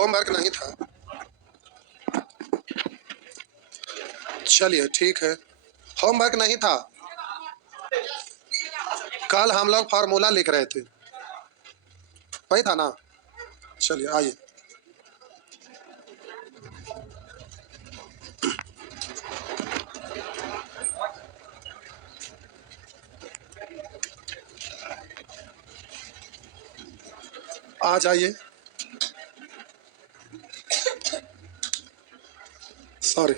Homework नहीं था। चलिए ठीक है, होमवर्क नहीं था। कल हम लोग फार्मूला लिख रहे थे, वही था ना। चलिए आइए। आ जाइए। सॉरी।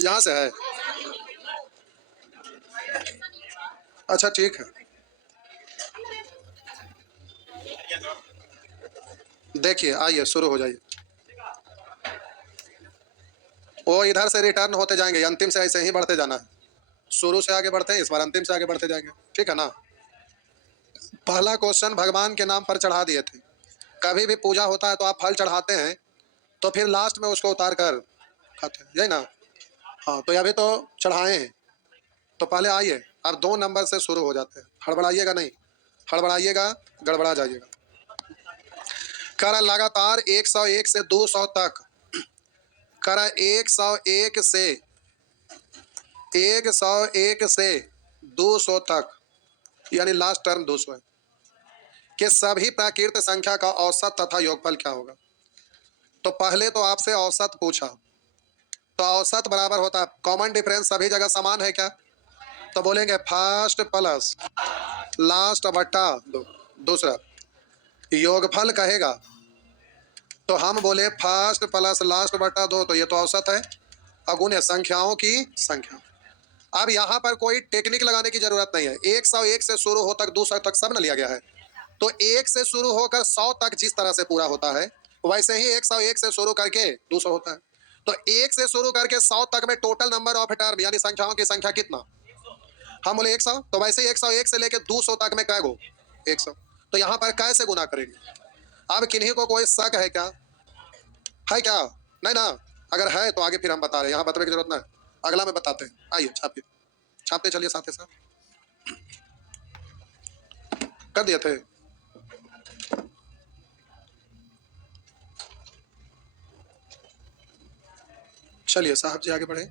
यहाँ से है। अच्छा ठीक है, देखिए आइए शुरू हो जाइए। वो इधर से रिटर्न होते जाएंगे, अंतिम से ऐसे ही बढ़ते जाना है। शुरू से आगे बढ़ते हैं, इस बार अंतिम से आगे बढ़ते जाएंगे, ठीक है ना। पहला क्वेश्चन भगवान के नाम पर चढ़ा दिए थे। कभी भी पूजा होता है तो आप फल चढ़ाते हैं, तो फिर लास्ट में उसको उतार कर खाते हैं, यही ना। हाँ, तो अभी तो चढ़ाए हैं, तो पहले आइए अब 2 नंबर से शुरू हो जाते हैं। हड़बड़ाइएगा नहीं, हड़बड़ाइएगा गड़बड़ा जाइएगा। कर लगातार 101 से 200 तक, कर 101 से 200 तक, यानी लास्ट टर्म 200 है, कि सभी प्राकृत संख्या का औसत तथा योगफल क्या होगा। तो पहले तो आपसे औसत पूछा, तो औसत बराबर होता है, कॉमन डिफरेंस सभी जगह समान है क्या, तो बोलेंगे फर्स्ट प्लस लास्ट बट्टा दो। दूसरा योगफल कहेगा, तो हम बोले फर्स्ट प्लस लास्ट बट्टा दो, तो ये तो औसत है। अगुण संख्याओं की संख्या। अब यहाँ पर कोई टेक्निक लगाने की जरूरत नहीं है। 101 से शुरू हो तक 200 तक सब न लिया गया है, तो 1 से शुरू होकर 100 तक जिस तरह से पूरा होता है, वैसे ही 101 से शुरू करके 200 होता है। तो 1 से शुरू करके 100 तक में टोटल नंबर ऑफ टर्म यानी संख्याओं की संख्या कितना, हम बोले 100, तो वैसे ही 101 से लेकर 200 तक में कै गो 100, तो यहाँ पर कैसे गुना करेंगे। अब किन्हीं को कोई शक है क्या, है क्या, नहीं ना। अगर है तो आगे फिर हम बता रहे हैं, यहाँ बताने की जरूरत नहीं, अगला में बताते हैं। आइए छापिए, छापते चलिए साथ ही साथ। कर दिए थे। चलिए साहब जी आगे बढ़े।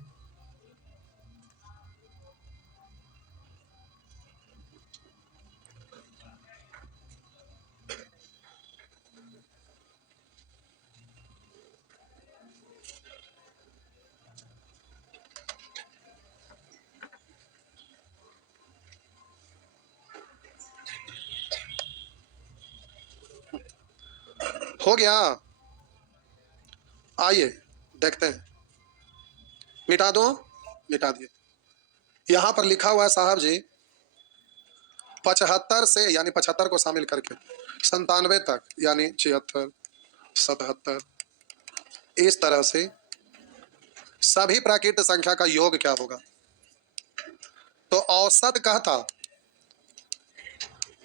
हो गया, आइए देखते हैं। मिटा दो, मिटा दिए। यहाँ पर लिखा हुआ है साहब जी 75 से, यानी 75 को शामिल करके 97 तक, यानी 76, 77, इस तरह से सभी प्राकृत संख्या का योग क्या होगा। तो औसत कहता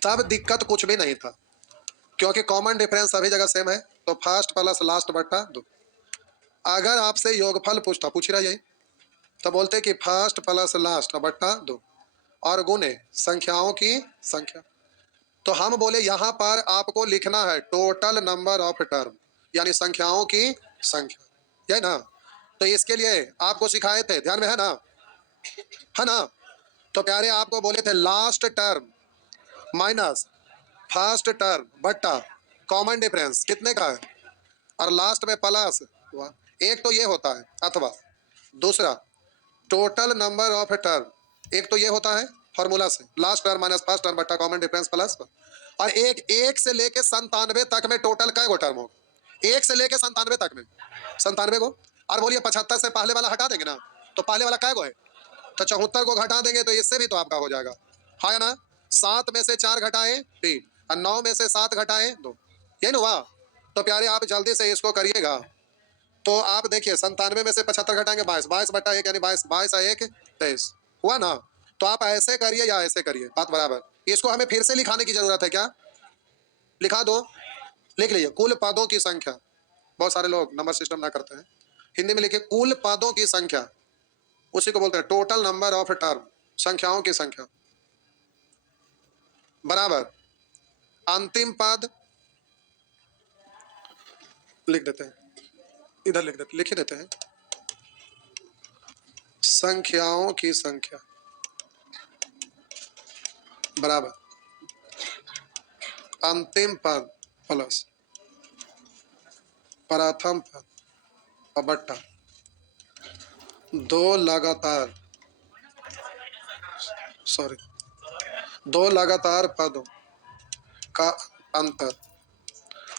तब दिक्कत कुछ भी नहीं था, क्योंकि कॉमन डिफरेंस सभी जगह सेम है, तो फर्स्ट प्लस लास्ट बट्टा दो। अगर आपसे योगफल पूछता, पूछ रहा यही, तो बोलते कि फर्स्ट प्लस लास्ट बट्टा दो और गुने संख्याओं की संख्या। तो हम बोले यहाँ पर आपको लिखना है टोटल नंबर ऑफ टर्म, यानी संख्याओं की संख्या, यही ना। तो इसके लिए आपको सिखाए थे, ध्यान में है ना। तो प्यारे आपको बोले थे last term minus first term बट्टा कॉमन डिफरेंस कितने का है, और लास्ट में प्लस हुआ। एक तो ये होता है, अथवा दूसरा टोटल नंबर ऑफ टर्म, एक तो ये होता है फॉर्मूला से last term minus first term बट्टा कॉमन डिफरेंस प्लस, और एक से लेके 97 तक में टोटल कै गो टर्म होगा, 1 से लेके 97 तक में 97 को। और बोलिए 75 से पहले वाला हटा देंगे ना, तो पहले वाला कै गो है, तो 74 को घटा देंगे, तो इससे भी तो आपका हो जाएगा, है ना। 7 में से 4 घटाए 3, और 9 में से 7 घटाए 2, यही ना हुआ। तो प्यारे आप जल्दी से इसको करिएगा। तो आप देखिए 97 में से 75 घटाएंगे 22, 22 बट्टा 1 यानी 22, 22 और 1 23 हुआ ना। तो आप ऐसे करिए या ऐसे करिए, बात बराबर। इसको हमें फिर से लिखाने की जरूरत है क्या? लिखा दो, लिख लीजिए। कुल पदों की संख्या, बहुत सारे लोग नंबर सिस्टम ना करते हैं, हिंदी में लिखिए कुल पदों की संख्या, उसी को बोलते हैं टोटल नंबर ऑफ टर्म, संख्याओं की संख्या, बराबर अंतिम पद लिख देते हैं, इधर लिख ही देते हैं, संख्याओं की संख्या बराबर अंतिम पद प्लस प्रथम पद और बट्टा दो लगातार पदों का अंतर,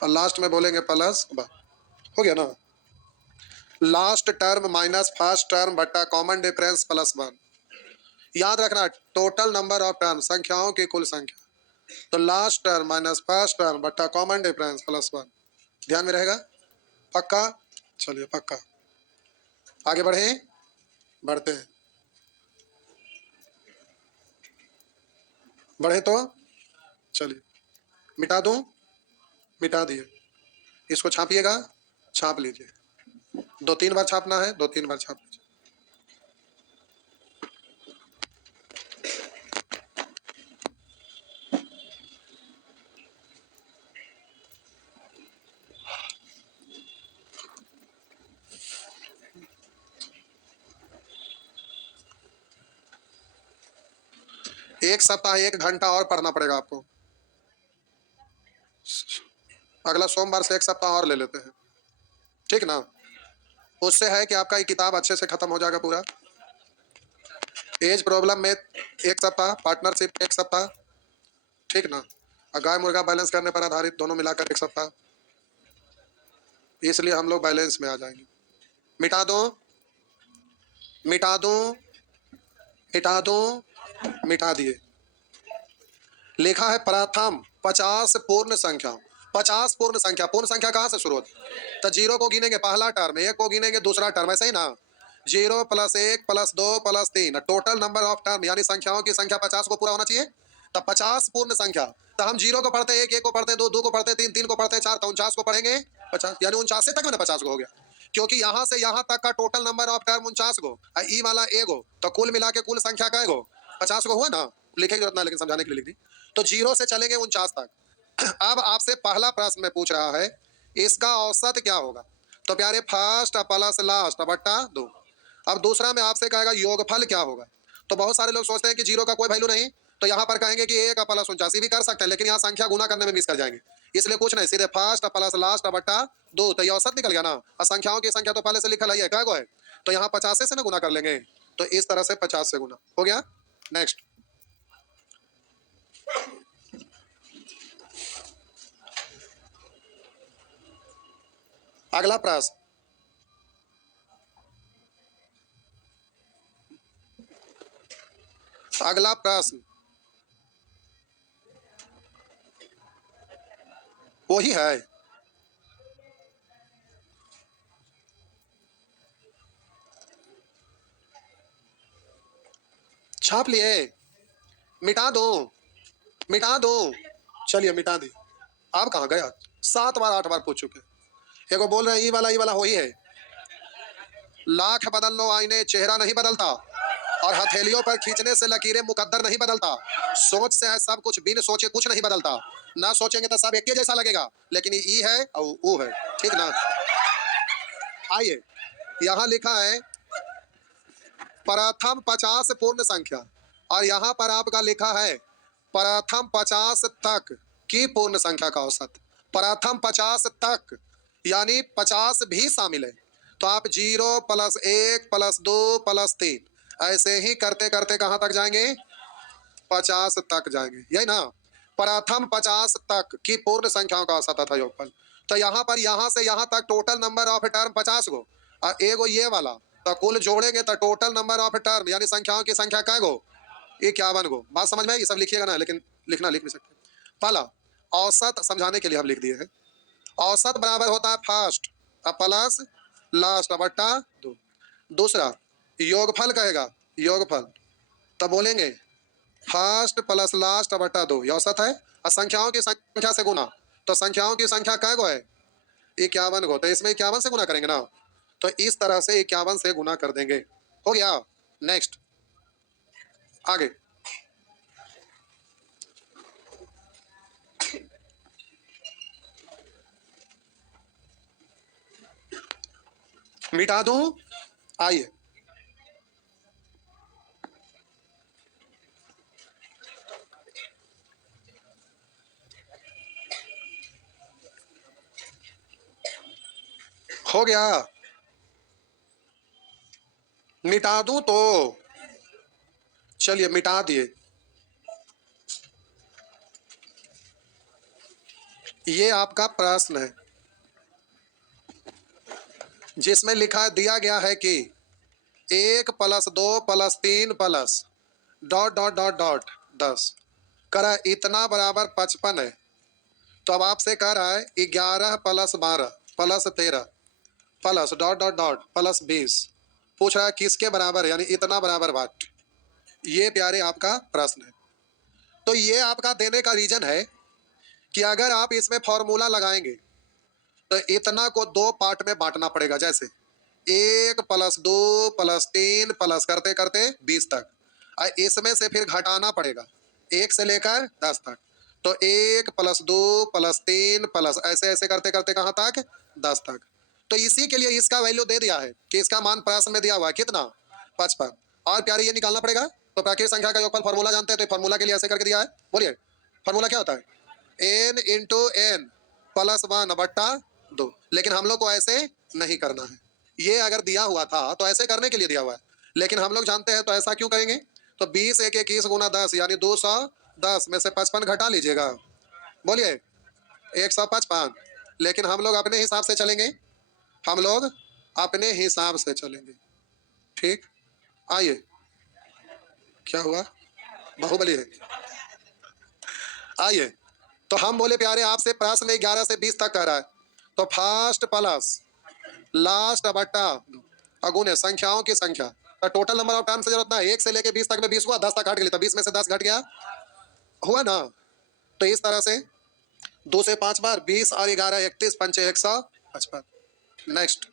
और लास्ट में बोलेंगे प्लस। हो गया ना? Last term minus first term बट्टा कॉमन डिफरेंस प्लस 1। याद रखना टोटल नंबर ऑफ टर्म, संख्याओं की कुल संख्या, तो last term minus first term बट्टा कॉमन डिफरेंस प्लस 1। ध्यान में रहेगा? पक्का? चलिए पक्का, आगे बढ़ते हैं। बढ़े तो चलिए, मिटा दूं? मिटा दिए। इसको छापिएगा, छाप लीजिए। 2-3 बार छापना है, 2-3 बार छाप लीजिए। एक सप्ताह 1 घंटा और पढ़ना पड़ेगा आपको। अगला सोमवार से 1 सप्ताह और ले लेते हैं, ठीक ना? उससे है कि आपका ये किताब अच्छे से खत्म हो जाएगा पूरा। एज प्रॉब्लम में 1 सप्ताह, पार्टनरशिप 1 सप्ताह, ठीक ना? और गाय मुर्गा बैलेंस करने पर आधारित दोनों मिलाकर 1 सप्ताह, इसलिए हम लोग बैलेंस में आ जाएंगे। मिटा दो, मिटा दो, मिटा दो, मिटा दिए। लिखा है प्रथम 50 पूर्ण संख्या। 50 पूर्ण संख्या, पूर्ण संख्या कहाँ से शुरू होती? तो 0 को गिनेंगे पहला टर्म, 1 को गिनेंगे दूसरा टर्म, ऐसा ही ना? 0 + 1 + 2 + 3, टोटल नंबर ऑफ टर्म यानी संख्याओं की संख्या 50 को पूरा होना चाहिए। तब 50 पूर्ण संख्या, तो हम 0 को पढ़ते हैं 1, 1 को पढ़ते हैं 2, 2 को पढ़ते हैं 3, 3 को पढ़ते हैं 4, तो 49 को पढ़ेंगे 50, यानी 49 से तक मैंने 50 को हो गया, क्योंकि यहाँ से यहाँ तक का टोटल नंबर ऑफ टर्म 49 को, ई वाला 1 गो, तो कुल मिला के कुल संख्या का 50 को हुआ ना? लिखेंगे उतना, लेकिन समझाने के लिए लिख दी। तो 0 से चलेंगे 49 तक। अब आपसे पहला प्रश्न में पूछ रहा है इसका औसत क्या होगा? तो प्यारे फर्स्ट प्लस लास्ट बट्टा 2। अब दूसरा में आपसे कहेगा योगफल क्या होगा? तो बहुत सारे लोग सोचते हैं कि 0 का कोई वैल्यू नहीं, तो यहाँ पर कहेंगे कि 1 + 89 भी कर सकते हैं, लेकिन यहाँ संख्या गुना करने में मिस कर जाएंगे, इसलिए कुछ नहीं, सीधे फर्स्ट प्लस लास्ट बट्टा 2। तो ये औसत निकल गया ना? और संख्याओं की संख्या तो पहले से लिखा है, क्या है, तो यहाँ 50 से ना गुना कर लेंगे, तो इस तरह से 50 से गुना हो गया। नेक्स्ट, अगला प्रश्न, अगला प्रश्न वही है। छाप लिए? मिटा दो, मिटा दो, चलिए मिटा दी। आप कहाँ गया? 7 बार 8 बार पूछ चुके। एगो बोल रहे हैं ई वाला वही है। लाख बदल लो आईने चेहरा नहीं बदलता, और हथेलियों पर खींचने से लकीरें मुकद्दर नहीं बदलता। सोच से है सब कुछ, बिन सोचे कुछ नहीं बदलता। ना सोचेंगे तो सब एक जैसा लगेगा, लेकिन ई है और वो है, ठीक ना? आइए, यहाँ लिखा है प्रथम 50 पूर्ण संख्या, और यहाँ पर आपका लिखा है प्रथम 50 तक की पूर्ण संख्या का औसत। प्रथम 50 तक यानी 50 भी शामिल है, तो आप 0 + 1 + 2 + 3 ऐसे ही करते करते कहां तक जाएंगे? 50 तक जाएंगे, यही ना? प्रथम 50 तक की पूर्ण संख्याओं का औसत था योगफल। तो यहाँ पर यहाँ से यहाँ तक टोटल नंबर ऑफ टर्म 50 गो, और एगो ये वाला, तो कुल जोड़ेंगे तो टोटल नंबर ऑफ टर्म यानी संख्याओं की संख्या कै गो? 51 गो। बात समझ में? ये सब लिखिएगा ना, लेकिन लिखना लिख भी सकते हैं। पहला औसत समझाने के लिए हम लिख दिए हैं। औसत बराबर होता है फर्स्ट प्लस लास्ट बट्टा 2। दूसरा योगफल कहेगा, योगफल तब बोलेंगे फर्स्ट प्लस लास्ट बटा 2, ये औसत है। और संख्याओं की संख्या से गुना, तो संख्याओं की संख्या कै गो है? 51 गो, तो इसमें 51 से गुना करेंगे ना, तो इस तरह से 51 से गुना कर देंगे। हो गया। नेक्स्ट आगे, मिटा दूं? आइए, हो गया। मिटा दूं तो चलिए मिटा दिए। ये आपका प्रश्न है जिसमें लिखा दिया गया है कि 1 + 2 + 3 plus dot dot dot dot 10 करा इतना बराबर 55 है। तो अब आपसे कह रहा है 11 + 12 + 13 plus dot dot dot plus 20, पूछ रहा है किसके बराबर है, यानी इतना बराबर वाट। ये प्यारे आपका प्रश्न है। तो ये आपका देने का रीजन है कि अगर आप इसमें फॉर्मूला लगाएंगे तो इतना को 2 पार्ट में बांटना पड़ेगा। जैसे 1 + 2 + 3 प्लस करते करते 20 तक, और इसमें से फिर घटाना पड़ेगा 1 से लेकर 10 तक। तो 1 + 2 + 3 प्लस ऐसे ऐसे करते करते कहाँ तक? 10 तक। तो इसी के लिए इसका वैल्यू दे दिया है कि इसका मान प्रश्न में दिया हुआ है कितना? 55। और प्यारे ये निकालना पड़ेगा। तो प्राकृतिक संख्या का योगफल फॉर्मूला जानते हैं, तो फॉर्मूला के लिए ऐसे करके दिया है। बोलिए फॉर्मूला क्या होता है? n × n + 1 बट्टा 2। लेकिन हम लोग को ऐसे नहीं करना है। ये अगर दिया हुआ था तो ऐसे करने के लिए दिया हुआ है, लेकिन हम लोग जानते हैं तो ऐसा क्यों करेंगे? तो 20 × 1 = 21 × 10 यानी 210 में से 55 घटा लीजिएगा। बोलिए 155। लेकिन हम लोग अपने हिसाब से चलेंगे, हम लोग अपने हिसाब से चलेंगे। ठीक, आइए क्या हुआ? बाहुबली है। आइए, तो हम बोले प्यारे आपसे प्रश्न 11 से 20 तक कह रहा है, तो फर्स्ट प्लस लास्ट बट्टा अगुने संख्याओं की संख्या। तो टोटल नंबर ऑफ टर्म से जरूरत ना 1 से लेके 20 तक में 20 हुआ, 10 तक घट गया, तो 20 में से 10 घट गया, हुआ ना। तो इस तरह से 2 से 5 बार 20 और 11 31 5 155। नेक्स्ट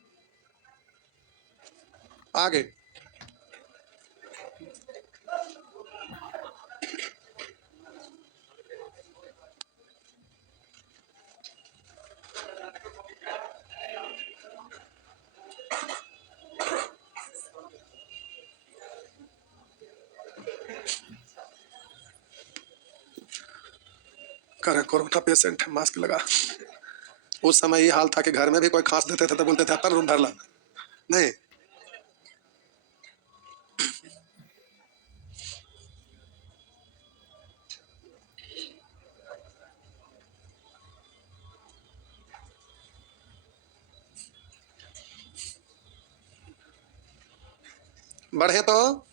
आगे, करे कोरोना पेशेंट है, मास्क लगा। उस समय ये हाल था कि घर में भी कोई खांस देते थे तो बोलते थे अपन रूम भर ला। नहीं, बढ़े तो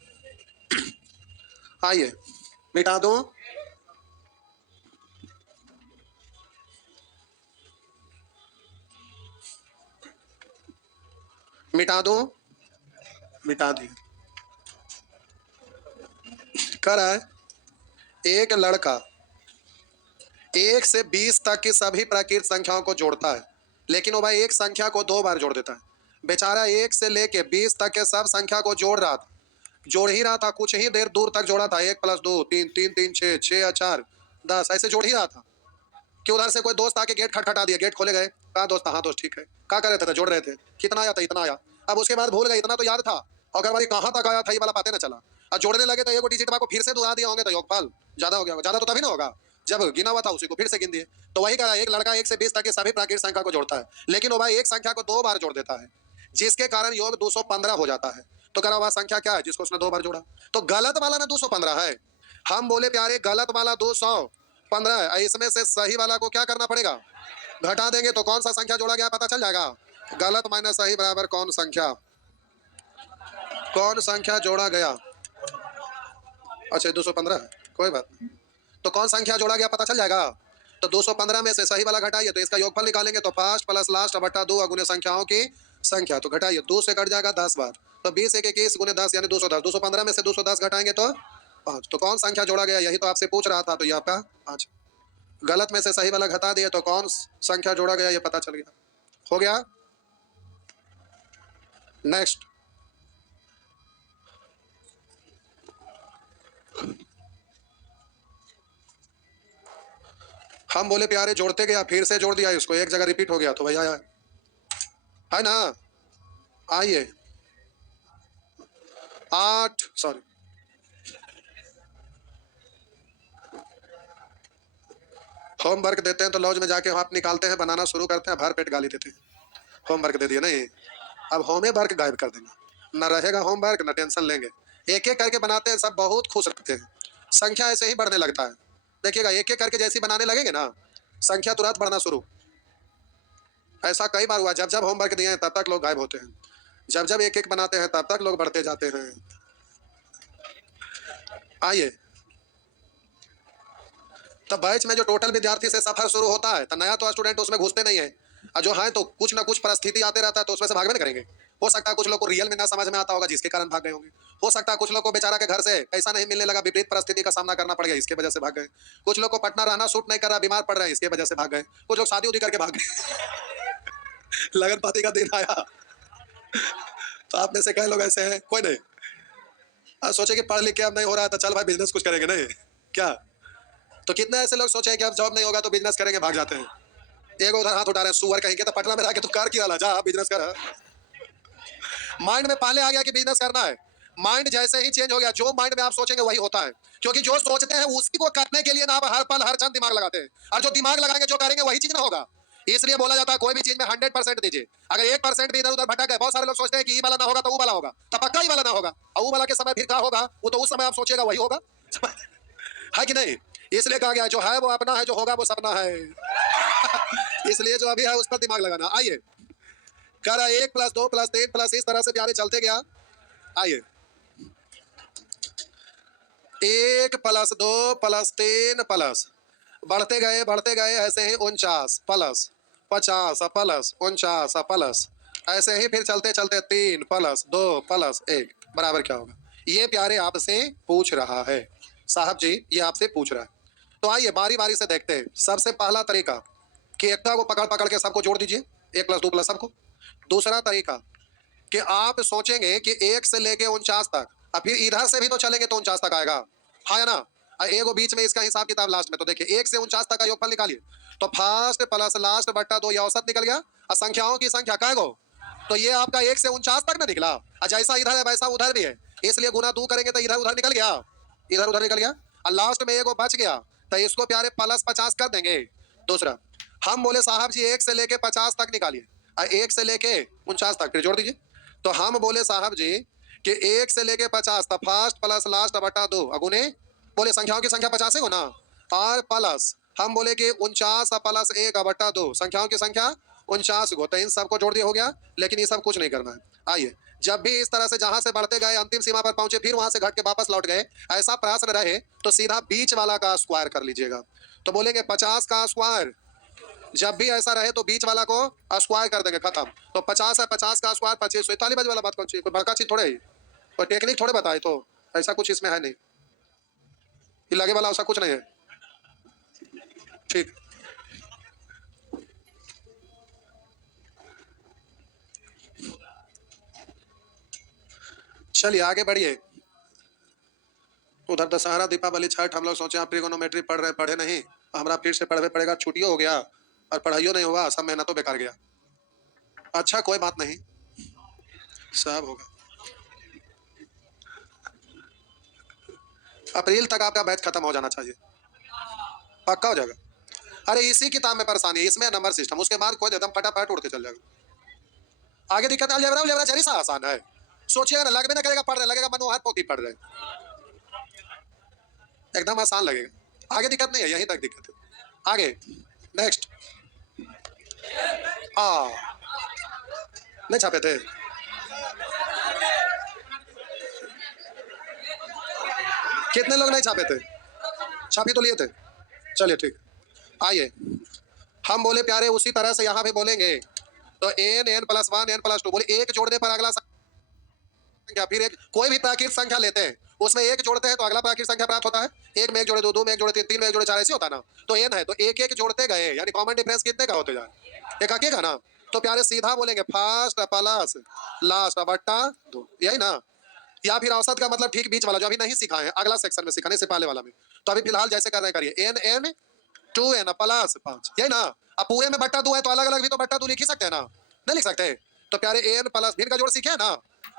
आइए मिटा दो। मिटा दो, मिटा दिए। कर है एक लड़का 1 से 20 तक की सभी प्राकृतिक संख्याओं को जोड़ता है, लेकिन वो भाई एक संख्या को 2 बार जोड़ देता है। बेचारा 1 से लेके 20 तक के सब संख्या को जोड़ रहा था, जोड़ ही रहा था, कुछ ही देर दूर तक जोड़ा था। 1 + 2 3 3 3 6 6 4 10 ऐसे जोड़ ही रहा था कि उधर से कोई दोस्त आके गेट खटखटा दिया, गेट खोले गए, कहा दोस्त? हाँ दोस्त ठीक है। क्या कर रहे थे? जोड़ रहे थे। कितना आया था? इतना आया। अब उसके बाद भूल गए, इतना तो याद था, और अगर भाई कहाँ तक आया था ये वाला पता ना चला। अब जोड़ने लगे तो एक डिजिट को फिर से दोहरा दिया होंगे तो योगफल ज्यादा हो गया होगा। ज्यादा तो तभी ना होगा जब गिना हुआ था उसी को फिर से गिन दिए। तो वही कहा, एक लड़का 1 से 20 तक की सभी प्राकृतिक संख्या को जोड़ता है, लेकिन वो भाई एक संख्या को 2 बार जोड़ देता है, जिसके कारण योग 215 हो जाता है। तो करा वह संख्या क्या है जिसको उसने 2 बार जोड़ा? तो गलत वाला ना 215 है। हम बोले प्यारे गलत वाला 215 है, इसमें से सही वाला को क्या करना पड़ेगा? घटा देंगे तो कौन सा संख्या जोड़ा गया पता चल जाएगा। गलत माइनस सही बराबर कौन संख्या जोड़ा गया? अच्छा 215 है, कोई बात नहीं। तो कौन संख्या जोड़ा गया पता चल जाएगा। तो 215 में से सही वाला घटाइए तो इसका योगफल निकालेंगे, तो फर्स्ट प्लस लास्ट बट्टा 2 अगुने संख्याओं की संख्या। तो घटाइए, 2 से कट जाएगा 10 बार, तो 20 × 1 = 21 × 10 यानी 210। 215 में से 210 घटाएंगे तो 5। तो कौन संख्या जोड़ा गया यही तो आपसे पूछ रहा था, तो ये आपका 5। गलत में से सही वाला घटा दिया तो कौन संख्या जोड़ा गया ये पता चल गया। हो गया। नेक्स्ट, हम बोले प्यारे जोड़ते गया, फिर से जोड़ दिया इसको, एक जगह रिपीट हो गया तो भैया है ना। आइए 8, सॉरी होमवर्क देते हैं तो लॉज में जाके आप निकालते हैं, बनाना शुरू करते हैं, भर पेट गाली देते हैं। होमवर्क दे दिया नहीं, अब होमवर्क गायब कर देंगे, न रहेगा होमवर्क न टेंशन लेंगे। एक एक करके बनाते हैं, सब बहुत खुश रहते हैं, संख्या ऐसे ही बढ़ने लगता है। देखिएगा एक एक करके जैसे बनाने लगेंगे ना, संख्या तुरंत बढ़ना शुरू। ऐसा कई बार हुआ, जब जब होमवर्क दिए हैं तब तक लोग गायब होते हैं, जब जब एक एक बनाते हैं तब तक लोग बढ़ते जाते हैं। आइए, तब बैच में जो टोटल विद्यार्थी से सफर शुरू होता है तो नया तो स्टूडेंट उसमें घुसते नहीं है, और जो है तो कुछ ना कुछ परिस्थिति आते रहता है तो उसमें से भागवे नहीं करेंगे। हो सकता है कुछ लोग को रियल में ना समझ में आता होगा जिसके कारण भाग गए होंगे। हो सकता है कुछ लोग को बेचारा के घर से पैसा नहीं मिलने लगा, विपरीत परिस्थिति का सामना करना पड़ गया, इसके वजह से भाग गए। कुछ लोग को पटना रहना सूट नहीं कर रहा, बीमार पड़ रहे हैं, इसके वजह से भाग गए। कुछ लोग शादी उदी करके भाग गए लगन पाती का दिन आया। तो आप में से कई लोग ऐसे हैं, कोई नहीं सोचे कि पढ़ लिख के अब नहीं हो रहा था, चल भाई बिजनेस कुछ करेंगे, नहीं क्या। तो कितने ऐसे लोग सोचे कि अब जॉब नहीं होगा तो बिजनेस करेंगे, भाग जाते हैं। एक उधर हाथ उठा रहे हैं, सुअर कहीं के, तो पटना में रह के तो कार किया जा बिजनेस कर। माइंड में पहले आ गया कि बिजनेस करना है, माइंड जैसे ही चेंज हो गया, जो माइंड में आप सोचेंगे वही होता है, क्योंकि जो सोचते हैं उसी को करने के लिए ना आप हर पल हर क्षण दिमाग लगाते हैं, और जो दिमाग लगाएंगे जो करेंगे वही चीज ना होगा। इसलिए बोला जाता है कोई भी चीज में 100% दीजिए, अगर 1% भी इधर उधर भटक गए, बहुत सारे लोग सोचते हैं कि ई वाला ना होगा तो वो वाला होगा, तो पक्का ई वाला ना होगा, और वो वाला के समय फिर क्या होगा, वो तो उस समय आप सोचिएगा वही होगा है कि नहीं। इसलिए कहा गया जो है वो अपना है, जो होगा वो सपना है इसलिए जो अभी है उस पर दिमाग लगाना। आइए, कह रहा है 1 + 2 + 3 + इस तरह से प्यारे चलते गया। आइए 1 + 2 + 3 प्लस बढ़ते गए ऐसे ही 49 प्लस 50 प्लस 49 प्लस, ऐसे ही फिर चलते चलते 3 + 2 + 1 बराबर क्या होगा, ये प्यारे आपसे पूछ रहा है। साहब जी ये आपसे पूछ रहा है, तो आइए बारी बारी से देखते हैं। सबसे पहला तरीका कि एकता को पकड़ पकड़ के सबको जोड़ दीजिए, 1 + 2 + सबको। दूसरा तरीका कि आप सोचेंगे कि 1 से लेके 49 तक, और फिर इधर से भी तो चलेंगे तो 49 तक आएगा, हाँ या ना। एगो बीच में इसका हिसाब किताब लास्ट में, तो देखिए 1 से 49 तक का योगफल निकालिए, तो फर्स्ट प्लस लास्ट बट्टा 2 ये औसत निकल गया, और संख्याओं की संख्या काय गो, तो ये आपका 1 से 49 तक ना निकला, और जैसा इधर है वैसा उधर भी है, इसलिए गुना 2 करेंगे तो इधर उधर निकल गया, इधर उधर निकल गया, और लास्ट में एगो बच गया, तो इसको प्यारे प्लस 50 कर देंगे। दूसरा हम बोले साहब जी 1 से लेके 50 तक निकालिए, और 1 से लेके 49 तक फिर जोड़ दीजिए, तो हम बोले साहब जी कि 1 से लेके 50 तक फर्स्ट प्लस लास्ट बटा 2 अगुने, बोले संख्याओं की संख्या 50 है ना, और प्लस हम बोले कि 49 + 1 बटा 2 संख्याओं की संख्या 49 को, तो इन सबको जोड़ दिया हो गया, लेकिन ये सब कुछ नहीं करना है। आइए जब भी इस तरह से जहां से बढ़ते गए अंतिम सीमा पर पहुंचे, फिर वहां से घट के वापस लौट गए, ऐसा प्रश्न रहे तो सीधा बीच वाला का स्क्वायर कर लीजिएगा, तो बोलेंगे 50 का स्क्वायर, जब भी ऐसा रहे तो बीच वाला को स्क्वायर कर देंगे, खत्म। तो 50 है, 50 का स्क्वायर 25, 45 वाला बात कौन सी, कोई बड़का चीज थोड़े है, कोई टेक्निक थोड़े बताए, तो ऐसा कुछ इसमें है नहीं, ये लगे वाला ऐसा कुछ नहीं है। ठीक, चलिए आगे बढ़िए। उधर दशहरा दीपावली छठ हम लोग सोचे आप ट्रिगोनोमेट्री पढ़ रहे, पढ़े नहीं, हमारा फिर से पढ़वे पड़ेगा, छुट्टियों हो गया और पढ़ाइयों नहीं हुआ, सब मेहनतों बेकार गया। अच्छा कोई बात नहीं, सब होगा, अप्रैल तक आपका बैच खत्म हो जाना चाहिए, पक्का हो जाएगा। अरे इसी किताब में परेशानी है, इसमें नंबर सिस्टम, उसके बाद कोई एकदम फटाफट उड़ के चल जाएगा। आगे दिक्कत अलजेब्रा जरी सा आसान है, सोचिएगा ना, लगभग ना करेगा पढ़ रहे, लगेगा मनोहर पोथी पढ़ रहे, एकदम आसान लगेगा, आगे दिक्कत नहीं है, यहीं तक दिक्कत है। आगे नेक्स्ट, हाँ नहीं छापे थे, कितने लोग नहीं छापे थे, छापी तो लिए थे, चलिए ठीक। आइए हम बोले प्यारे उसी तरह से यहाँ भी बोलेंगे, तो n n + 1 n + 2 बोले एक जोड़ने पर अगला संख्या, फिर एक कोई भी प्राकृत संख्या लेते हैं उसमें एक जोड़ते हैं तो अगला प्राकृत संख्या प्राप्त होता है। एक में एक जोड़े, दो में एक जोड़े, तीन में एक जोड़े, चार, ऐसे होता है ना। तो n है तो एक एक जोड़ते गए, यानी कॉमन डिफरेंस कितने का होते जाए, एक आके का ना। तो प्यारे सीधा बोलेंगे फर्स्ट प्लस लास्ट बट्टा 2, यही ना। या फिर औसत का मतलब ठीक बीच वाला, जो अभी नहीं सिखाए हैं, अगला सेक्शन में सिखाने से पहले वाला में। तो अभी फिलहाल जैसे कर रहे हैं करिए, एन एन 2n प्लस 5, यही ना। अब पूरे में बट्टा 2 है तो अलग अलग भी तो बट्टा 2 लिख ही सकते हैं ना, नहीं लिख सकते। तो प्यारे एन प्लस भिन्न का जोड़ सीखे ना,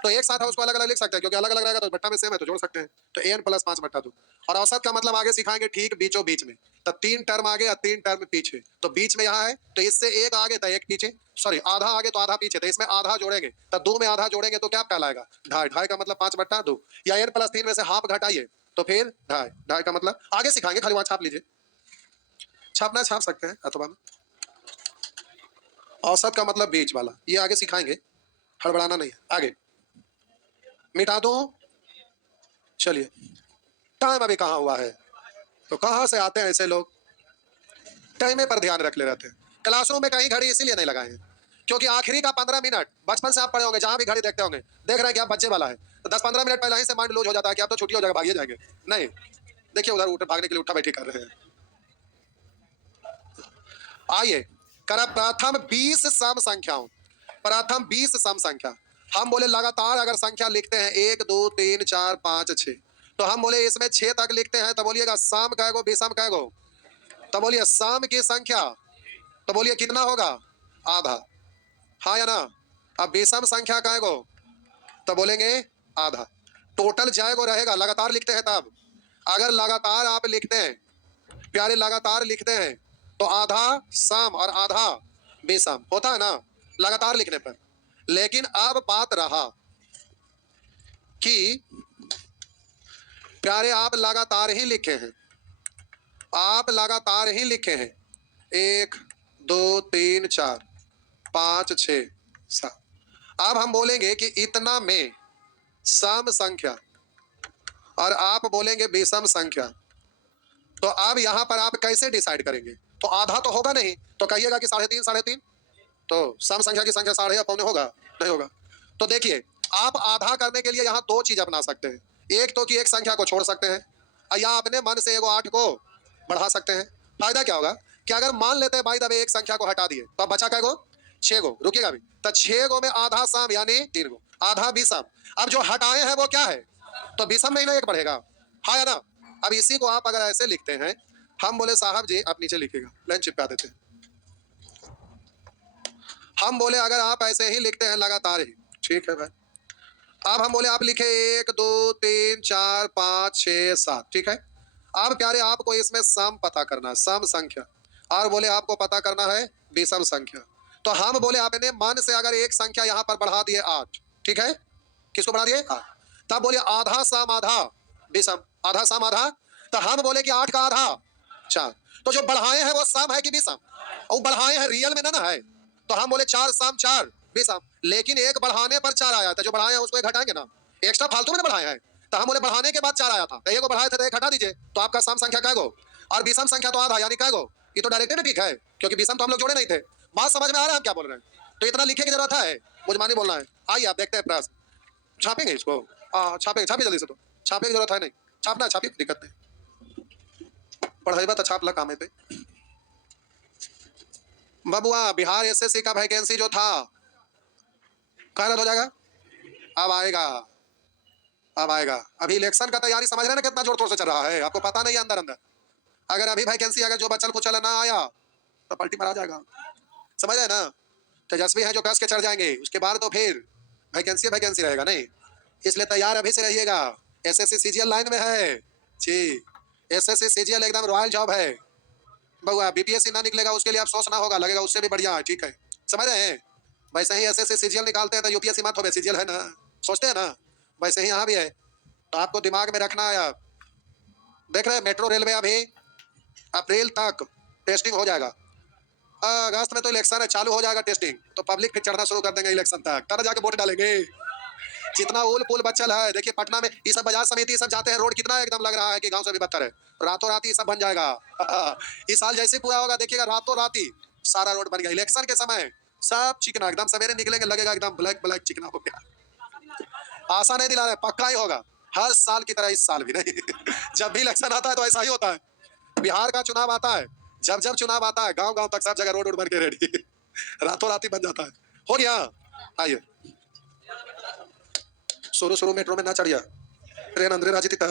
तो एक साथ है उसको अलग अलग लिख सकते हैं, क्योंकि अलग अलग रहेगा तो बट्टा में सेम है तो जोड़ सकते हैं। तो एन प्लस 5 बट्टा 2। और औसत का मतलब आगे सिखाएंगे ठीक बीचों बीच में। तो 3 टर्म आगे और 3 टर्म पीछे, तो बीच में यहाँ है तो इससे एक आगे तो एक पीछे, सॉरी आधा आगे तो आधा पीछे, तो इसमें आधा जोड़ेंगे तो 2 में आधा जोड़ेंगे तो क्या कहलाएगा, ढाई। ढाई का मतलब 5 बट्टा 2, या एन प्लस 3 में से हाफ घटाइए तो फिर ढाई। ढाई का मतलब आगे सिखाएंगे, खाली वहां छाप लीजिए, छापना छाप सकते हैं अथवा में। औसत का मतलब बीच वाला, ये आगे सिखाएंगे, हड़बड़ाना नहीं है। आगे मिटा दो, चलिए। टाइम अभी कहाँ हुआ है, तो कहाँ से आते हैं ऐसे लोग, टाइम पर ध्यान रख ले रहते हैं। क्लासरूम में कहीं घड़ी इसीलिए नहीं लगाए हैं क्योंकि आखिरी का 15 मिनट, बचपन से आप पढ़े होंगे, जहां भी घड़ी देखते होंगे, देख रहे हैं कि आप बच्चे वाला है, तो 10-15 मिनट पहले ही से माइंड लूज हो जाता है कि आप तो छुट्टी हो जाएगा, भागिए जाएंगे। नहीं, देखिए उधर उठ भागने के लिए उठा बैठी कर रहे हैं। आइए करा प्रथम 20 सम संख्याओं, प्रथम 20 सम संख्या। हम बोले लगातार अगर संख्या लिखते हैं 1 2 3 4 5 6, तो हम बोले इसमें 6 तक लिखते हैं, तो बोलिएगा सम कहेगो विषम कहेगो, तो बोलिए सम की संख्या, तो बोलिए कितना होगा, आधा, हाँ या ना। अब विषम संख्या कहेगो तो बोलेंगे आधा। टोटल जाएगो रहेगा, लगातार लिखते हैं तब। अगर लगातार आप लिखते हैं प्यारे, लगातार लिखते हैं तो आधा सम और आधा विषम होता है ना, लगातार लिखने पर। लेकिन अब बात रहा कि प्यारे आप लगातार ही लिखे हैं, आप लगातार ही लिखे हैं 1 2 3 4 5 6 7। अब हम बोलेंगे कि इतना में सम संख्या और आप बोलेंगे विषम संख्या, तो अब यहां पर आप कैसे डिसाइड करेंगे, तो आधा तो होगा नहीं, तो कहिएगा कि 3.5 3.5, तो सम संख्या की संख्या 3.5 या पौने होगा, नहीं होगा। तो देखिए आप आधा करने के लिए यहाँ दो चीज अपना सकते हैं, एक तो कि एक संख्या को छोड़ सकते हैं, या अपने मन से एगो 8 को बढ़ा सकते हैं। फायदा क्या होगा कि अगर मान लेते हैं भाई दबे एक संख्या को हटा दिए तो अब बचा क्या गो, 6 गो, रुकिएगा भी, तो 6 गो में आधा सम यानी 3 गो, आधा विषम। अब जो हटाए हैं वो क्या है, तो विषम में ही ना एक बढ़ेगा, हाँ या ना। अब इसी को आप अगर ऐसे लिखते हैं, हम बोले साहब जी आप नीचे लिखिएगा, लाइन चिपका देते हैं। हम बोले अगर आप ऐसे ही लिखते हैं लगातार ही, ठीक है भाई। अब हम बोले आप लिखे 1 2 3 4 5 6 7, ठीक है। अब प्यारे आपको इसमें सम पता करना है, सम संख्या, और बोले आपको पता करना है विषम संख्या। तो हम बोले अपने मन से अगर एक संख्या यहाँ पर बढ़ा दिए 8, ठीक है, किसको बढ़ा दिए 8, तब बोले आधा सम आधा विषम, आधा सम आधा, तो हम बोले कि 8 का आधा 4, तो जो बढ़ाए हैं वो सम है कि विषम, और बढ़ाए हैं रियल में ना है, तो हम बोले 4 सम 4 विषम। लेकिन एक बढ़ाने पर 4 आया था, जो बढ़ाए हैं उसको एक घटाएंगे ना, एक्स्ट्रा फालतू में बढ़ाए हैं, तो हम बोले बढ़ाने के बाद 4 आया था, तो एक को बढ़ाए थे तो एक हटा दीजिए, तो आपका सम संख्या क्या गो, और विषम संख्या तो आधा यानी क्या गो, ये तो डायरेक्टेड ठीक है क्योंकि विषम तो हम लोग जोड़े नहीं थे। बात समझ में आ रहा है हम क्या बोल रहे हैं, तो इतना लिखे की जरूरत है, मुझमानी बोलना है। आइए आप देखते हैं प्रश्न, छापेंगे इसको, छापेंगे, छापिए जल्दी से, तो छापने की जरूरत है नहीं, छापना छापिए, दिक्कत नहीं, पढ़ाई तो छाप ला काम पे। बबुआ बिहार एसएससी का वैकेंसी जो था कहाँ रद्द हो जाएगा, अब आएगा, अब आएगा। अभी इलेक्शन का तैयारी समझ रहे हैं ना कितना जोर तोड़ से चल रहा है, आपको पता नहीं है अंदर अंदर। अगर अभी वैकेंसी अगर जो बचल कुचल ना आया तो पलटी मारा जाएगा, समझ रहे ना। तेजस्वी है जो कस के चढ़ जाएंगे, उसके बाद तो फिर वैकेंसी वैकेंसी रहेगा नहीं, इसलिए तैयार अभी से रहिएगा। एसएससी सीजीएल लाइन में है जी, एसएससी सीजीएल एकदम रॉयल जॉब है बउआ। बीपीएससी ना निकलेगा उसके लिए आप सोचना होगा, लगेगा उससे भी बढ़िया है, ठीक है, समझ रहे हैं। वैसे ही एसएससी सीजीएल निकालते हैं तो यूपीएससी मत हो, सीजीएल है ना, सोचते हैं ना, वैसे ही यहाँ भी है, तो आपको दिमाग में रखना है। आप देख रहे हैं मेट्रो रेलवे अभी अप्रैल तक टेस्टिंग हो जाएगा, अगस्त में तो इलेक्शन है, चालू हो जाएगा टेस्टिंग, तो पब्लिक फिर चढ़ना शुरू कर देंगे इलेक्शन तक, तब जाके वोट डालेंगे। जितना उल पुल बचल है, देखिए पटना में ये सब बाजार समिति सब जाते हैं, रोड कितना एकदम लग रहा है कि गांव से भी बदतर है, रातों रात ही सब बन जाएगा। इस साल जैसे पूरा होगा देखिएगा, रातों रात ही सारा रोड बन गया, इलेक्शन के समय सब चिकना एकदम, सवेरे निकलेंगे लगेगा एकदम ब्लैक ब्लैक चिकना हो गया। आशा नहीं दिला रहे, पक्का ही होगा। हर साल की तरह इस साल भी नहीं। जब भी इलेक्शन आता है तो ऐसा ही होता है। बिहार का चुनाव आता है, जब जब चुनाव आता है गांव गांव तक सब जगह रोड बन के रेडी। रातों रात ही बन जाता है। हो गया। आइए, शुरू शुरू मेट्रो में ना चढ़िया, ट्रेन अंदर राजी था।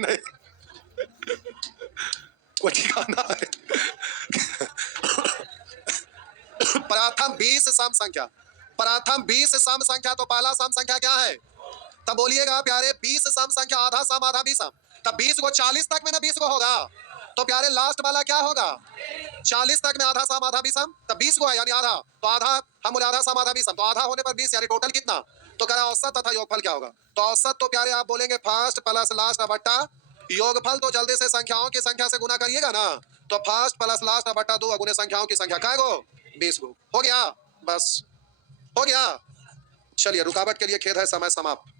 नहीं, कोई ठिकाना है। प्रथम 20 सम संख्या, प्रथम 20 सम संख्या, तो पहला सम संख्या क्या है? तब बोलिएगा प्यारे 20 सम संख्या, आधा सम आधा भी सम, तब 20 को 40 तक में ना 20 को होगा, तो प्यारे लास्ट वाला क्या होगा? 40 तक में आधा सम आधा भी सम, तब 20 को है यानी आधा, तो आधा हम बोले आधा सम आधा भी सम, तो आधा होने पर 20 यानी टोटल कितना? तो कह रहा औसत तथा योगफल क्या होगा? तो औसत तो प्यारे आप बोलेंगे फर्स्ट प्लस लास्ट बट्टा योगफल, तो जल्दी से संख्याओं की संख्या से गुना करिएगा ना, तो फर्स्ट प्लस लास्ट बट्टा 2 गुने संख्याओं की संख्या काय गो? 20 गो। हो गया, बस हो गया। चलिए, रुकावट के लिए खेद है, समय समाप्त।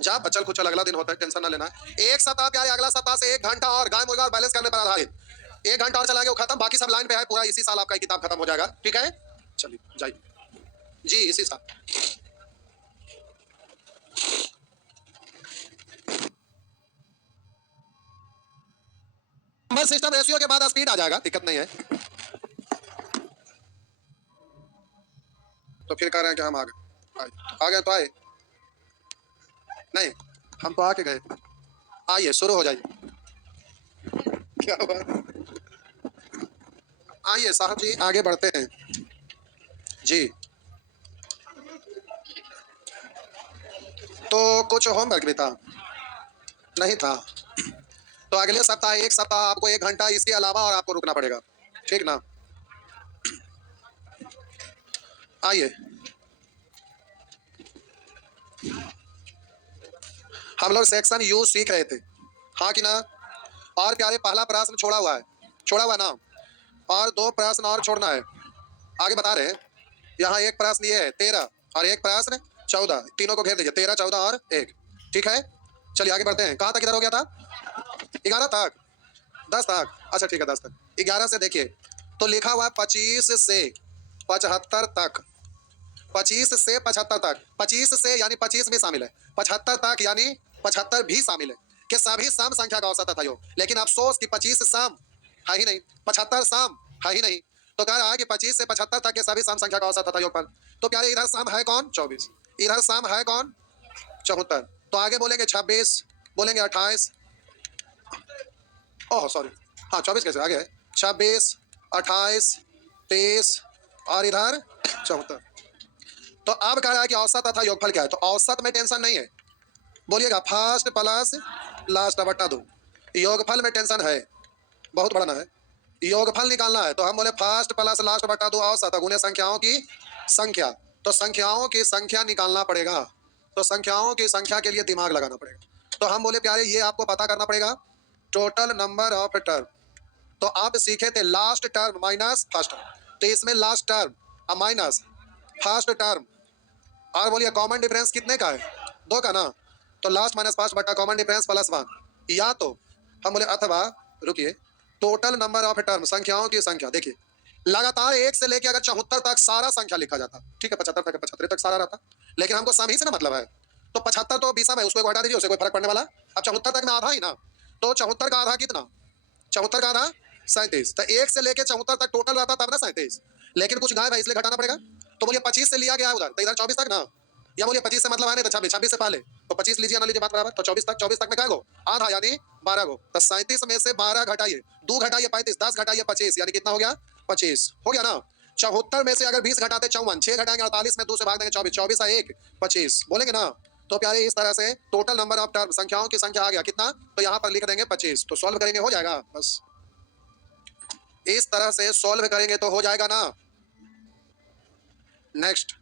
जा बचल कुछ अगला दिन होता है, टेंशन ना लेना। एक सप्ताह प्यारे, अगला सप्ताह से 1 घंटा और गाय मुर्गा और बैलेंस करने पर आधारित 1 घंटा और चलाएंगे, वो खत्म, बाकी सब लाइन पे है, पूरा इसी साल आपका किताब खत्म हो जाएगा। ठीक है, चलिए जाइए जी, इसी साल। नंबर सिस्टम रेशियो के बाद स्पीड आ जाएगा, दिक्कत नहीं है। तो फिर कह रहे हैं कि हम आ गए, आ गए तो आए नहीं, हम तो आके गए। आइए शुरू हो जाइए। क्या हुआ? आइए साहब जी, आगे बढ़ते हैं जी। तो कुछ होमवर्क भी था? नहीं था, तो अगले सप्ताह 1 सप्ताह आपको 1 घंटा इसके अलावा और आपको रुकना पड़ेगा, ठीक ना? आइए, हम लोग सेक्शन यू सीख रहे थे, हाँ कि ना? और प्यारे पहला प्रश्न छोड़ा हुआ है, छोड़ा हुआ ना, और 2 प्रश्न और छोड़ना है। आगे बता रहे हैं, यहाँ एक प्रश्न ये है 13 और एक प्रश्न 14, तीनों को घेर दीजिए, 13 14 और 1, ठीक है। चलिए आगे बढ़ते हैं। कहाँ तक इधर हो गया था? 11 तक, 10 तक, अच्छा ठीक है 10 तक। 11 से देखिए, तो लिखा हुआ 25 से 75 तक, 25 से 75 तक, 25 से यानी 25 भी शामिल है, 75 तक यानी 75 भी शामिल है, कि सभी सम संख्या का औसत था योग। लेकिन अफसोस कि 25 सम है ही नहीं, 75 सम है ही नहीं, तो कह रहा है कि 25 से 75 तक के सभी सम संख्या का औसत था योग पर। तो प्यारे इधर सम है कौन? 24, इधर सम है कौन? 74। तो आगे बोलेंगे 26, बोलेंगे 28, ओह सॉरी, हाँ 24 कैसे आगे है? 26, 28, 23 और इधर 74। तो अब कह रहा है कि औसत तथा योगफल क्या है? तो औसत में टेंशन नहीं है, बोलिएगा फर्स्ट प्लस लास्ट बट्टा 2। योगफल में टेंशन है, बहुत बड़ा ना है, योगफल निकालना है, तो हम बोले फर्स्ट प्लस लास्ट बट्टा 2 औसत गुने संख्याओं की संख्या, तो संख्याओं की संख्या निकालना पड़ेगा, तो संख्याओं की संख्या के लिए दिमाग लगाना पड़ेगा। तो हम बोले प्यारे ये आपको पता करना पड़ेगा, टोटल नंबर ऑफ टर्म। तो आप सीखे थे last term minus first term, तो इसमें last term minus first term, और बोलिए कॉमन डिफरेंस कितने का है? 2 का ना, तो लास्ट माइनस फर्स्ट बटा कॉमन डिफरेंस प्लस 1, या तो हम बोले अथवा रुकिए, टोटल नंबर ऑफ टर्म संख्याओं की संख्या, देखिए लगातार 1 से लेके अगर 74 तक सारा संख्या लिखा जाता, ठीक है 75 तक 75 तक सारा रहता, लेकिन हमको सम ही से ना मतलब है, तो 75 तो बीसम है, उसको हटा दीजिए, उससे कोई फर्क पड़ने वाला। अब 74 तक में आधा ही ना, तो 74 का आधा कितना? 74 का आधा 37, तो 1 से लेके 74 तक टोटल रहता तब ना 37, लेकिन कुछ गायब है इसलिए घटाना पड़ेगा। तो बोलिए 25 से लिया गया उधर, तो इधर 24 तक ना, या बोलिए 25 से मतलब है नहीं तो 26, 26 से पहले, तो 25 लीजिए ना लीजिए बात बराबर, तो 24 तक, 24 तक में क्या गो? आधा यानी 12 गो, तो 37 में से 12 घटाइए, 2 घटाइए 35, 10 घटाइए 25, यानी कितना हो गया? 25 हो गया ना। 74 में से अगर 20 घटाते 54, 6 घटाएंगे 48 में 2 से भाग देंगे 24, 24 है 1, 25 बोलेंगे ना। तो प्यारे इस तरह से टोटल नंबर ऑफ टर्म संख्याओं की संख्या आ गया कितना, तो यहाँ पर लिख देंगे 25, तो सॉल्व करेंगे हो जाएगा, बस इस तरह से सॉल्व करेंगे तो हो जाएगा ना। नेक्स्ट,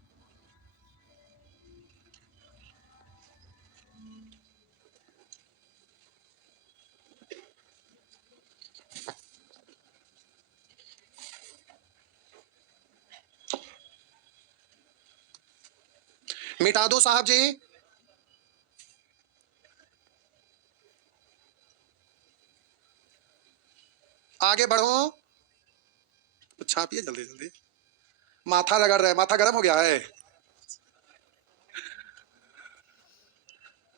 मिटा दो साहब जी, आगे बढ़ो, तो छापिए जल्दी जल्दी, माथा रगड़ रहे, माथा गर्म हो गया है।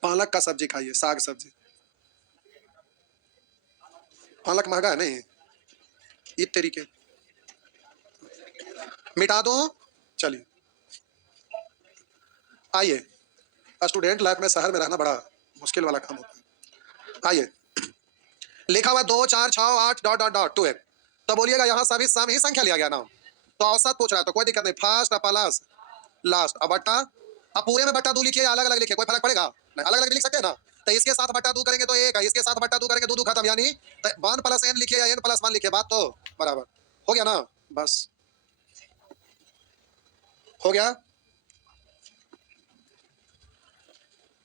पालक का सब्जी खाइए, साग सब्जी। पालक महंगा है नहीं, इस तरीके मिटा दो। चलिए आइए, स्टूडेंट लाइफ में शहर में रहना बड़ा मुश्किल वाला काम होता है। आइए, लिखा हुआ 2 4 6 8 डॉट डॉट डॉट 2 1, तो बोलिएगा यहाँ सभी सम ही संख्या लिया गया ना, तो औसत पूछ रहा है तो कोई दिक्कत नहीं, फर्स्ट प्लस लास्ट अब बट्टा, अब पूरे में बट्टा दो लिखिए या अलग अलग लिखिए, कोई फर्क पड़ेगा नहीं, अलग अलग लिख सकते हैं ना। तो इसके साथ बट्टा दो करेंगे तो एक है, इसके साथ बट्टा दो करेंगे दो दो खत्म, यानी 1 प्लस n लिखिए या n प्लस 1 लिखिए, बात तो बराबर हो गया ना, बस हो गया।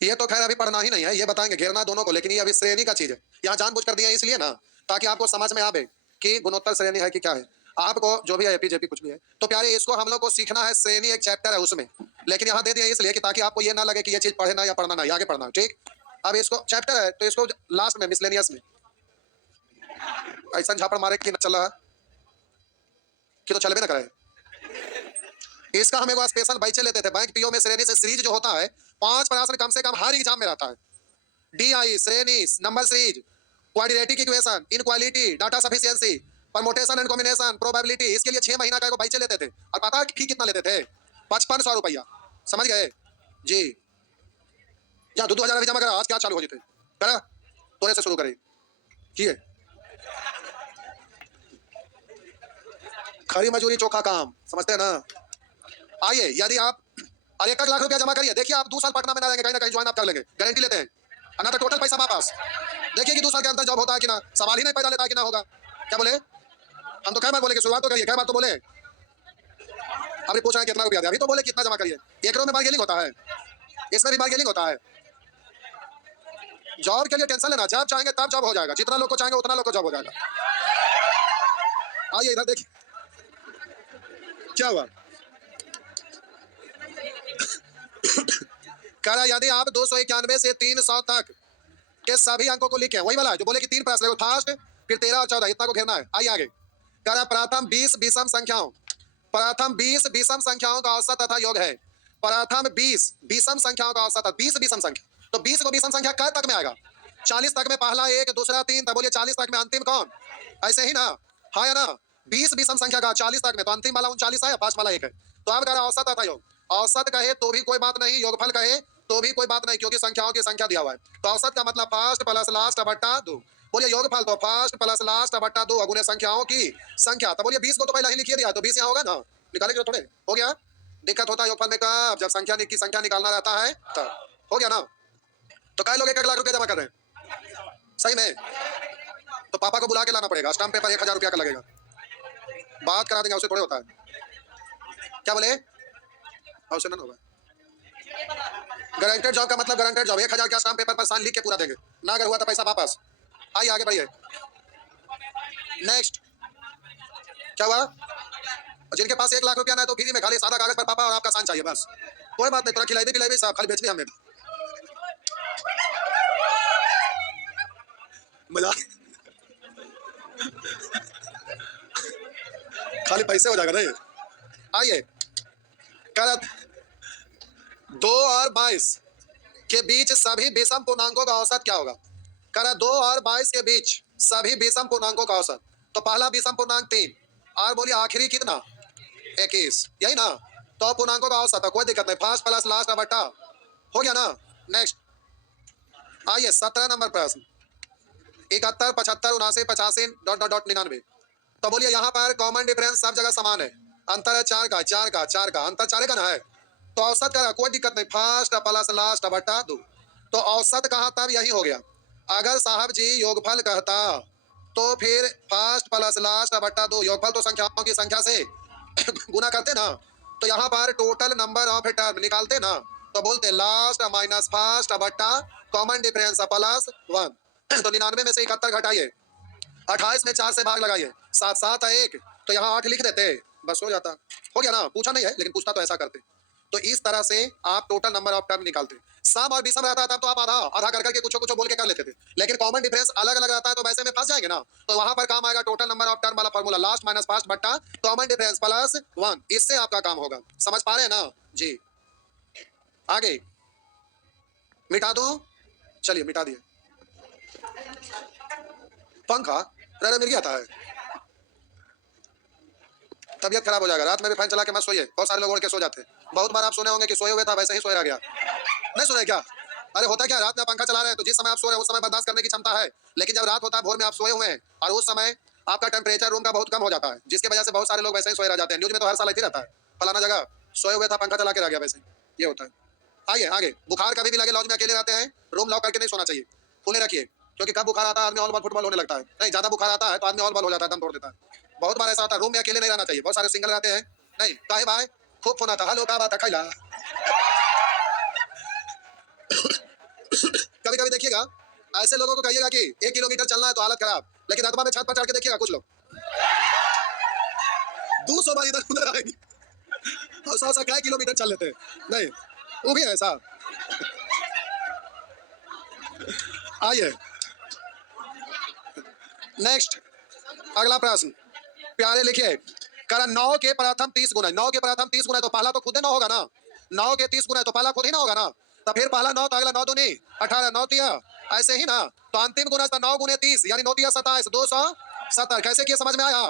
ये तो खैर अभी पढ़ना ही नहीं है, ये बताएंगे घेरना दोनों को, लेकिन ये अभी श्रेणी का चीज है, यहाँ जानबूझ कर दिया है इसलिए ना, ताकि आपको समझ में आवे कि गुणोत्तर श्रेणी है कि क्या है, आपको जो भी है एपीजेपी कुछ भी है, तो प्यारे इसको हम लोग को सीखना है, श्रेणी एक चैप्टर है उसमें, लेकिन यहाँ दे दिया इसलिए कि ताकि आपको ये ना लगे कि ये चीज पढ़े ना या पढ़ना ना, आगे पढ़ना, ठीक। अब इसको चैप्टर है तो इसको लास्ट में मिसलेनियस में ऐसा झापड़ मारे कि न चला कि तो चलबे ना करे। इसका हम एक स्पेशल बैचे लेते थे बैंक पीओ में, श्रेणी से सीरीज जो होता है 5 प्रश्न कम से कम हर एग्जाम में रहता है, डीआई श्रेणी, number series, quadratic equation, inequality, data sufficiency, permutation and combination, probability, इसके लिए 6 महीना का एक बैचे लेते थे, और पता है फी कितना लेते थे, 5500 रुपया, समझ गए जी। या 2-2000 अभी जमा करा, आज क्या चालू हो जीते करा, तोरे से शुरू करे किए, खरी मजूरी चोखा काम, समझते हैं ना। आइए, यदि आप और 1 लाख रुपया जमा करिए, देखिए आप 2 साल पटना में ना रहेंगे, कहीं ना कहीं ज्वाइन आप कर लेंगे, गारंटी लेते हैं, ना तो टोटल पैसा वापस, देखिए कि 2 साल के अंदर जॉब होता है कि ना, सवाल ही नहीं पैदा लेता है कि ना होगा, क्या बोले, हम तो कई बार बोले कि शुरुआत तो करिए, कई बार तो बोले, अभी पूछ रहे हैं कितना रुपया दे, अभी तो बोले कितना जमा करिए, एकड़ों में बार्गेनिंग होता है, इसमें भी बार्गेनिंग होता है। जॉब के लिए टेंशन लेना, जब चाहेंगे तब जॉब हो जाएगा, जितना लोग को चाहेंगे उतना लोग को जॉब हो जाएगा। आइए इधर देखिए क्या हुआ, कह रहा यदि आप 291 से 300 तक के सभी अंकों को लिखे, वही वाला जो बोले कि 3 प्रश्न फर्स्ट, फिर 13 और 14 इतना को घेरना है। आइए आगे, कह रहा प्रथम 20 विषम संख्याओं, प्रथम 20 विषम संख्याओं का औसत तथा योग है, प्रथम 20 विषम संख्याओं का औसत, 20 विषम संख्या, तो 20 को विषम संख्या क्या तक में आएगा, 40 तक में पहला 1, दूसरा 3, तब बोलिए 40 तक में अंतिम कौन, ऐसे ही ना, हाँ या ना, 20 विषम संख्या का 40 तक में, तो अंतिम वाला 39 है, 5 वाला 1 है, तो अब कह रहा औसत तथा योग, औसत कहे तो भी कोई बात नहीं, योगफल कहे तो भी कोई बात नहीं, क्योंकि संख्याओं की संख्या दिया हुआ है, तो औसत का मतलब फर्स्ट प्लस लास्ट बट्टा 2, बोलिए योगफल तो फर्स्ट प्लस लास्ट बट्टा 2 गुने संख्याओं की संख्या, तो बोलिए 20 को तो पहले ही लिखिए दिया, तो 20 यहाँ होगा ना, निकालेंगे तो थोड़े हो गया, दिक्कत होता है योगफल में कब, जब संख्या की संख्या निकालना रहता है तब, हो गया ना। तो कई लोग 1 लाख रुपया जमा कर रहे हैं सही में, तो पापा को बुला के लाना पड़ेगा, स्टाम्प पेपर 1000 रुपया का लगेगा, बात करा देंगे, उसे थोड़े होता है, क्या बोले, उसे ना होगा, गारंटेड जॉब का मतलब गारंटेड जॉब, 1000 का स्टाम्प पेपर पर साइन लिख के पूरा देंगे, ना अगर हुआ तो पैसा वापस। आइए आगे बढ़िए, नेक्स्ट क्या हुआ, जिनके पास 1 लाख रुपया ना तो फ्री में खाली सादा कागज पर पापा और आपका साइन चाहिए बस, कोई बात नहीं, थोड़ा खिलाई भी साहब, खाली बेच भी हमें मजा, खाली पैसे हो जाएगा नहीं। आइए, कह 2 और 22 के बीच सभी विषम पूर्णांकों का औसत क्या होगा, कह रहा 2 और 22 के बीच सभी विषम पूर्णांकों का औसत, तो पहला विषम पूर्णांक 3 और बोलिए आखिरी कितना 21, यही ना, तो पूर्णांकों का औसत है, कोई दिक्कत नहीं, फर्स्ट प्लस लास्ट बट्टा, हो गया ना। नेक्स्ट आइए 17 नंबर प्रश्न, 71 75 79 85 डॉट डॉट डॉट 99, तो बोलिए यहाँ पर कॉमन डिफरेंस सब जगह समान है, अंतर है 4 का, 4 का, 4 का, अंतर 4 का ना है, तो औसत का कोई दिक्कत नहीं, फर्स्ट प्लस लास्ट बट्टा 2, तो औसत कहा तब यही हो गया, अगर साहब जी योगफल कहता तो फिर फर्स्ट प्लस लास्ट बट्टा 2, योगफल तो संख्याओं की संख्या से गुना करते ना, तो यहाँ पर टोटल नंबर ऑफ टर्म निकालते ना, तो बोलते लास्ट माइनस फर्स्ट बट्टा कॉमन डिफरेंस प्लस 1, तो 99 में से 71 घटाइए, 28 में 4 से भाग लगाइए, 7 7 है 1, तो यहाँ 8 लिख देते, बस हो जाता, हो गया ना, पूछा नहीं है लेकिन पूछता तो ऐसा करते, तो इस तरह से आप टोटल नंबर ऑफ टर्म निकालते, सम और विषम रहता तब तो आप आधा आधा कर करके कुछ कुछ बोल के कर लेते थे, लेकिन कॉमन डिफरेंस अलग अलग रहता है तो वैसे में फंस जाएंगे ना, तो वहां पर काम आएगा टोटल नंबर ऑफ टर्म वाला फॉर्मूला, लास्ट माइनस फर्स्ट बट्टा कॉमन डिफरेंस प्लस 1, इससे आपका काम होगा, समझ पा रहे हैं ना जी। आगे मिटा दूं? चलिए मिटा दिए। पंखा रह मिल गया था। तबियत खराब हो जाएगा, रात में भी फैन चला के मत सोइए, बहुत सारे लोग ओढ़ के सो जाते हैं। बहुत बार आप सुने होंगे कि सोए हुए था वैसे ही सोया गया, नहीं सुने क्या? अरे होता क्या, रात में पंखा चला रहे हैं तो जिस समय आप सो रहे हैं उस समय बर्दाश्त करने की क्षमता है, लेकिन जब रात होता है, भोर में आप सोए हुए हैं और उस समय आपका टेम्परेचर रूम का बहुत कम हो जाता है, जिसकी वजह से बहुत सारे लोग वैसे ही सोए रह जाते हैं। न्यूज में तो हर साल ऐसे ही रहता है, फलाना जगह सोए हुए था पंखा चला के रह गया, वैसे ये होता है। आइए आगे, बुखार कभी भी लगे, लॉज में अकेले रहते हैं, रूम लॉक करके नहीं सोना चाहिए, खुले रखिए, क्योंकि कब बुखार आता है आदमी ऑल बॉल फुटबॉल होने लगता है। नहीं, ज्यादा बुखार आता है तो आदमी ऑल बॉल हो जाता है, दम तोड़ देता है। बहुत बार ऐसा होता है, रूम में अकेले नहीं रहना चाहिए, बहुत सारे सिंगल रहते हैं। नहीं काहे भाई, खूब फोन आता, हेलो का बात है खैला। कभी कभी देखिएगा, ऐसे लोगों को कहिएगा कि 1 किलोमीटर चलना है तो हालत खराब, लेकिन रतबा में छत पर चढ़ के देखिएगा कुछ लोग 200 बार इधर उधर आएंगे और 100 किलोमीटर चल लेते हैं। नहीं, वो भी है ऐसा। आइए नेक्स्ट, अगला प्रश्न, प्यारे लिखिए, करा 9 के प्रथम 30 गुना, 9 के प्रथम 30 गुना, तो पहला तो खुद ही 9 होगा ना, 9 के 30 गुना तो पहला खुद ही 9 होगा ना, तो फिर पहला 9 तो अगला 9 दूनी 18, 9 तिया, ऐसे ही ना, तो अंतिम गुना 9 गुने 30 यानी 9 तिया 27, 270। कैसे किया समझ में आया?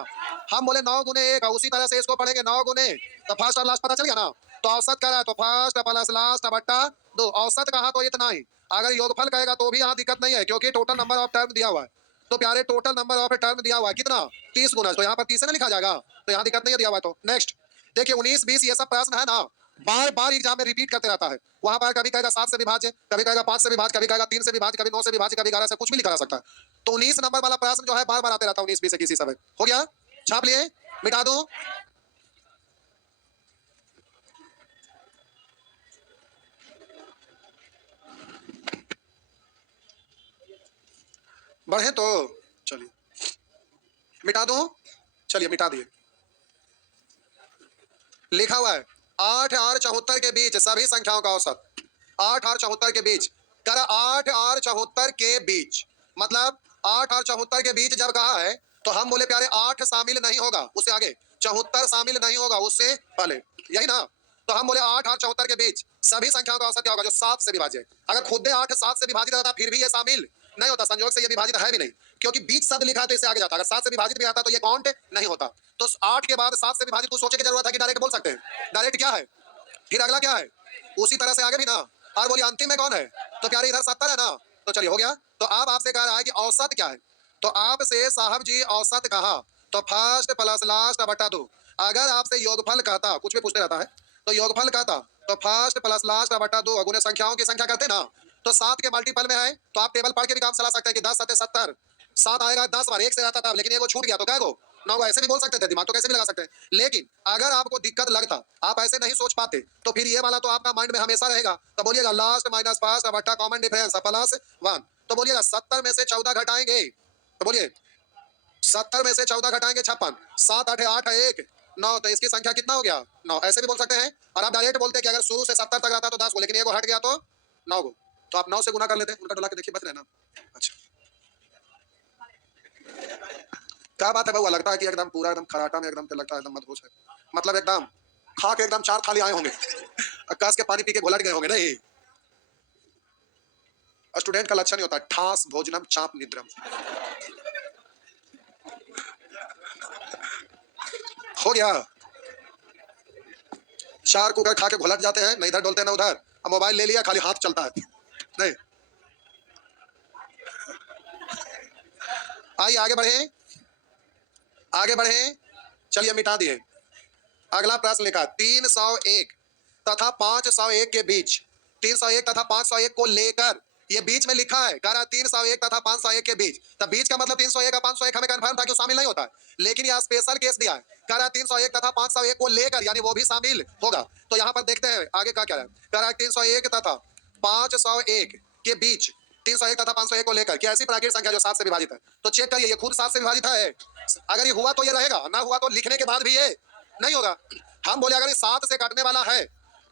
हम बोले 9 गुने 1, उसी तरह से इसको पढ़ेंगे 9 गुने, तो फर्स्ट और लास्ट पता चल गया ना, तो औसत करा तो फर्स्ट प्लस लास्ट बट्टा 2, औसत कहा तो इतना ही। अगर योगफल कहेगा तो भी यहाँ दिक्कत नहीं है, क्योंकि टोटल नंबर ऑफ टर्म दिया हुआ है, तो प्यारे टोटल नंबर ऑफ टर्म दिया हुआ है कितना, 30 गुना, तो यहाँ पर 30 से ना लिखा जाएगा, तो यहाँ दिक्कत नहीं दिया हुआ है। तो नेक्स्ट देखिए, 19 20 ये सब प्रश्न है ना, बार बार एग्जाम में रिपीट करते रहता है। वहां पर कभी कहेगा 7 से विभाज्य, कभी कहेगा 5 से विभाज्य, कभी कहेगा 3 से विभाज्य, कभी 9 से विभाज्य, कभी 11 से, कुछ भी लिखा जा सकता है। तो 19 नंबर वाला प्रश्न जो है बार बार आते रहता है, 19 20 से किसी समय हो गया, छाप लिए, मिटा दो। बढ़े तो चलिए मिटा दो, चलिए मिटा दिए। लिखा हुआ है 8 और 74 के बीच सभी संख्याओं का औसत, 8 और 74 के बीच, कर 8 और 74 के बीच, मतलब 8 और 74 के बीच जब कहा है तो हम बोले प्यारे 8 शामिल नहीं होगा, उससे आगे 74 शामिल नहीं होगा, उससे पहले, यही ना, तो हम बोले 8 और 74 के बीच सभी संख्याओं का औसत क्या होगा, जो 7 से विभाज्य है। अगर खुद 8 7 से विभाजित रहता फिर भी ये शामिल नहीं होता, संयोग से ये विभाजित है भी नहीं, क्योंकि बीच शब्द लिखा है तो इससे आगे जाता, अगर 7 से विभाजित भी आता तो ये काउंट नहीं होता। तो 8 के बाद 7 से विभाजित कुछ सोचने की जरूरत है कि डायरेक्ट बोल सकते हैं, डायरेक्ट क्या है, फिर अगला क्या है, उसी तरह से आगे भी ना, और बोलिए अंतिम में कौन है, तो प्यारे इधर 70 है ना, तो चलिए हो गया। तो आप आपसे कह रहा है कि औसत क्या है, तो आपसे साहब जी औसत कहा तो फर्स्ट प्लस लास्ट बटा 2। अगर आपसे योगफल कहता, कुछ भी पूछते रहता है, तो योगफल कहता तो फर्स्ट प्लस लास्ट बटा 2 गुने संख्याओं की संख्या करते ना, तो 7 के मल्टीपल में है, तो आप टेबल पढ़ के भी काम चला सकते हैं कि 10 7 70, 7 आएगा 10 बार, 1 से रहता था, लेकिन ये वो छूट गया तो क्या गो 9 ऐसे भी बोल सकते थे, दिमाग तो कैसे भी लगा सकते हैं। लेकिन अगर आपको दिक्कत लगता, आप ऐसे नहीं सोच पाते, तो फिर ये वाला तो आपका माइंड में हमेशा रहेगा, तो बोलिएगा लास्ट माइनस फर्स्ट बट्टा कॉमन डिफरेंस प्लस 1, तो बोलिएगा 70 में से 14 घटाएंगे, तो बोलिए 70 में से 14 घटाएंगे 56, 7 8 8 1 9, तो इसकी संख्या कितना हो गया 9, ऐसे भी बोल सकते हैं। और आप डायरेक्ट बोलते हैं कि अगर शुरू से 70 तक रहता तो 10 को, लेकिन ये को हट गया तो 9 को, तो आप 9 से गुना कर लेते हैं, उनका डोला के देखिए बच रहे ना। अच्छा क्या बात है बउआ, लगता है कि एकदम पूरा एकदम खराटा में एकदम लगता है एकदम मदहोश है, मतलब एकदम खा के एकदम 4 थाली आए होंगे, कस के पानी पी के घोलट गए होंगे। नहीं, स्टूडेंट का लक्षण ही होता है ठास भोजनम चाप निद्रम। हो गया, 4 कुकर खा के घोलट जाते हैं, न इधर डोलते ना उधर, अब मोबाइल ले लिया खाली हाथ चलता है। नहीं, आइए आगे बढ़े, आगे बढ़े, चलिए मिटा दिए। अगला प्रश्न लिखा 301 तथा 501 के बीच, 301 तथा 501 को लेकर, ये बीच में लिखा है, कह रहा 301 तथा 501 के बीच, तब बीच का मतलब 301 और 501 हमें कंफर्म था कि शामिल नहीं होता है, लेकिन यह स्पेशल केस दिया है, कह रहा 301 तथा 501 को लेकर, यानी वो भी शामिल होगा। तो यहाँ पर देखते हैं आगे क्या कह रहा है, कह रहा 301 तथा 501 के बीच, 301 तथा 501 को लेकर, कि ऐसी प्राकृतिक संख्या जो 7 से विभाजित है, तो चेक करिए ये खुद 7 से विभाजित है, अगर ये हुआ तो ये रहेगा, ना हुआ तो लिखने के बाद भी ये नहीं होगा। हम बोले अगर ये 7 से काटने वाला है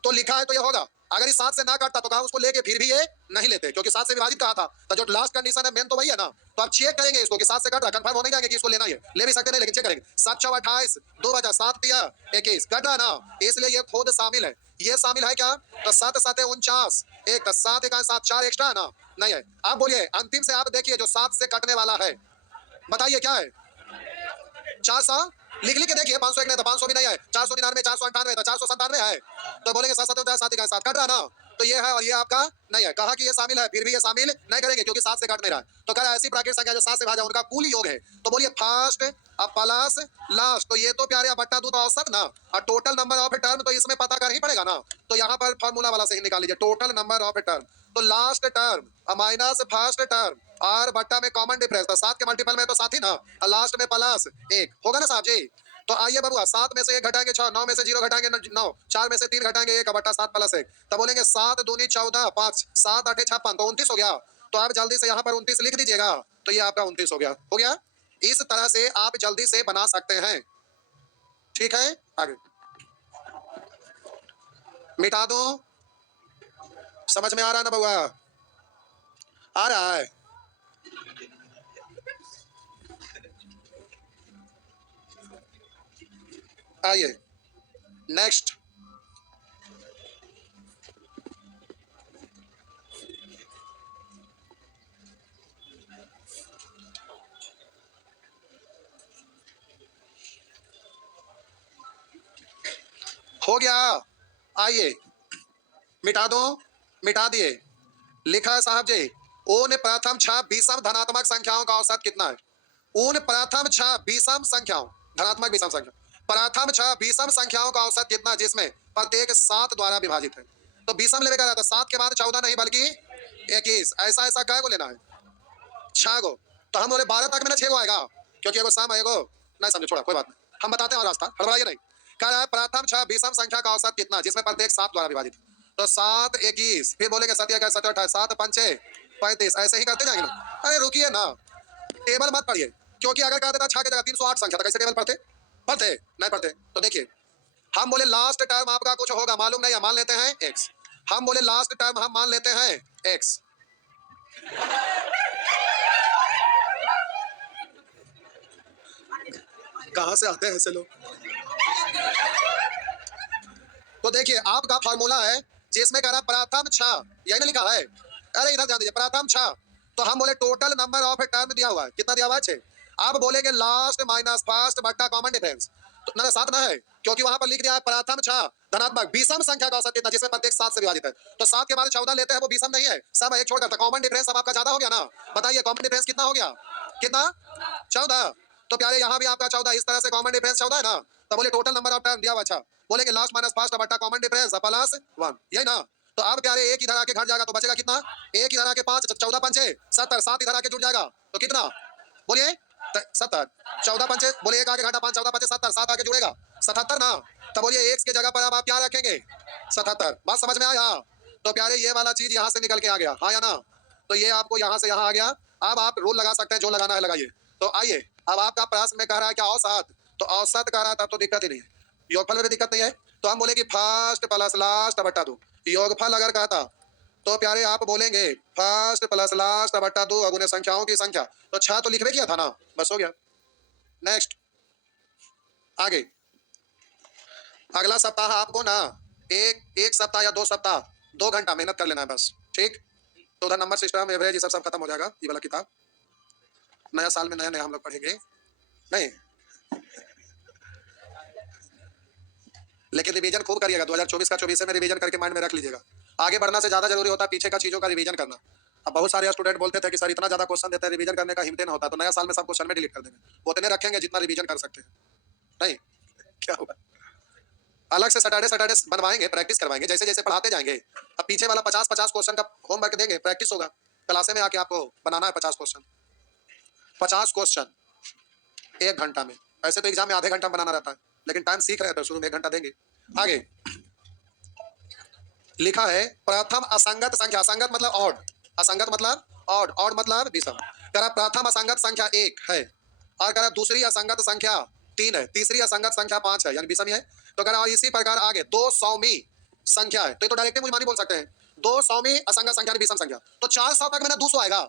तो लिखा है तो ये होगा, अगर ये 7 से ना काटता तो कहा उसको लेके फिर भी ये नहीं लेते, क्योंकि 7 से विभाजित कहा था, तो जो लास्ट कंडीशन है मेन तो वही है ना। तो आप चेक करेंगे इसको कि 7 से कट रहा, कंफर्म हो नहीं जाएंगे कि इसको लेना है, ले भी सकते नहीं, लेकिन चेक करेंगे 7 6 28 2 बजा 7 दिया 21 कट रहा ना, इसलिए ये खुद शामिल है। ये शामिल है क्या? तो 7 7 49, एक तो 7 1 7 4 एक्स्ट्रा है ना? नहीं है। आप बोलिए अंतिम से आप देखिए जो 7 से कटने वाला है, बताइए क्या है? 400 लिख लिख के देखिए, 501 नहीं था, 500 भी नहीं है, 499 498 था, 497 है। तो बोलेंगे 7 7 7 1 7 कट रहा ना, तो ये है और ये आपका नहीं है। कहा कि ये शामिल है, फिर भी ये शामिल नहीं करेंगे क्योंकि 7 से कट नहीं रहा है। तो कह रहा है ऐसी प्राकृतिक संख्या जो 7 से भाजा उनका कुल योग है। तो बोलिए फर्स्ट अब प्लस लास्ट, तो ये तो प्यारे अब बट्टा 2 तो औसत ना, और टोटल नंबर ऑफ टर्म तो इसमें पता कर ही पड़ेगा ना। तो यहाँ पर फार्मूला वाला से ही निकाल लीजिए, टोटल नंबर ऑफ टर्म, तो last term minus first term और बट्टा में कॉमन डिफरेंस, तो 7 के मल्टीपल में तो 7 ही ना, और लास्ट में प्लस 1 होगा ना साहब जी। तो आइए बबुआ, 7 में से 1 घटाएंगे 6, 9 में से 0 घटाएंगे 9, 4 में से 3 घटाएंगे 1 बटा 7 प्लस 1, तो बोलेंगे 7 दूनी 14 5 7 8 56, तो 29 हो गया। तो आप जल्दी से यहाँ पर 29 लिख दीजिएगा, तो ये आपका 29 हो गया। हो गया, इस तरह से आप जल्दी से बना सकते हैं। ठीक है, आगे मिटा दो। समझ में आ रहा है ना बबुआ? आ रहा है? आइए नेक्स्ट। हो गया, आइए मिटा दो, मिटा दिए। लिखा है साहब जी, उन प्रथम 6 विषम धनात्मक संख्याओं का औसत कितना है? उन प्रथम 6 विषम संख्याओं, धनात्मक विषम संख्या, प्रथम 6 विषम संख्याओं का औसत कितना जिसमें प्रत्येक 7 द्वारा विभाजित है। तो विषम लेने का रहता है 7 के बाद 14 नहीं बल्कि 21, ऐसा ऐसा कै को लेना है? 6 गो। तो हम बोले 12 तक में ना 6 गो आएगा, क्योंकि एगो सम है एगो नहीं, समझे छोड़ा कोई बात नहीं, हम बताते हैं और रास्ता, हड़बड़ाइए नहीं। कह रहा है प्रथम 6 विषम संख्या का औसत कितना जिसमें प्रत्येक 7 द्वारा विभाजित है। तो 7 21, फिर बोलेंगे 7 1 7 28, 7 5 6 35, ऐसे ही करते जाएंगे ना। अरे रुकिए ना, टेबल मत पढ़िए, क्योंकि अगर कहते था 6 की जगह 308 संख्या था, कैसे टेबल पढ़ते? पढ़ते नहीं पढ़ते। तो देखिए, हम बोले लास्ट टर्म आपका कुछ होगा मालूम नहीं है, मान लेते हैं x। हम बोले लास्ट टर्म हम मान लेते हैं x। कहां से आते हैं ऐसे लोग? तो देखिए आपका फार्मूला है जिसमें कह रहा प्रथम 6, यही ना लिखा है? अरे इधर ध्यान दीजिए, प्रथम 6, तो हम बोले टोटल नंबर ऑफ टर्म दिया हुआ है, कितना दिया हुआ है? 6। आप बोलेंगे लास्ट माइनस फर्स्ट बट्टा कॉमन डिफरेंस, तो ना 7 ना है, क्योंकि वहां पर लिख दिया है प्रथम 6 धनात्मक विषम संख्या का औसत कितना जिसमें प्रत्येक 7 से विभाजित है। तो 7 के बाद 14 लेते हैं वो विषम नहीं है, सब एक छोड़ करता। कॉमन डिफरेंस अब आपका ज्यादा हो गया ना, बताइए कॉमन डिफरेंस कितना हो गया? कितना? 14। तो प्यारे यहाँ भी आपका 14, इस तरह से कॉमन डिफरेंस 14 है ना। तो बोले टोटल नंबर ऑफ टर्म दिया हुआ। अच्छा, बोलेंगे लास्ट माइनस फर्स्ट बट्टा कॉमन डिफरेंस प्लस 1, यही ना। तो अब प्यारे एक इधर आके घट जाएगा तो बचेगा कितना? एक इधर आके 5, 14 5 70, 7 इधर आके जुड़ जाएगा तो कितना? बोलिए 70, 14 5 बोले एक आगे घटा 5 14 5 70, 7 आके जुड़ेगा 77 ना। तो बोलिए एक की जगह पर अब आप क्या रखेंगे? 77। बात समझ में आया? तो प्यारे ये वाला चीज यहाँ से निकल के आ गया, हाँ या ना? तो ये आपको यहाँ से यहाँ आ गया। अब आप रूल लगा सकते हैं, जो लगाना है लगाइए। तो आइए, अब आपका प्रश्न में कह रहा है क्या औसत, तो औसत कह रहा था तो दिक्कत ही नहीं है, योगफल में भी दिक्कत नहीं है। तो हम बोले कि फर्स्ट प्लस लास्ट बट्टा 2, योगफल अगर कहता तो प्यारे आप बोलेंगे फर्स्ट प्लस लास्ट बट्टा 2 अगुने संख्याओं की संख्या, तो 6 तो लिखवे किया था ना, बस हो गया। नेक्स्ट, आगे अगला सप्ताह आपको ना एक सप्ताह या 2 सप्ताह 2 घंटा मेहनत कर लेना है बस, ठीक? तो उधर नंबर सिस्टम एवरेज ये सब खत्म हो जाएगा। ये वाला किताब नया साल में नया नया हम लोग पढ़ेंगे नहीं, लेकिन रिवीजन खूब करिएगा। 2024 का 24 में रिवीजन करके माइंड में रख लीजिएगा। आगे बढ़ना से ज्यादा जरूरी होता है पीछे का चीजों का रिवीजन करना। अब बहुत सारे स्टूडेंट बोलते थे कि सर इतना ज्यादा क्वेश्चन देते हैं, रिवीजन करने का हिम्मत ना होता, तो नया साल में सब क्वेश्चन में डिलीट कर देंगे, वो उतने रखेंगे जितना रिवीजन कर सकते हैं। नहीं क्या हुआ, अलग से सैटरडे सैटरडे बनवाएंगे, प्रैक्टिस करवाएंगे, जैसे जैसे पढ़ाते जाएंगे। अब पीछे वाला 50-50 क्वेश्चन का होमवर्क देंगे, प्रैक्टिस होगा। क्लासे में आके आपको बनाना है 50 क्वेश्चन, 50 क्वेश्चन 1 घंटा में। ऐसे तो एग्जाम में आधे घंटा में बनाना रहता है, लेकिन टाइम सीख रहे थे शुरू में 1 घंटा देंगे। आगे लिखा है प्रथम असंगत संख्या, असंगत मतलब ऑड, असंगत मतलब ऑड, ऑड मतलब विषम। करा प्रथम असंगत संख्या 1 है, और करा दूसरी असंगत संख्या 3 है, तीसरी असंगत संख्या 5 है, यानी विषम ही है। तो करा इसी प्रकार आगे 200वीं संख्या है, तो डायरेक्टली मुझे बोल सकते हैं 200वीं असंगत संख्या विषम संख्या, तो 400 तक में ना 200 आएगा,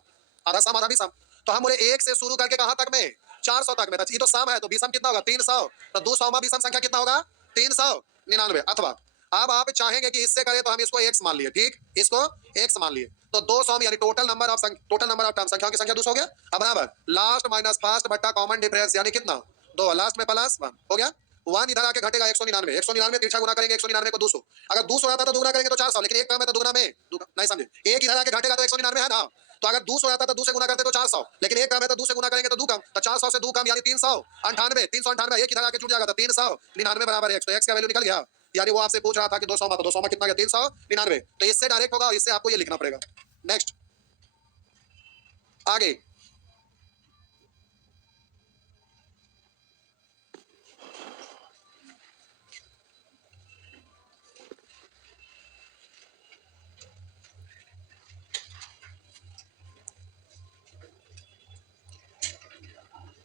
आधा सम आधा विषम। तो हम बोले 1 से शुरू करके कहां तक में? 400 तक में। ये तो सम है, तो विषम कितना होगा? 300। तो 200वां विषम संख्या कितना होगा? 399। अथवा अब आप चाहेंगे कि इससे करें तो हम इसको x मान लिए, ठीक, इसको x मान लिए, तो 200 यानी टोटल नंबर ऑफ टर्म संख्याओं की संख्या 200 हो गया। अब बराबर लास्ट माइनस फर्स्ट बट्टा कॉमन डिफरेंस यानी कितना 2, लास्ट में प्लस 1 हो गया। 1 इधर आके घटेगा 199, 199 तिरछा गुना करेंगे 199 को 200, अगर 200 आता तो दुगना करेंगे तो 400, लेकिन एक टर्म है तो दुगना में नहीं समझे, एक इधर आके घटेगा तो 199 है ना, तो अगर 200 आता तो 2 से गुना करते तो 400, लेकिन एक कम है तो 2 से गुना करेंगे तो 2 कम, तो 400 से 2 कम यानी 398, 398 एक इधर आके जुड़ जाएगा तो 399 बराबर x, तो x का वैल्यू निकल गया। यानी वो आपसे पूछ रहा था कि 200 में, तो 200 में कितना गया 399, तो इससे डायरेक्ट होगा, इससे आपको ये लिखना पड़ेगा। नेक्स्ट आगे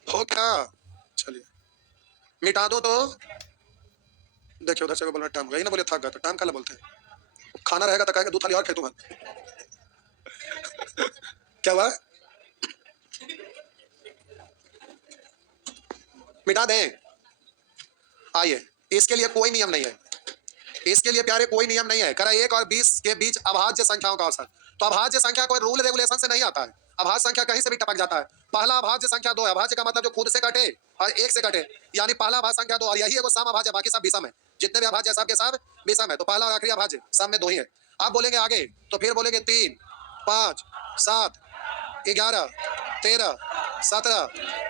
हो क्या, चलिए मिटा दो तो देखिए उधर से बोलना टाइम गई ना, बोले थक गया तो टाइम काला बोलते हैं, खाना रहेगा तो कहेंगे 2 थाली और खे तुम क्या हुआ, मिटा दें। आइए, इसके लिए कोई नियम नहीं है, इसके लिए प्यारे कोई नियम नहीं है। करा 1 और 20 के बीच अभाज्य संख्याओं का औसत, तो अभाज्य संख्या कोई रूल रेगुलेशन से नहीं आता है, अभाज्य संख्या कहीं से भी टपक जाता है। पहला अभाज्य संख्या 2 है, अभाज्य का मतलब जो खुद से कटे और 1 से कटे, यानी पहला अभाज्य संख्या 2, और यही एगो सम अभाज्य, बाकी सब विषम है, जितने भी अभाज्य सब के सब विषम है, तो पहला और आखिरी अभाज्य सब में 2 ही है। अब बोलेंगे आगे तो फिर बोलेंगे 3, 5, 7, 11, 13, 17,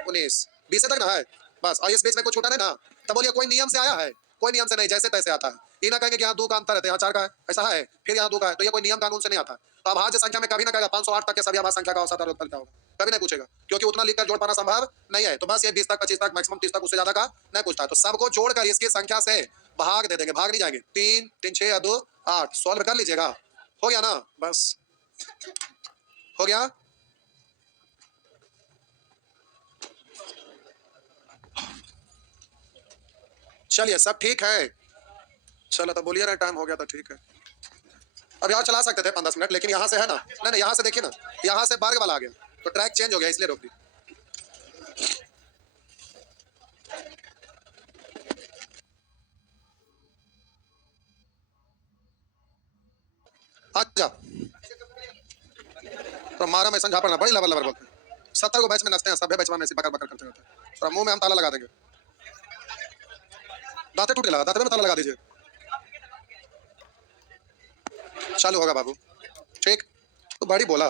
19, 20 तक ना है बस, और इस बीच में कुछ छूटा नहीं ना, तब बोलिए कोई नियम से आया है, कोई नियम से नहीं, जैसे तैसे आता है। ये ना कहेंगे कि यहाँ 2 का अंतर है, यहाँ 4 का है, ऐसा है, फिर यहाँ 2 का है, तो ये कोई नियम कानून से नहीं आता। तो अभाज्य संख्या में कभी ना कहेगा 508 तक के सभी अभाज्य संख्या का औसत और उत्तर क्या होगा, कभी नहीं पूछेगा, क्योंकि उतना लिखकर जोड़ पाना संभव नहीं है। तो बस ये 20 तक, 25 तक, मैक्सिमम 30 तक, उससे ज्यादा का नहीं पूछता है। तो सबको जोड़कर इसकी संख्या से भाग दे देंगे, भाग नहीं जाएंगे, 3 3 6 या 2 8, सॉल्व कर लीजिएगा, हो गया ना, बस हो गया। चलिए सब ठीक है, चलो तो बोलिए ना, टाइम हो गया तो ठीक है। अब यहाँ चला सकते थे 5-10 मिनट, लेकिन यहाँ से है ना, नहीं नहीं यहाँ से देखिए ना, यहाँ से बार्ग वाला आ गया, तो ट्रैक चेंज हो गया, इसलिए रोक दी। अच्छा तो मारा मैं समझा पड़ना, बड़ी लबर लबर बोलते हैं, 70 को बैच में नचते हैं, सभ्य बैच में ऐसे बकर बकर करते रहते हैं, तो मुंह में हम ताला लगा देंगे, दांते टूट लगा, दांते में ताला लगा दीजिए, चालू होगा बाबू, ठीक, तो बड़ी बोला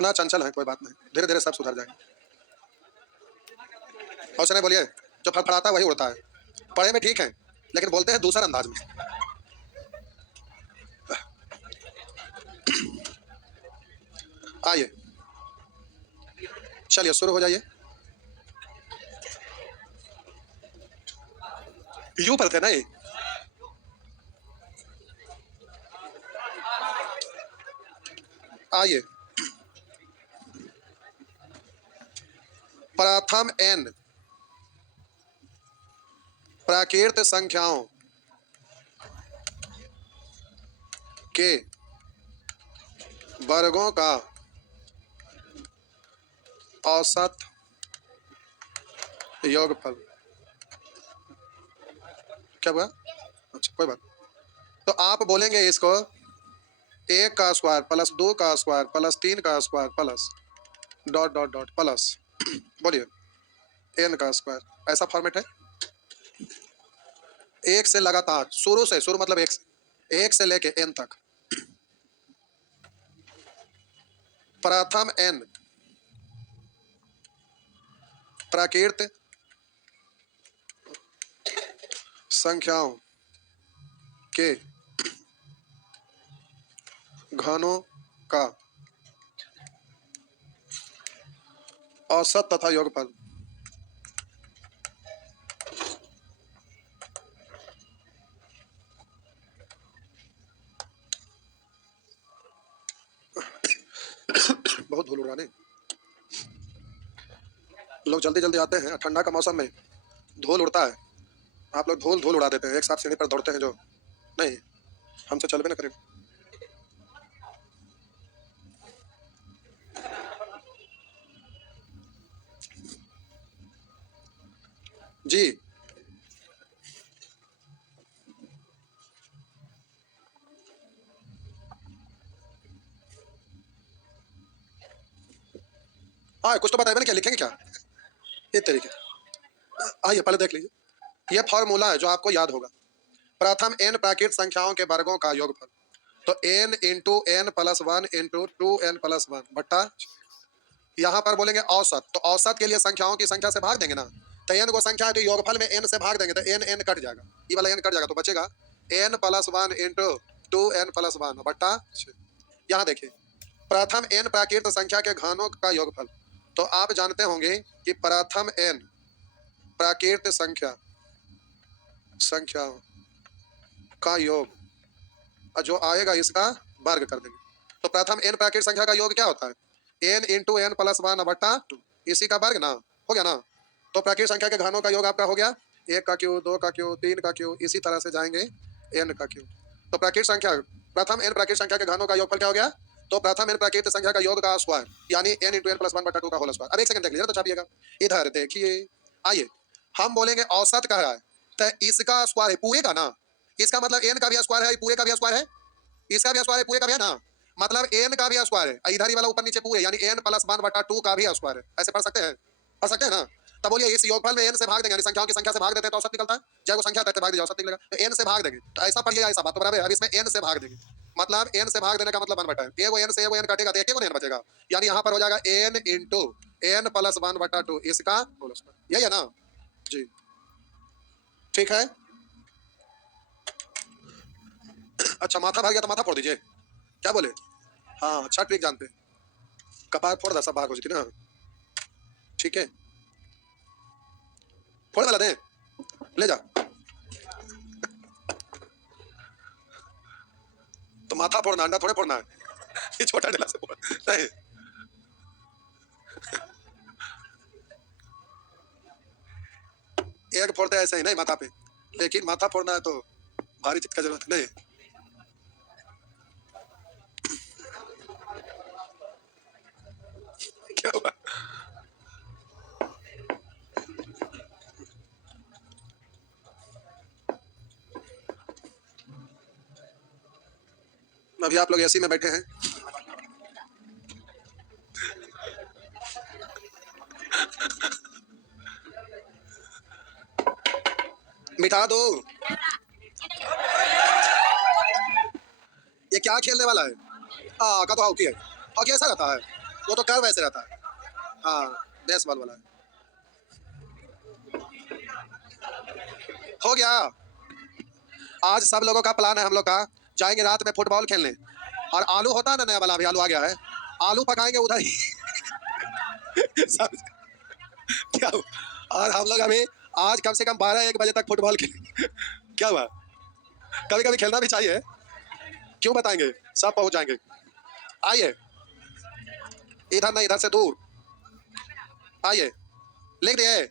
ना, चंचल है, कोई बात नहीं, धीरे धीरे सब सुधर जाएगा। और सुने बोलिए, जो फड़फड़ाता है वही उड़ता है, पढ़े में ठीक है लेकिन बोलते हैं दूसरा अंदाज में। आइए चलिए शुरू हो जाइए, यू पर थे ना ये, आइए प्रथम n प्राकृत संख्याओं के वर्गों का औसत योगफल, क्या हुआ, अच्छा कोई बात, तो आप बोलेंगे इसको 1 का स्क्वायर प्लस 2 का स्क्वायर प्लस 3 का square plus dot dot dot plus बोलिए n का स्क्वायर, ऐसा फॉर्मेट है। 1 से लगातार शुरू से, शुरू मतलब 1 से लेके n तक, प्रथम n प्राकृत संख्याओं के घनों का औसत तथा योगफल, बहुत धूल उड़ाने, लोग जल्दी जल्दी आते हैं, ठंडा का मौसम में धूल उड़ता है, आप लोग धूल धूल उड़ा देते हैं, एक साथ सीढ़ी पर दौड़ते हैं, जो नहीं हमसे चल भी ना करेगा। जी हाँ कुछ तो बताए मैंने, क्या लिखेंगे क्या ये तरीके। आइए पहले देख लीजिए, ये फॉर्मूला है जो आपको याद होगा। प्रथम n प्राकृत संख्याओं के वर्गों का योगफल, तो n into n plus one into two n plus one बट्टा, यहाँ पर बोलेंगे औसत, तो औसत के लिए संख्याओं की संख्या से भाग देंगे ना, तो n को संख्या है तो योगफल में n से भाग देंगे तो n कट जाएगा, ये वाला n कट जाएगा तो बचेगा n plus one into two n plus one बट्टा। यहाँ देखिए प्रथम n प्राकृत संख्या के घनों का योगफल, तो आप जानते होंगे कि प्रथम n प्राकृत संख्या का योग जो आएगा इसका वर्ग कर देंगे, तो प्रथम n प्राकृत संख्या का योग क्या होता है, n into n plus one बट्टा टू, इसी का वर्ग ना हो गया ना। तो प्राकृत संख्या के घनों का योग आपका हो गया, एक का क्यू, दो का क्यू, तीन का क्यू, इसी तरह से जाएंगे n का क्यू। तो प्राकृत संख्या प्रथम n प्राकृत संख्या के घनों का योगफल क्या हो गया, तो प्रथम n प्राकृत संख्या का योग का स्क्वायर यानी n into n plus one बट्टा टू का होल स्क्वायर। अब एक सेकंड देख लीजिए तो छापिएगा, इधर देखिए, आइए हम बोलेंगे औसत कह रहा है तो इसका स्क्वायर है पूरे का ना, इसका मतलब n का भी स्क्वायर है, पूरे का भी स्क्वायर है, इसका भी स्क्वायर है, पूरे का भी है ना, मतलब n का भी स्क्वायर है, इधर ही वाला ऊपर नीचे पूरे यानी n प्लस वन बटा टू का भी स्क्वायर है, ऐसे पढ़ सकते हैं, पढ़ सकते हैं ना। तब बोलिए इस योगफल में n से भाग देंगे यानी संख्याओं की संख्या से भाग देते हैं तो औसत निकलता है, चाहे वो संख्या देते भाग दीजिए औसत निकलेगा, तो n से भाग देंगे तो ऐसा पढ़िए, ऐसा बात तो बराबर है। अब इसमें n से भाग देंगे मतलब n से भाग देने का मतलब 1 बटा है, एगो n से एगो n कटेगा तो एक n बचेगा, यानी यहाँ पर हो जाएगा n into n plus one बटा टू इसका होल स्क्वायर, यही है ना जी, ठीक है। अच्छा माथा भाग गया तो माथा फोड़ दीजिए, क्या बोले, हाँ अच्छा ट्रिक जानते हैं, कपार फोड़ दसा भाग हो जाती ना, ठीक है फोड़ वाला दें, ले जा तो माथा फोड़ना, अंडा थोड़े फोड़ना है, ये छोटा डेला से फोड़ नहीं, एक फोड़ते ऐसे ही नहीं माथा पे, लेकिन माथा फोड़ना है तो भारी चीज का जरूरत नहीं। क्या हुआ, अभी आप लोग एसी में बैठे हैं, मिटा दो, ये क्या खेलने वाला है, का तो हॉकी है, हॉकी ऐसा रहता है, वो तो कर वैसे रहता है, हाँ बेसबॉल वाला है, हो गया। आज सब लोगों का प्लान है, हम लोग का जाएंगे रात में फुटबॉल खेलने, और आलू होता है ना नया वाला, अभी आलू आ गया है, आलू पकाएंगे उधर ही सब क्या हुआ? और हम लोग अभी आज कम से कम 12-1 बजे तक फुटबॉल खेलेंगे क्या हुआ, कभी कभी खेलना भी चाहिए, क्यों बताएंगे, सब पहुंच जाएंगे। आइए इधर नहीं, इधर से दूर आइए, लिख दिए।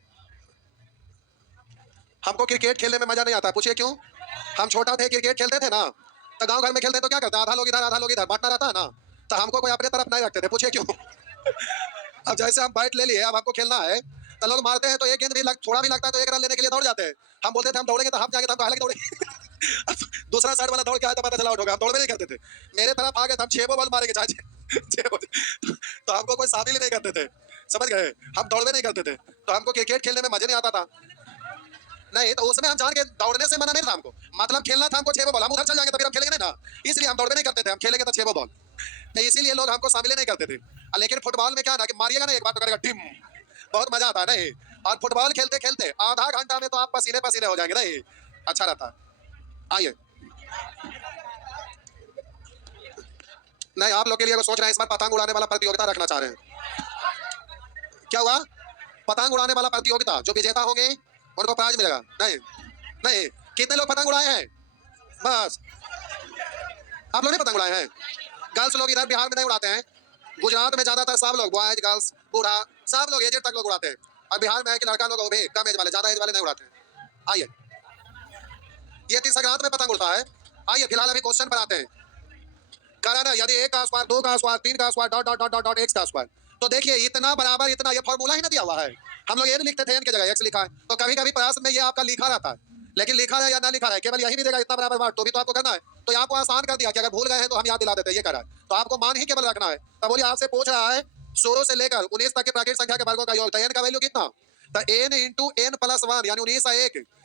हमको क्रिकेट खेलने में मजा नहीं आता, पूछिए क्यों, हम छोटा थे क्रिकेट खेलते थे ना, तो गांव घर में खेलते तो क्या करते, आधा लोग इधर आधा लोग इधर बांटना रहता है ना, तो हमको कोई अपने तरफ नहीं रखते थे, पूछिए क्यों अब जैसे हम बैट ले लिए, अब हमको खेलना है तो लोग मारते हैं तो एक गेंद भी थोड़ा भी लगता है तो एक रन लेने के लिए दौड़ जाते हैं, हम बोलते थे हम दौड़ेंगे तो हम जाएंगे, तो हम दौड़ेंगे दूसरा साइड वाला दौड़ के आया तो पता चला आउट हो गया, हम दौड़ भी नहीं करते थे, मेरे तरफ आ गए तो हम 6 बॉल मारेंगे चाहे 6 तो हमको कोई शामिल ही नहीं करते थे, समझ गए, हम दौड़ भी नहीं करते थे, तो हमको क्रिकेट खेलने में मजे नहीं आता था, नहीं तो उसमें हम जान के दौड़ने से मना नहीं था हमको, मतलब खेलना था हमको 6 बॉल, हम उधर चल जाएंगे तो फिर हम खेलेंगे नहीं ना, इसलिए हम दौड़ने नहीं करते थे, हम खेलेंगे तो 6 बॉल, तो इसीलिए लोग हमको शामिल नहीं करते थे। लेकिन फुटबॉल में क्या ना कि मारिएगा ना एक बार तो करेगा टिम, बहुत मजा आता है नहीं, और फुटबॉल खेलते खेलते आधा घंटा में तो आप पसीने पसीने हो जाएंगे नहीं, अच्छा रहता है। आइए नहीं आप लोग के लिए सोच रहे हैं इस बार पतंग उड़ाने वाला प्रतियोगिता रखना चाह रहे हैं, क्या हुआ, पतंग उड़ाने वाला प्रतियोगिता, जो विजेता होंगे उनको प्राइज मिलेगा, नहीं नहीं, कितने लोग पतंग उड़ाए हैं, बस आप लोग नहीं पतंग उड़ाए हैं, गर्ल्स लोग इधर बिहार में नहीं उड़ाते हैं, गुजरात में ज्यादातर सब लोग बॉयज गर्ल्स बूढ़ा सब लोग एजेड तक लोग उड़ाते हैं, और बिहार में है कि लड़का लोग भी कम एज वाले, ज्यादा एज वाले नहीं उड़ाते हैं। आइए ये 30 संक्रांत में पतंग उड़ता है। आइए फिलहाल अभी क्वेश्चन पर आते हैं, कह रहा ना यदि 1 का स्क्वायर 2 का स्क्वायर 3 का square dot dot dot dot dot x का स्क्वायर, तो देखिए इतना बराबर इतना, ये फॉर्मूला ही ना दिया हुआ है, हम लोग ये नहीं लिखते थे n की जगह x लिखा है, तो कभी कभी प्रश्न में ये आपका लिखा रहता है, लेकिन लिखा है या ना लिखा है केवल यही नहीं देगा इतना बराबर बात, तो भी तो आपको करना है, तो ये आपको आसान कर दिया कि अगर भूल गए हैं तो हम याद दिला देते हैं, ये कर रहा है तो आपको मान ही केवल रखना है। तब बोलिए आपसे पूछ रहा है शुरू से लेकर 19 तक के प्राकृत संख्या के वर्गों का योग। तो n का वैल्यू कितना? तो n इंटू n प्लस 1 यानी 19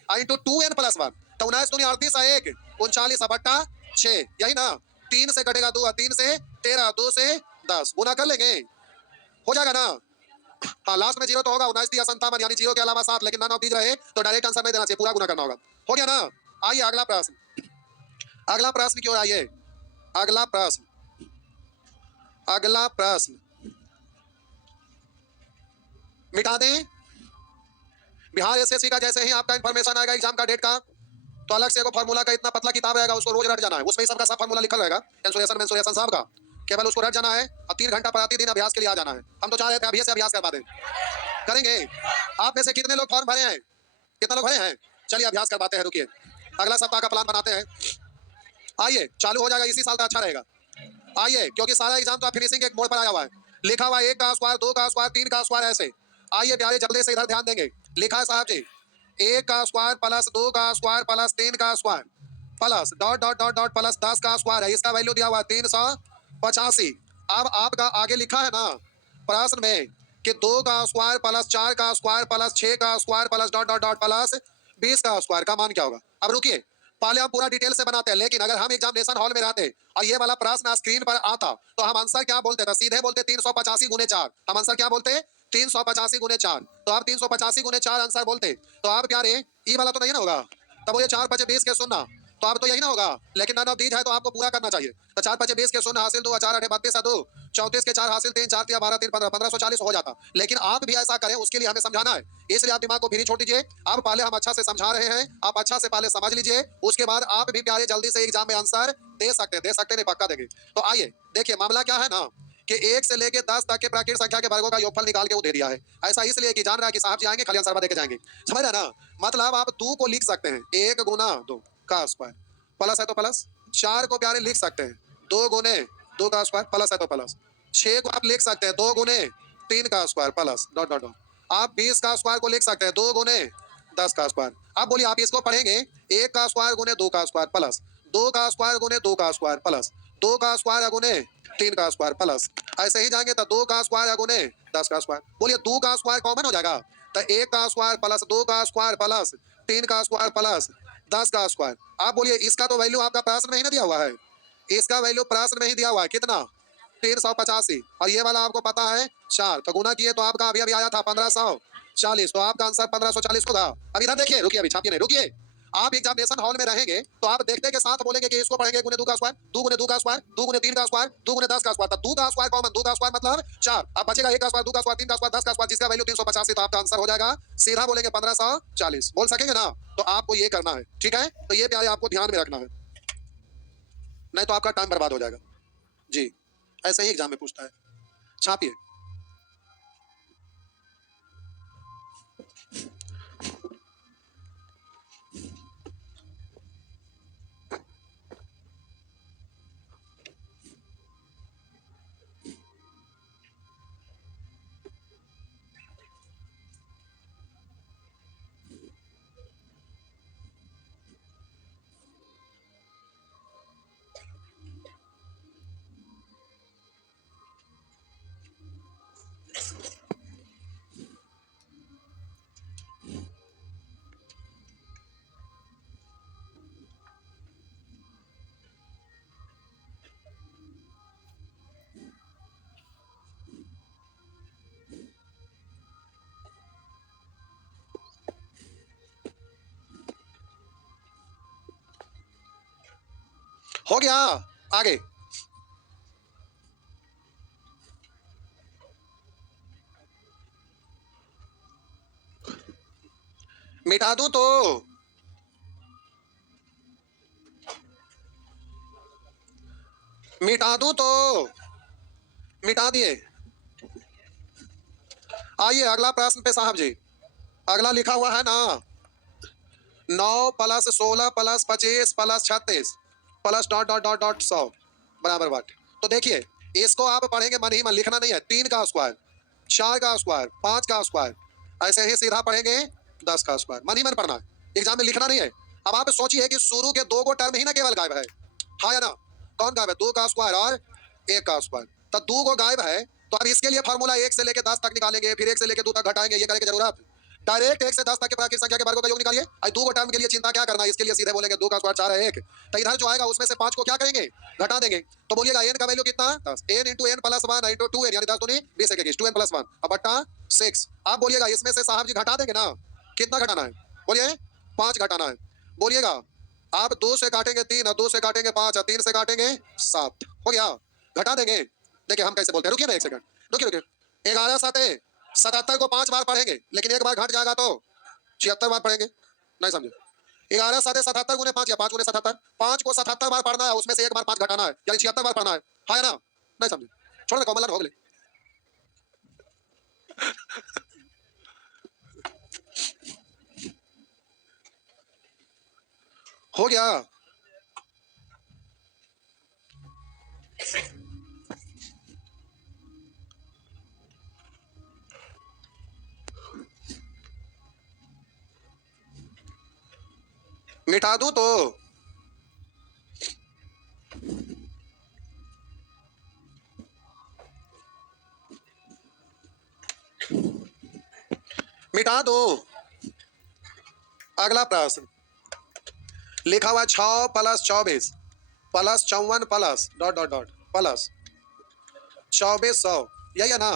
1 इंटू 2n प्लस 1 तो 19 दूनी 38 1 39 बट्टा 6 यही ना। 3 से कटेगा 2 3 से 13 2 से 10 गुना कर लेंगे हो जाएगा ना। हाँ लास्ट में जीरो तो होगा 19 दिया 57 यानी जीरो के अलावा 7 लेकिन नन ऑफ दीज रहे तो डायरेक्ट आंसर में देना चाहिए पूरा गुना करना होगा। हो गया ना। आइए अगला प्रश्न। अगला प्रश्न क्यों आइए अगला प्रश्न मिटा दें। बिहार एसएससी का जैसे ही आपका इंफॉर्मेशन आएगा एग्जाम का डेट का तो अलग से एगो फार्मूला का इतना पतला किताब रहेगा उसको रोज रट जाना है। उसमें सबका सब फार्मूला लिखा रहेगा मेंसुरेशन साहब का केवल उसको रट जाना है और 3 घंटा प्रतिदिन अभ्यास के लिए आ जाना है। हम तो चाह रहे थे अभी से अभ्यास करवा दें करेंगे। आप में से कितने लोग फॉर्म भरे हैं? कितना लोग भरे हैं? चलिए अभ्यास करवाते हैं। रुकिए अगला सप्ताह का प्लान बनाते हैं। आइए चालू हो जाएगा इसी साल का अच्छा रहेगा। आइए क्योंकि सारा एग्जाम तो फिनिशिंग एक मोड़ पर आया हुआ है। लिखा हुआ 1 का स्क्वायर 2 का स्क्वायर 3 का स्क्वायर ऐसे। आइए प्यारे जल्दी से इधर ध्यान देंगे। लिखा है साहब जी 1 का स्क्वायर प्लस 2 का स्क्वायर प्लस 3 का square plus dot dot dot dot plus 10 का स्क्वायर है। इसका वैल्यू दिया हुआ 385। अब आपका आगे लिखा है ना प्रश्न में कि 2 का स्क्वायर प्लस 4 का स्क्वायर प्लस 6 का square plus dot dot dot plus 20 का स्क्वायर का मान क्या होगा। अब रुकिए पहले हम पूरा डिटेल से बनाते हैं लेकिन अगर हम एग्जामिनेशन हॉल में रहते और ये वाला प्रश्न स्क्रीन पर आता तो हम आंसर क्या बोलते थे? सीधे बोलते 385 गुने 4। हम आंसर क्या बोलते? 385 गुने 4। तो आप 385 गुने 4 आंसर बोलते तो आप क्या रे ई वाला तो नहीं ना होगा। तब वो ये 4 5 20 के सुनना तो आप तो यही ना होगा लेकिन नन ऑफ दीज है तो आपको पूरा करना चाहिए। तो 4 5 20 के शून्य हासिल 2 4 8 32 2 34 के 4 हासिल 3 4 3 12 3 15 1540 हो जाता। लेकिन आप भी ऐसा करें उसके लिए हमें समझाना है इसलिए आप दिमाग को फ्री छोड़ दीजिए। अब पहले हम अच्छा से समझा रहे हैं आप अच्छा से पहले समझ लीजिए उसके बाद आप भी प्यारे जल्दी से एग्जाम में आंसर दे सकते नहीं पक्का देंगे। तो आइए देखिए मामला क्या है ना कि 1 से लेके 10 तक के प्राकृत संख्या के वर्गों का योगफल निकाल के वो दे दिया है। ऐसा इसलिए कि जान रहा है कि साहब जी आएंगे खाली आंसर दे के जाएंगे। समझ रहे ना। मतलब आप 2 को लिख सकते हैं 1 गुना 2 का स्क्वायर प्लस है तो प्लस 4 को प्यारे लिख सकते हैं 2 गुने 2 का स्क्वायर प्लस है तो प्लस 6 को आप लिख सकते हैं 2 गुने 3 का square plus dot dot dot. आप 20 का स्क्वायर को लिख सकते हैं 2 गुने 10 का स्क्वायर। अब बोलिए आप इसको पढ़ेंगे 1 का स्क्वायर गुने 2 का स्क्वायर प्लस 2 का स्क्वायर गुने 2 का स्क्वायर प्लस 2 का स्क्वायर गुने 3 का स्क्वायर प्लस ऐसे ही जाएंगे तो 2 का स्क्वायर गुने 10 का स्क्वायर। बोलिए 2 का स्क्वायर कॉमन हो जाएगा तो 1 का स्क्वायर प्लस 2 का स्क्वायर प्लस 3 का स्क्वायर प्लस 10 का स्क्वायर। आप बोलिए इसका तो वैल्यू आपका प्रश्न में ही ना दिया हुआ है। इसका वैल्यू प्रश्न में ही दिया हुआ है कितना 385 और ये वाला आपको पता है 4 तो गुना किए तो आपका अभी अभी आया था 1540 तो आपका आंसर 1540 होगा। अब इधर देखिए रुकिए अभी छापिए नहीं रुकिए। आप एग्जामिनेशन हॉल में रहेंगे तो आप देखते के साथ बोलेंगे कि इसको पढ़ेंगे गुने 2 का स्क्वायर 2 गुने 2 का स्क्वायर 2 गुने 3 का स्क्वायर 2 गुने 10 का स्क्वायर। तो 2 का स्क्वायर कॉमन 2 का स्क्वायर मतलब 4 अब बचेगा 1 का स्क्वायर 2 का स्क्वायर 3 का स्क्वायर 10 का स्क्वायर जिसका वैल्यू 385 तो आपका आंसर हो जाएगा सीधा बोलेंगे 1540 बोल सकेंगे ना। तो आपको ये करना है ठीक है। तो ये प्यारे आपको ध्यान में रखना है नहीं तो आपका टाइम बर्बाद हो जाएगा जी। ऐसे ही एग्जाम में पूछता है छापिए। हो गया आगे मिटा दूं तो मिटा दिए। आइए अगला प्रश्न पे साहब जी अगला लिखा हुआ है ना 9 plus 16 plus 25 plus 36 plus dot dot dot dot 100 बराबर वाट। तो देखिए इसको आप पढ़ेंगे मन ही मन लिखना नहीं है 3 का स्क्वायर 4 का स्क्वायर 5 का स्क्वायर ऐसे ही सीधा पढ़ेंगे 10 का स्क्वायर मन ही मन पढ़ना है एग्जाम में लिखना नहीं है। अब आप सोचिए कि शुरू के 2 गो टर्म ही ना केवल गायब है हाँ या ना। कौन गायब है 2 का स्क्वायर और 1 का स्क्वायर तो 2 गो गायब है तो अब इसके लिए फार्मूला 1 से लेके 10 तक निकालेंगे, फिर 1 से लेके 2 तक घटाएंगे, ये करने की जरूरत डायरेक्ट 1 से 10 तक के प्राकृत संख्या के वर्गों का योग निकालिए। आई 2 को टर्म के लिए चिंता क्या करना है, इसके लिए सीधे बोलेंगे 2 का स्क्वायर 4 है 1, तो इधर जो आएगा उसमें से 5 को क्या करेंगे, घटा देंगे। तो बोलिएगा n का वैल्यू कितना, 10, n into n plus 1 into 2n यानी 10 दूनी 20 21, 2n प्लस 1 अब बट्टा 6। आप बोलिएगा इसमें से साहब जी घटा देंगे ना, कितना घटाना है, बोलिए 5 घटाना है। बोलिएगा आप 2 से काटेंगे 3 और 2 से काटेंगे 5 और 3 से काटेंगे 7, हो गया, घटा देंगे। देखिए हम कैसे बोलते हैं, रुकिए ना 1 सेकंड, रुकिए 11 7 77 को 5 बार पढ़ेंगे, लेकिन एक बार घट जाएगा तो 76 बार पढ़ेंगे, नहीं समझे। 11 7 77 गुने 5 या 5 गुने 77, 5 को 77 बार पढ़ना है, उसमें से एक बार 5 घटाना है यानी 76 बार पढ़ना है, हाँ ना, नहीं समझे, छोड़ दे कॉमन हो गए। हो गया, मिटा दूं तो मिटा दो। अगला प्रश्न लिखा हुआ 6 plus 24 plus 54 plus dot dot dot plus 2400, यही है ना।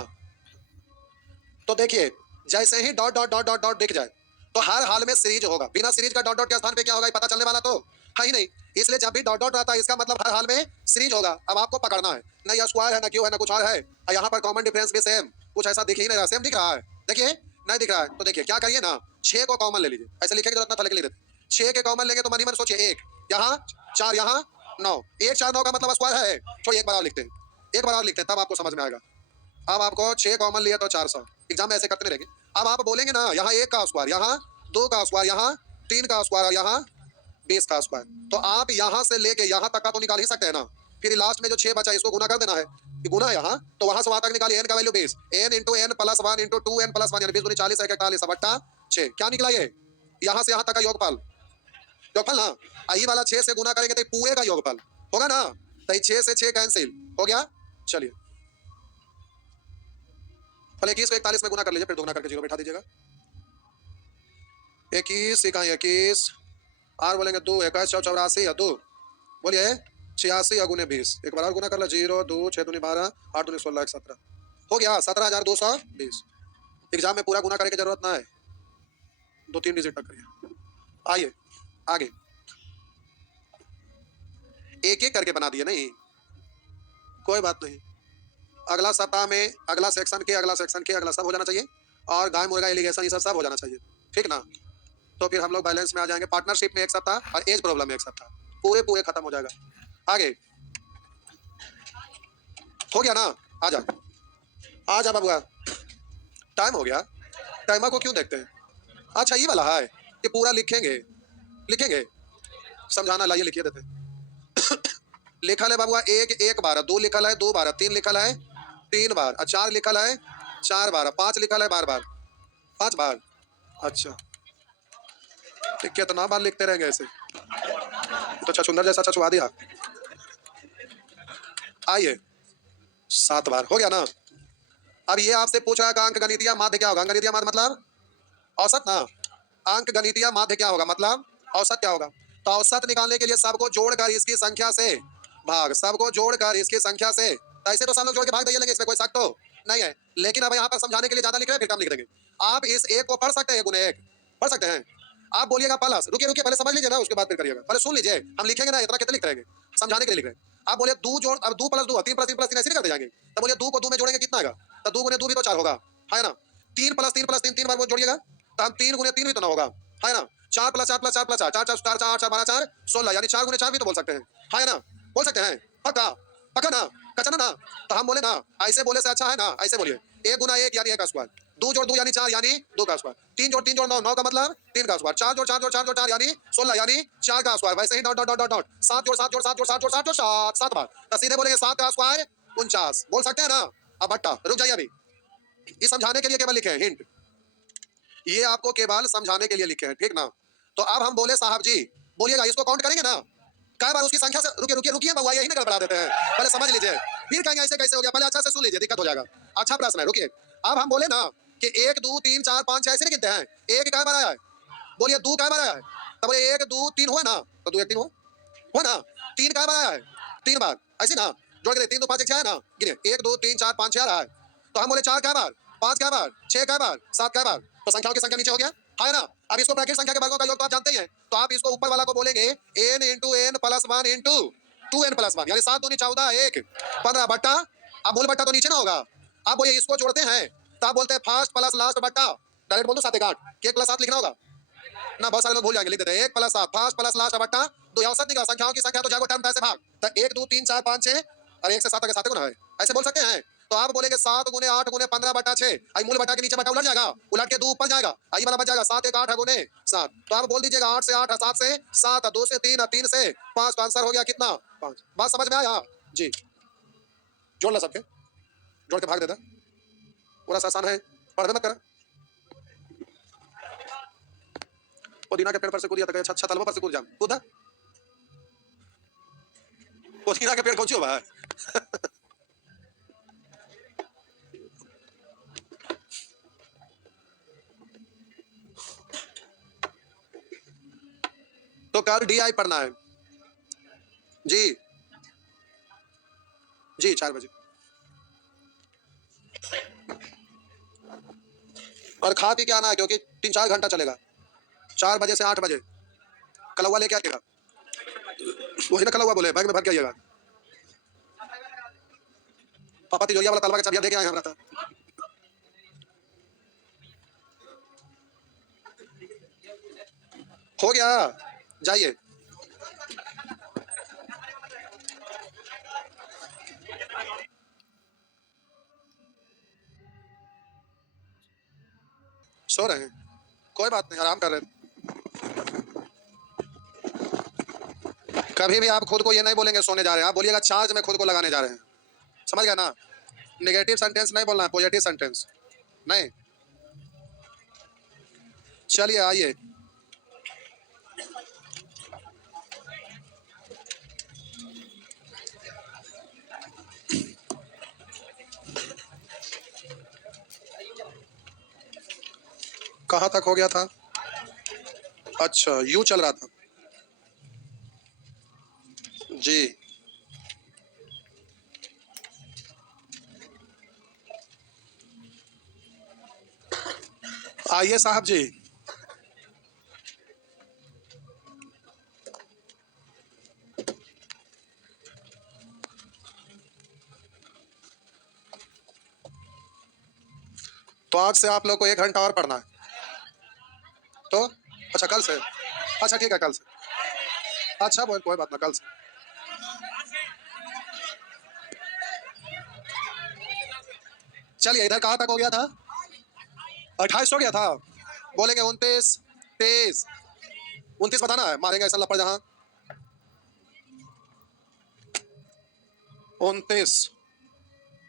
तो देखिए जैसे ही dot dot dot dot dot दिख जाए तो हर हाल में सीरीज होगा, बिना सीरीज का डॉट डॉट के स्थान पे क्या होगा ये पता चलने वाला तो है ही नहीं, इसलिए जब भी डॉट डॉट रहता है इसका मतलब हर हाल में सीरीज होगा। अब आपको पकड़ना है, ना ये स्क्वायर है ना क्यों है ना कुछ और है, और यहाँ पर कॉमन डिफरेंस भी सेम, कुछ ऐसा दिख ही नहीं रहा, सेम दिख रहा है, देखिए नहीं दिख रहा है। तो देखिए क्या करिए ना, 6 को कॉमन ले लीजिए, ऐसे लिखे की जरूरत ना था, लेकिन ले देते 6 के कॉमन लेंगे तो मन ही मन सोचिए 1 यहाँ 4 यहाँ 9, 1 4 9 का मतलब स्क्वायर है, छोड़िए एक बार और लिखते हैं, एक बार और लिखते हैं तब आपको समझ में आएगा। अब आपको 6 कॉमन लिया तो 400, एग्जाम में ऐसे करते नहीं रहेंगे। अब आप बोलेंगे ना यहाँ 1 का स्क्वायर, यहाँ 2 का स्क्वायर, यहाँ 3 का स्क्वायर और यहाँ 20 का स्क्वायर, तो आप यहाँ से लेके यहाँ तक का तो निकाल ही सकते हैं ना। फिर लास्ट में जो 6 बचा इसको गुना कर देना है, कि गुना यहाँ तो वहां से वहां तक निकालिए, n का value 20, n into n plus 1 into 2n plus 1 यानी 20 दूनी 40 है 41 बट्टा 6, क्या निकला ये, यहाँ से यहाँ तक का योगफल, योगफल ना, आई वाला 6 से गुना करेंगे तो पूरे का योगफल होगा ना, तो 6 से 6 कैंसिल हो गया। चलिए पहले 21 को 41 में गुना कर लीजिए, फिर दोगुना करके 0 बैठा दीजिएगा। 21 इकाई 21 आर बोलेंगे 2 21 84 या 2 बोलिए 86 या गुने 20, एक बार और गुना कर लो, 0 2 6 दूनी 12 8 दूनी 16 17 हो गया 17220। एग्जाम में पूरा गुना करने की जरूरत ना है, 2-3 डिजिट तक करिए। आइए आगे, एक एक करके बना दिए नहीं, कोई बात नहीं। अगला सप्ताह में अगला सेक्शन के अगला सेक्शन के अगला सब हो जाना चाहिए, और गाय मुर्गा एलिगेशन ये सब हो जाना चाहिए, ठीक ना। तो फिर हम लोग बैलेंस में आ जाएंगे, पार्टनरशिप में एक सप्ताह और एज प्रॉब्लम में एक सप्ताह, पूरे पूरे खत्म हो जाएगा। आगे हो गया ना, आ जा बाबूआ, टाइम हो गया, टाइमर को क्यों देखते हैं। अच्छा ये वाला है, ये पूरा लिखेंगे, लिखेंगे समझाना, लाइए लिखिए देते। लिखल है बाबूआ 1 1 12, 2 लिखल है 2 12, 3 लिखल है 3 बार, और 4 लिखल है 4 बार, 5 लिखल है बार बार 5 बार। अच्छा तो कितना बार लिखते रहेंगे ऐसे, तो छछुंदर जैसा छछुआ दिया। आइए 7 बार हो गया ना। अब ये आपसे पूछ रहा है कि अंक गणितीय माध्य क्या होगा, अंक गणितीय माध्य मतलब औसत ना, अंक गणितीय माध्य क्या होगा मतलब औसत क्या होगा। तो औसत निकालने के लिए सबको जोड़कर इसकी संख्या से भाग, सबको जोड़कर इसकी संख्या से, तो ऐसे तो सब लोग जोड़ के भाग दे लेंगे, इसमें कोई शक तो नहीं है, लेकिन अब यहाँ पर समझाने के लिए ज्यादा लिख रहे हैं फिर कम लिख देंगे। आप इस 1 को पढ़ सकते हैं, गुने 1 पढ़ सकते हैं। आप बोलिएगा प्लस, रुकिए रुकिए पहले समझ लीजिए ना, उसके बाद फिर करिएगा, पहले सुन लीजिए, हम लिखेंगे ना इतना कितने लिख रहेंगे, समझाने के लिए लिख रहे हैं। आप बोलिए 2 जोड़, अब 2 प्लस 2 3 प्लस 3 प्लस 3 ऐसे नहीं करते जाएंगे, तो बोलिए 2 को 2 में जोड़ेंगे कितना आएगा, तो 2 गुने 2 भी तो 4 होगा, है ना। 3 प्लस 3 प्लस 3 3 बार वो जोड़िएगा, तो हम 3 गुने 3 भी तो ना होगा, है ना। 4 प्लस 4 प्लस 4 प्लस 4 4 4 4 4 12 4 16 यानी 4 गुने 4 भी तो बोल सकते हैं, है ना, बोल सकते हैं, पक्का पक्का ना, कचना ना। तो हम बोले ना ऐसे बोले से अच्छा है ना, ऐसे बोलिए 1 गुना 1 यानी 1 का स्क्वायर, 2 जोड़ 2 यानी 4 यानी 2 का स्क्वायर, 3 जोड़ 3 जोड़ 9 9 का मतलब 3 का स्क्वायर, 4 जोड़ 4 जोड़ 4 जोड़ 4 यानी 16 यानी 4 का स्क्वायर, वैसे ही dot dot dot dot dot 7 जोड़ 7 जोड़ 7 जोड़ 7 जोड़ 7 जोड़ 7 बार, तो सीधे बोलेंगे 7 का स्क्वायर 49, बोल सकते हैं ना। अब बट्टा रुक जाइए, अभी ये समझाने के लिए केवल लिखे हैं, हिंट ये आपको केवल समझाने के लिए लिखे हैं, ठीक ना। तो अब हम बोले साहब जी, बोलिएगा इसको काउंट करेंगे ना, कई बार उसकी संख्या से रुकिए रुकिए रुकिए बउआ, यही ना गड़बड़ा देते हैं, पहले समझ लीजिए, फिर कहेंगे ऐसे कैसे हो गया, पहले अच्छा से सुन लीजिए, दिक्कत हो जाएगा। अच्छा प्रश्न है, रुकिए। अब हम बोले ना कि 1 2 3 4 5 6 ऐसे नहीं गिनते हैं, एक क्या बनाया है, बोलिए 2 क्या बनाया है, तब बोले 1 2 3 हुआ ना, तो 2 1 3 हुआ ना, 3 क्या बनाया है 3 बार, ऐसे ना जोड़ के 3 2 5 1 6 है ना, गिनिए 1 2 3 4 5 6 रहा है, तो हम बोले 4 क्या बार, 5 क्या बार, 6 क्या बार, 7 क्या बार, तो संख्याओं की संख्या नीचे हो गया है ना। अब इसको प्राकृतिक संख्या के वर्गों का योग तो आप जानते ही हैं, तो आप इसको ऊपर वाला को बोलेंगे n into n plus 1 into 2n plus 1, यानी 7 दूनी 14 1 15 बट्टा, अब मूल बट्टा तो नीचे ना होगा, आप बोलिए इसको जोड़ते हैं तो आप बोलते हैं फर्स्ट प्लस लास्ट बट्टा, डायरेक्ट बोल दो 7 1 8, कि 1 प्लस 7 लिखना होगा ना, बहुत सारे लोग भूल जाएंगे, लिख देते हैं 1 प्लस 7 फर्स्ट प्लस लास्ट बट्टा 2, औसत निकाल संख्याओं की संख्या तो जाएगा टर्म पैसे भाग, तो 1 2 3 4 5 6 और 1 से 7 तक 7 गुना है, ऐसे बोल सकते हैं। तो आप बोलेंगे 7 गुने 8 गुने 15 बटा 6, आई मूल बटा के नीचे बटा उलट जाएगा, उलट के 2 ऊपर जाएगा, आई वाला बच जाएगा 7 1 8 गुने 7, तो आप बोल दीजिएगा 8 से 8 7 से 7 2 से 3 3 से 5, तो आंसर हो गया कितना 5। बात समझ में आया जी, जोड़ ला सबके, जोड़ के भाग देता, पूरा सा आसान है, पढ़ मत कर। पुदीना के पेड़ पर से कूदिया था, अच्छा तलबों पर से कूद जा, कूदा पुदीना के पेड़ कौन सी हो भाई तो कल DI पढ़ना है जी, जी 4 बजे, और खा पी के आना है क्योंकि 3 4 घंटा चलेगा, 4 बजे से 8 बजे कलौवा लेके आइएगा, वही ना कलौवा बोले, बैग में भर के आइएगा, पापा तिजोरिया वाला तलवा के चाबियां दे के आए हैं हमरा, हो गया जाइए। सो रहे हैं, कोई बात नहीं, आराम कर रहे हैं। कभी भी आप खुद को ये नहीं बोलेंगे सोने जा रहे हैं, आप बोलिएगा चार्ज में खुद को लगाने जा रहे हैं, समझ गया ना, नेगेटिव सेंटेंस नहीं बोलना है, पॉजिटिव सेंटेंस नहीं। चलिए आइए, कहाँ तक हो गया था, अच्छा यू चल रहा था जी, आइए साहब जी। तो आज से आप लोग को 1 घंटा और पढ़ना है, तो अच्छा कल से, अच्छा ठीक है कल से, अच्छा बोल कोई बात ना कल से। चलिए इधर कहाँ तक हो गया था, 28 हो गया था, बोलेंगे 29 23 29 बताना है, मारेंगे ऐसा लपड़ जहां 29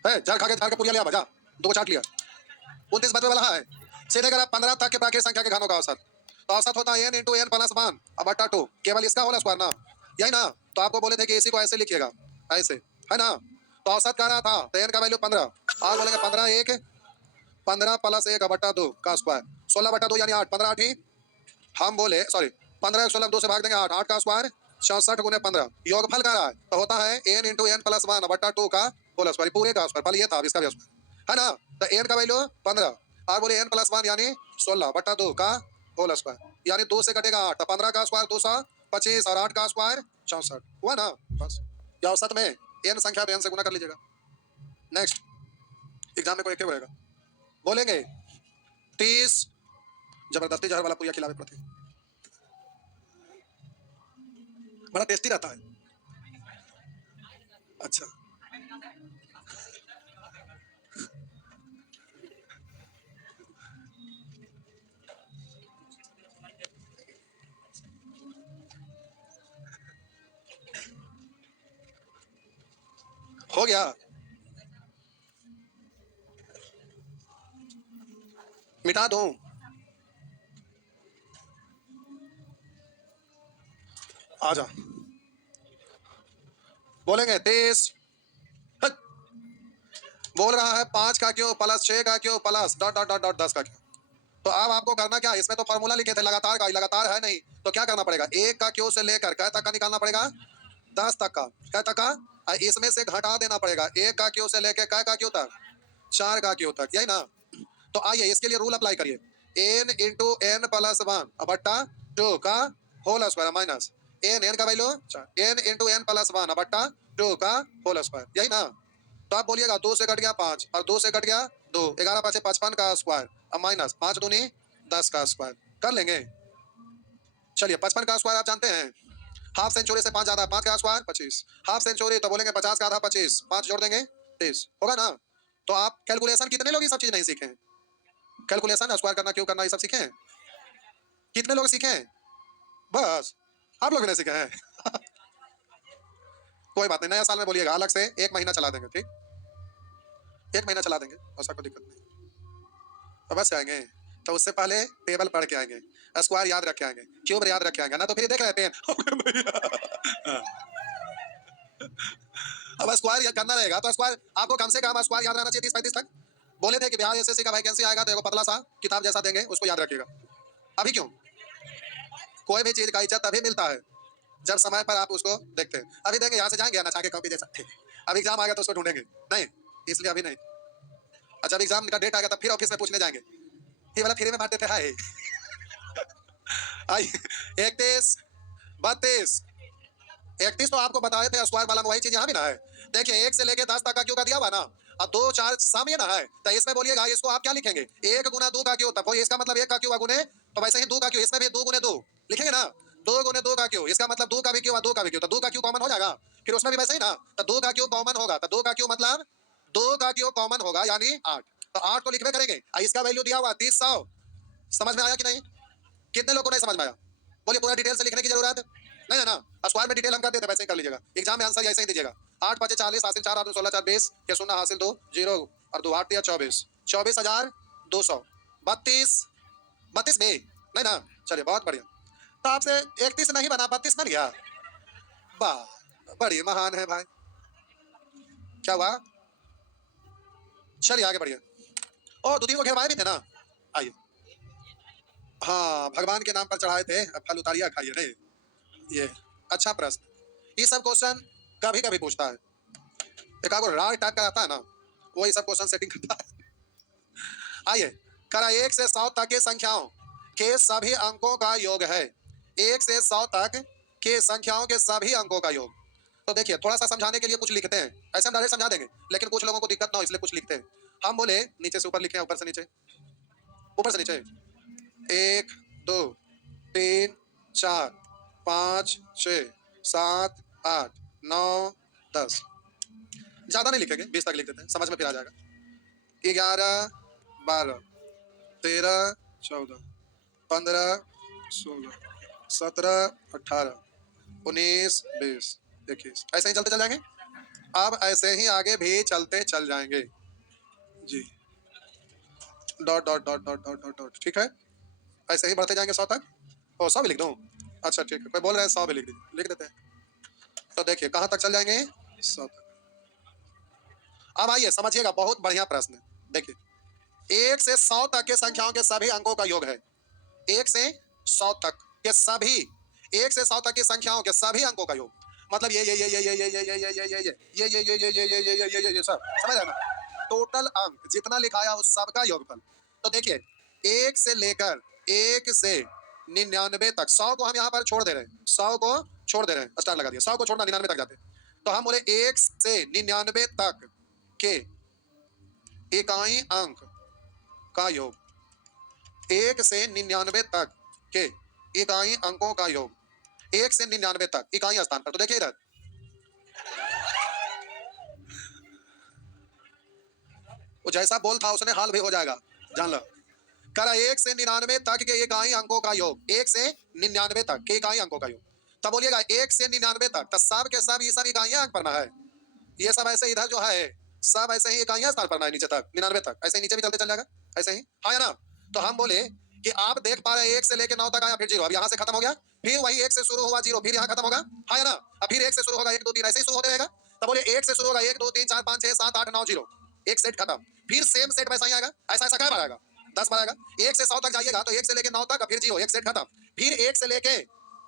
है, जड़ खा के पुरिया लिया बजा, 2 को चाट लिया, 29 बचने वाला है, सीधे अगर आप 15 तक के प्राकृतिक संख्या के घनों का औसत, तो औसत होता है n इंटू एन प्लस 1 अब बट्टा 2, केवल इसका होल स्क्वायर ना, यही ना, तो आपको बोले थे कि इसी को ऐसे लिखिएगा, ऐसे है ना, तो औसत कर रहा था तो n का वैल्यू 15, आज बोलेंगे 15 1 15 प्लस 1 बट्टा 2 का स्क्वायर, 16 बट्टा 2 यानी 8, 15 8 ही, हम बोले सॉरी 15 16 2 से भाग देंगे 8, 8 का स्क्वायर 64 गुने 15, योगफल कर रहा है तो होता है n इंटू एन प्लस 1 बट्टा 2 का होल स्क्वायर, पूरे का स्क्वायर, फल ये था इसका भी स्क्वायर है ना, तो n का वैल्यू 15, और बोले n प्लस 1 यानी 16 बट्टा 2 का होल स्क्वायर, यानी 2 से कटेगा 8, तो 15 का स्क्वायर 225 और 8 का स्क्वायर 64 हुआ ना, बस या औसत में n संख्या पे n से गुना कर लीजिएगा। नेक्स्ट एग्जाम में कोई एक रहेगा, बोलेंगे 30, जबरदस्ती जहर वाला पुरिया खिलावे पड़ते, बड़ा टेस्टी रहता है, अच्छा हो गया, मिटा दूं, आजा बोलेंगे 30। बोल रहा है 5 का क्यों प्लस 6 का क्यों plus dot dot dot dot 10 का क्यों। तो अब आपको करना क्या है, इसमें तो फॉर्मूला लिखे थे लगातार का, लगातार है नहीं, तो क्या करना पड़ेगा, 1 का क्यों से लेकर कै तक का निकालना पड़ेगा, 10 तक का, कै तक का, इसमें से घटा देना पड़ेगा, 1 का क्यों से लेकर कै का क्यों तक, 4 का क्यों तक, यही ना। तो आइए इसके लिए रूल अप्लाई करिए, n इंटू एन प्लस 1 बट्टा 2 का होल स्क्वायर माइनस n का value n into n plus 1 बट्टा 2 का होल स्क्वायर, यही ना। तो आप बोलिएगा 2 से कट गया 5 और 2 से कट गया 2, 11 5 55 का स्क्वायर अब माइनस 5 दूनी 10 का स्क्वायर कर लेंगे। चलिए 55 का स्क्वायर आप जानते हैं, हाफ सेंचुरी से 5 ज्यादा 5 का स्क्वायर 25, हाफ सेंचुरी तो बोलेंगे 50 का आधा 25, 5 जोड़ देंगे 30 होगा ना। तो आप कैलकुलेशन कितने लोग ये सब चीज नहीं सीखे हैं, कैलकुलेशन स्क्वायर करना क्यों करना ये सब सीखे हैं, कितने लोग सीखे हैं, बस आप लोग भी नहीं सीखे हैं। कोई बात नहीं, नया साल में बोलिएगा अलग से 1 महीना चला देंगे, ठीक 1 महीना चला देंगे, ऐसा कोई दिक्कत नहीं। तो बस आएंगे तो उससे पहले टेबल पढ़ के आएंगे, स्क्वायर याद रख के आएंगे, क्यूब याद रख के आएंगे ना, तो फिर देख रहे हैं अब स्क्वायर करना रहेगा तो स्क्वायर आपको कम से कम स्क्वायर याद रहना चाहिए 30-35 तक। बोले थे कि बिहार एसएससी का वैकेंसी आएगा तो एगो पतला सा किताब जैसा देंगे, उसको याद रखिएगा। अभी क्यों, कोई भी चीज का इज्जत तभी मिलता है जब समय पर आप उसको देखते हैं। अभी देंगे यहाँ से जाएंगे ना चाह के कॉपी दे सकते, अब एग्जाम आ गया तो उसको ढूंढेंगे नहीं, इसलिए अभी नहीं। जब एग्जाम का डेट आ गया तब फिर ऑफिस में पूछने जाएंगे, ये वाला फ्री में बांट देते हैं। आई 31 32 31 तो आपको बताए थे स्क्वायर वाला, वही चीज यहाँ भी ना है। देखिए 1 से लेके 10 तक का क्यों का दिया हुआ ना, अब 2 4 सामने ना है, तो इसमें बोलिएगा इसको आप क्या लिखेंगे, 1 गुना 2 का क्यों, तब इसका मतलब 1 का क्यों गुने, तो वैसे ही 2 का क्यों, इसमें भी 2 गुने 2 लिखेंगे ना, 2 गुने 2 का क्यों, इसका मतलब 2 का भी क्यों 2 का भी क्यों, तो 2 का क्यों कॉमन हो जाएगा, फिर उसमें भी वैसे ही ना, तो 2 का क्यों कॉमन होगा, तो 2 का क्यों मतलब 2 का क्यों कॉमन होगा यानी 8, तो 8 को लिखवे करेंगे, इसका वैल्यू दिया हुआ 30 समझ में आया कि नहीं, कितने लोगों को नहीं समझ में आया, बोलिए पूरा डिटेल से लिखने की जरूरत नहीं है ना, स्क्वायर में डिटेल हम करते थे वैसे ही कर लीजिएगा, एग्जाम में आंसर ऐसे ही दीजिएगा, 8 5 40 हासिल 4 8 16 4 20 के शून्य हासिल 2 0 और 2 8 24 24,200 32 32 में नहीं ना, चलिए बहुत बढ़िया। तो आपसे 31 नहीं बना 32 बन गया, वाह बड़ी महान है भाई, क्या हुआ, चलिए आगे बढ़िए। ओ दूधी को घेरवाए भी थे ना, आइए, हाँ भगवान के नाम पर चढ़ाए थे, फल उतारिया खाइए नहीं, ये अच्छा प्रश्न, ये सब क्वेश्चन कभी कभी पूछता है, एक आगो राग टाइप का आता है ना, वो ये सब क्वेश्चन सेटिंग करता है। आइए करा 1 से 100 तक की संख्याओं के सभी अंकों का योग है, 1 से 100 तक के संख्याओं के सभी अंकों का योग। तो देखिए थोड़ा सा समझाने के लिए कुछ लिखते हैं, ऐसे हम डायरेक्ट समझा देंगे लेकिन कुछ लोगों को दिक्कत ना हो इसलिए कुछ लिखते हैं। हम बोले नीचे से ऊपर लिखे, ऊपर से नीचे, ऊपर से नीचे, 1 2 3 4 5 6 7 8 9 10, ज्यादा नहीं लिखेंगे 20 तक लिख देते हैं, समझ में फिर आ जाएगा। 11 12 13 14 15 16 17 18 19 20 21, ऐसे ही चलते चल जाएंगे। अब ऐसे ही आगे भी चलते चल जाएंगे जी, dot dot dot dot dot dot dot, ठीक है, ऐसे ही बढ़ते जाएंगे 100 तक। ओ 100 भी लिख दूं, अच्छा ठीक है, कोई बोल रहे हैं 100 भी लिख दीजिए, लिख देते हैं। तो देखिए कहाँ तक चल जाएंगे 100 तक। अब आइए समझिएगा, बहुत बढ़िया प्रश्न है, देखिए 1 से 100 तक के संख्याओं के सभी अंकों का योग है, 1 से 100 तक के सभी, 1 से 100 तक की संख्याओं के सभी अंकों का योग, मतलब ये सब समझ रहे ना, टोटल अंक जितना लिखाया उस सबका योगफल। तो देखिए 1 से लेकर 1 से 99 तक, 100 को हम यहाँ पर छोड़ दे रहे हैं, 100 को छोड़ दे रहे हैं, स्टार लगा दिया, 100 को छोड़ना 99 तक जाते हैं, तो हम बोले 1 से 99 तक के इकाई अंक का योग, 1 से 99 तक के इकाई अंकों का योग, 1 से 99 तक इकाई स्थान पर, तो देखिए इधर वो जैसा बोल था उसने हाल भी हो जाएगा, जान लो। करा 1 से 99 तक के इकाई अंकों का योग, 1 से 99 तक के इकाई अंकों का योग, तब बोलिएगा 1 से 99 तक, तो सब के सब ये सब इकाइयां अंक पढ़ना है, ये सब ऐसे इधर जो है सब ऐसे ही इकाइयां स्थान पढ़ना है नीचे तक 99 तक, ऐसे नीचे भी चलते चल जाएगा ऐसे ही, हाँ या ना। तो हम बोले कि आप देख पा रहे हैं 1 से लेके 9 तक आया, फिर 0, अब यहाँ से खत्म हो गया, फिर वही 1 से शुरू हुआ 0, फिर यहाँ खत्म होगा, हाँ या ना? अब फिर 1 से शुरू होगा 1 2 3 ऐसे ही शुरू होते रहेगा। तब बोलिए 1 से शुरू होगा 1 2 3 4 5 6 7 8 9 0, एक सेट खत्म। फिर सेम सेट वैसा ही आएगा, ऐसा ऐसा क्या आएगा 10 बार आएगा। 1 से 100 तक जाइएगा तो 1 से लेके 9 तक, फिर 0, एक सेट खत्म। फिर 1 से लेके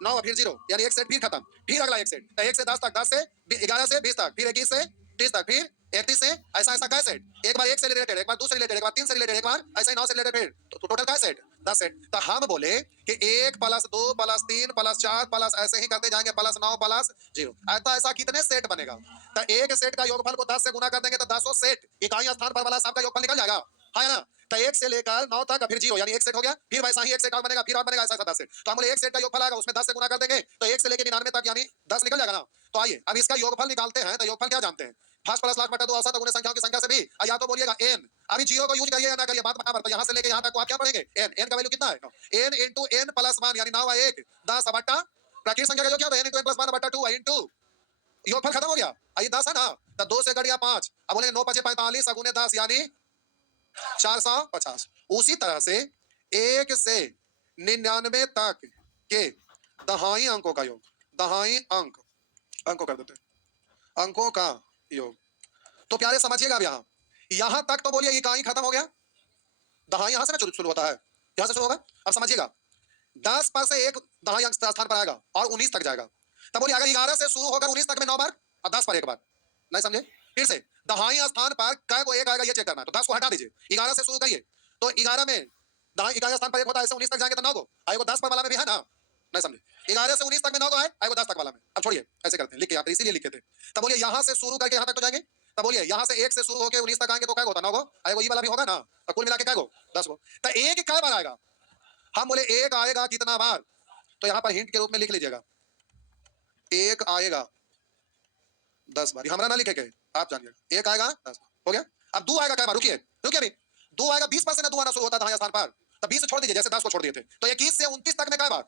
9 फिर 0, यानी एक सेट फिर खत्म। फिर अगला एक सेट, 1 से 10 तक, 10 से 11 से 20 तक, फिर 21 से 30 तक, फिर 31 से ऐसा ऐसा क्या सेट, एक बार 1 से रिलेटेड, एक बार 2 से रिलेटेड, एक बार 3 से रिलेटेड, एक बार ऐसा ही 9 से रिलेटेड, फिर तो टोटल क्या सेट 10 सेट। तो हम बोले कि 1 + 2 + 3 + 4 प्लस ऐसे ही करते जाएंगे +9 + 0, ऐसा ऐसा कितने सेट बनेगा। तो एक सेट का योगफल को 10 से गुना कर देंगे तो 10 सेट इकाई स्थान पर वाला सबका योगफल निकल जाएगा, है ना? तो 1 से लेकर 9 तक, फिर 0, यानी एक सेट हो गया, फिर वैसा ही एक सेट और बनेगा, फिर और बनेगा, ऐसा 10 सेट। तो हम बोले एक सेट का योगफल आएगा, उसमें 10 से गुना कर देंगे तो 1 से लेकर 99 तक, यानी 10 निकल जाएगा ना। तो आइए अब इसका योगफल निकालते हैं। तो योगफल क्या जानते हैं, फर्स्ट प्लस लास्ट बटा 2 औसत गुणे संख्याओं की संख्या से भी, या तो बोलिएगा n, अभी 0 को यूज करिए या ना करिए बात बराबर। तो यहाँ से लेके यहाँ तक आप क्या पढ़ेंगे, n का वैल्यू कितना है, n × n + 1, यानी 9 1 10 बटा प्राकृतिक संख्या का जो क्या होता है n × n + 1 बटा 2 इंटू योगफल खत्म हो गया, आइए 10 है ना, तो 2 से कट गया 5, अब बोलेंगे 9 × 5 = 45 गुने 10 यानी 450। उसी तरह से 1 से 99 तक के दहाई अंकों का योग, दहाई अंक, अंकों कर देते हैं, अंकों का योग। तो प्यारे समझिएगा, अब यहां तक तो बोलिए इकाई खत्म हो गया, दहाई यहां से ना शुरू होता है, यहां से शुरू होगा। अब समझिएगा 10 पर से एक दहाई अंक स्थान पर आएगा और 19 तक जाएगा। तब बोलिए अगर 11 से शुरू होकर 19 तक में 9 बार और 10 पर एक बार, नहीं समझे, फिर से दहाई स्थान पर कै को एक आएगा ये चेक करना है। तो 10 को हटा दीजिए, 11 से शुरू करिए, तो 11 में दहाई इकाई स्थान पर एक होता है, ऐसे 19 तक जाएंगे तो 9 को आएगा, 10 पर वाला में भी है ना, नहीं समझे, 11 से 19 तक में 9 को आएगा 10 तक वाला में। अब छोड़िए, ऐसे करते हैं, लिख के यहाँ इसीलिए लिखे थे। तब बोलिए यहां से शुरू करके यहां तक तो जाएंगे, तब बोलिए यहां से 1 से शुरू होकर 19 तक आएंगे तो क्या होता है 9 को आएगा, ये वाला भी होगा ना, तो कुल मिला के क्या को 10 को। तो एक कै बार आएगा, हम बोले एक आएगा कितना बार, तो यहाँ पर हिंट के रूप में लिख लीजिएगा, एक आएगा 10 बार, हमरा ना लिखेंगे आप जानिएगा, एक आएगा 10 बार हो गया। अब 2 आएगा क्या बार, रुकिए रुकिए, अभी 2 आएगा 20 पर से ना 2 आना शुरू होता था यहाँ स्थान पर, तो 20 से छोड़ दीजिए, जैसे 10 को छोड़ दिए थे, तो 21 से 29 तक में क्या बार,